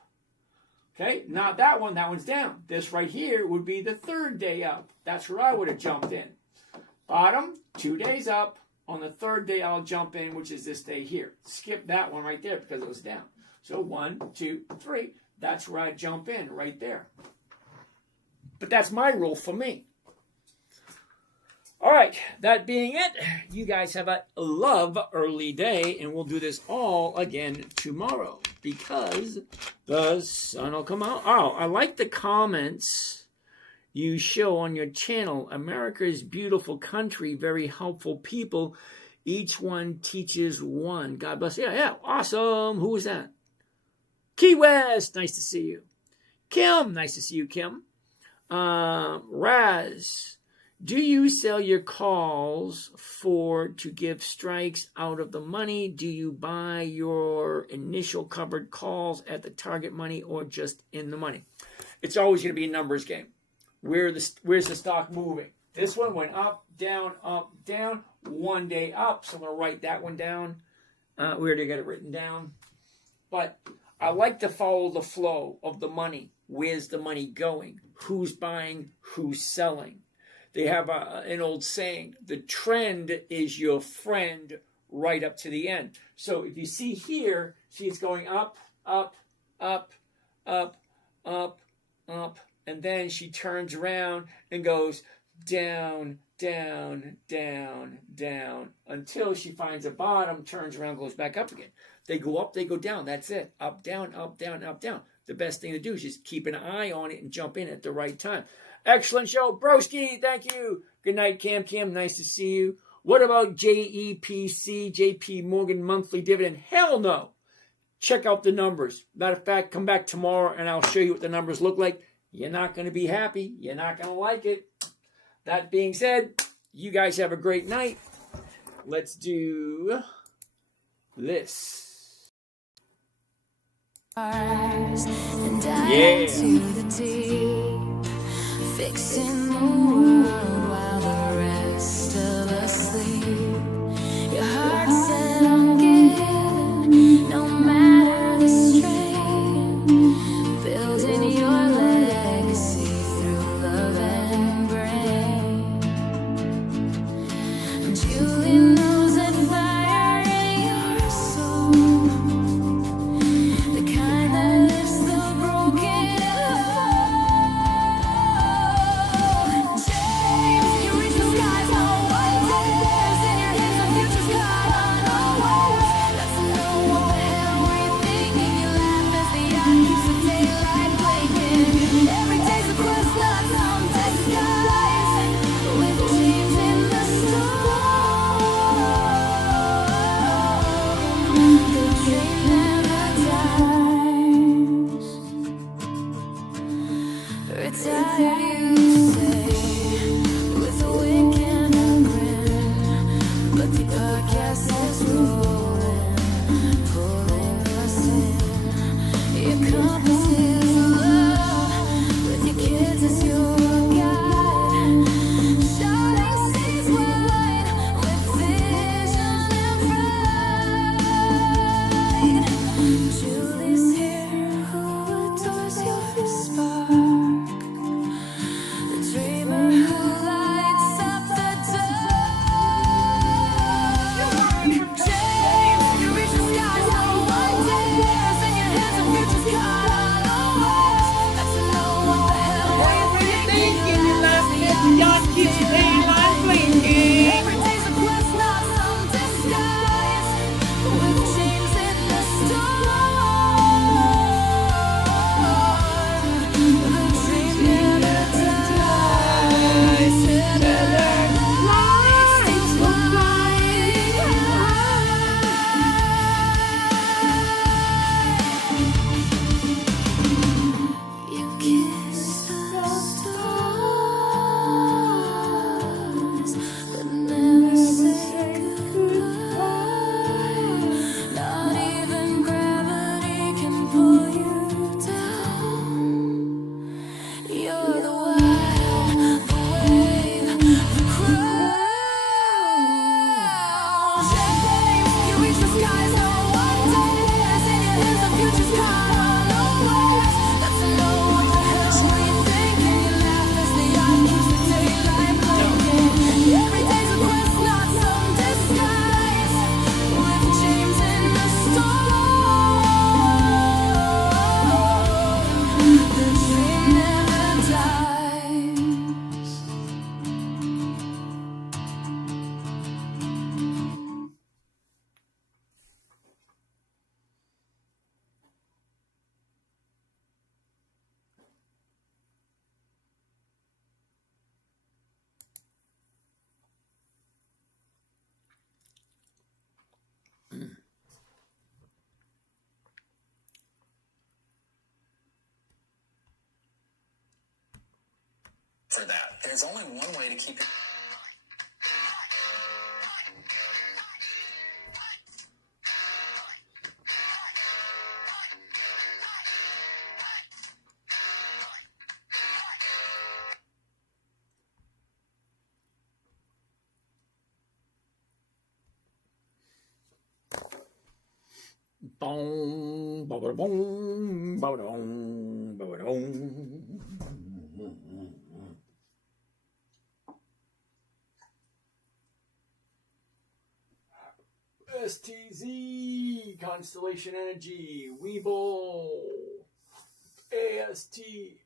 Okay, not that one. That one's down. This right here would be the 3rd day up. That's where I would have jumped in. Bottom, 2 days up. On the 3rd day, I'll jump in, which is this day here. Skip that one right there because it was down. So 1, 2, 3. That's where I jump in right there. But that's my rule for me. All right, that being it, you guys have a lovely day, and we'll do this all again tomorrow because the sun will come out. Oh, I like the comments you show on your channel. America's beautiful country, very helpful people. Each one teaches one. God bless. Yeah, awesome. Who was that? Key West, nice to see you. Kim, nice to see you, Kim. Raz, do you sell your calls to give strikes out of the money? Do you buy your initial covered calls at the target money or just in the money? It's always going to be a numbers game. Where's the stock moving? This one went up, down, 1 day up. So I'm going to write that one down. We already got it written down. But I like to follow the flow of the money. Where's the money going? Who's buying? Who's selling? They have an old saying, the trend is your friend right up to the end. So if you see here, it's going up, up, up, up, up, up, and then she turns around and goes down, down, down, down, until she finds a bottom, turns around, goes back up again. They go up, they go down. That's it. Up, down, up, down, up, down. The best thing to do is just keep an eye on it and jump in at the right time. Excellent show. Broski, thank you. Good night, Cam. Nice to see you. What about JEPC, JP Morgan monthly dividend? Hell no. Check out the numbers. Matter of fact, come back tomorrow and I'll show you what the numbers look like. You're not going to be happy. You're not going to like it. That being said, You guys have a great night. Let's do this. And dive Yeah. into the deep, fixing the world while the rest of us sleep. Your heart set on giving, no matter the strain, building your legacy through love and brain. And Julie knows that fire in your soul, the kind that lifts the broken whole. James, you reach the skies, no one dares. In your hands, the future's caught unawares. That's to know what the hell were you thinking. You laugh as the eye keeps the daylight blinking. Every day's a quest, not some disguise. With dreams in the storm, the dream never dies. Retired, you say, with a wink and a grin, but the podcast is rolling, pulling us in. Your compass is love, with your kids as your guide. Shining seas wide, with vision and pride. Julie's here, who adores your spark, the dreamer who lights up the dark. James, you reach the skies, no one dares. In your hands, the future's caught unawares. That's to know what the hell were you thinking. You laugh as the eye keeps the daylight blinking. Every day's a quest, not some disguise. With dreams in the storm, the dream never dies. Light stays flying high. You kiss the stars, but never say goodbye. Not even gravity can pull you down. You're the wild, the wave, the crown. James, you reach the skies, no one dares. In your hands, the future's caught unawares. That's to know what the hell were you thinking. You laugh as the eye keeps the daylight blinking. Every day's a quest, not some disguise. With James in the storm, the dream never dies. For that, there's only one way to keep it. Boom, ba-ba-da-boom, ba-ba-da-boom, ba-ba-da-boom. STZ, Constellation Energy, Weeble, ASTS.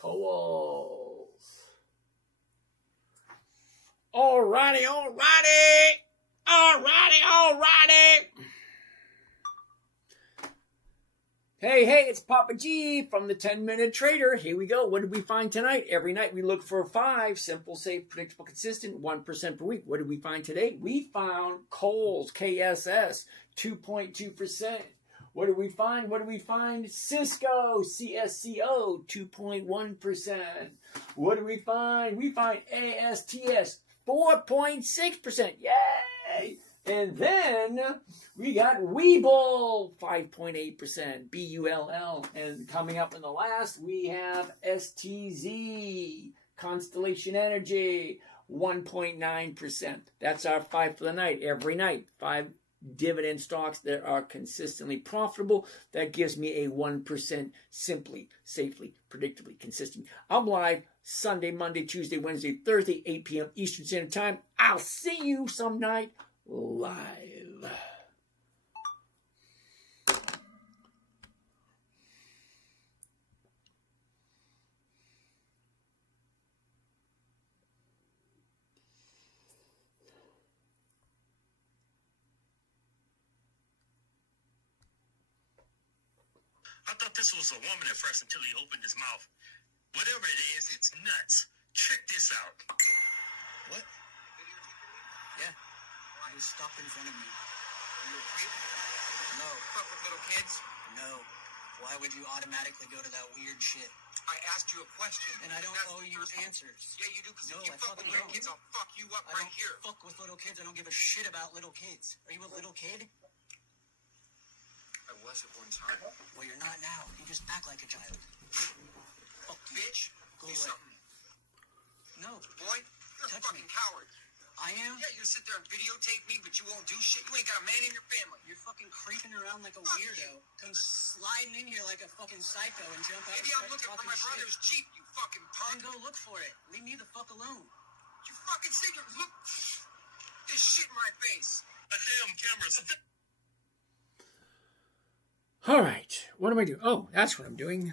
Coals. Alrighty, alrighty. Alrighty, alrighty. Hey, it's Papa G from the 10-Minute Trader. Here we go. What did we find tonight? Every night we look for 5, simple, safe, predictable, consistent, 1% per week. What did we find today? We found Kohl's, KSS, 2.2%. What did we find? Cisco, CSCO, 2.1%. What did we find? We find ASTS, 4.6%. Yay! And then we got Webull, 5.8%, BULL. And coming up in the last, we have STZ, Constellation Energy, 1.9%. That's our 5 for the night, every night. 5 dividend stocks that are consistently profitable. That gives me a 1% simply, safely, predictably, consistent. I'm live Sunday, Monday, Tuesday, Wednesday, Thursday, 8 p.m. Eastern Standard Time. I'll see you some night live. I thought this was a woman at first until he opened his mouth. Whatever it is, it's nuts. Check this out. What? Yeah. You stopped in front of me. Are you a creep? No. Fuck with little kids? No. Why would you automatically go to that weird shit? I asked you a question. And I don't owe you answers. Yeah, you do, because if you fuck with little kids, I'll fuck you up right here. I don't fuck with little kids. I don't give a shit about little kids. Are you a little kid? I was at one time. Well, you're not now. You just act like a child. Fuck you. Bitch, go away. Something. No. Boy, you're a fucking coward. I am? Yeah, you sit there and videotape me, but you won't do shit. You ain't got a man in your family. You're fucking creeping around like a weirdo. Come sliding in here like a fucking psycho and jump out. Maybe I'm looking for my brother's Jeep, you fucking punk. Then go look for it. Leave me the fuck alone. You fucking secret. Look this shit in my face. A damn camera's. All right. What am I doing? Oh, that's what I'm doing.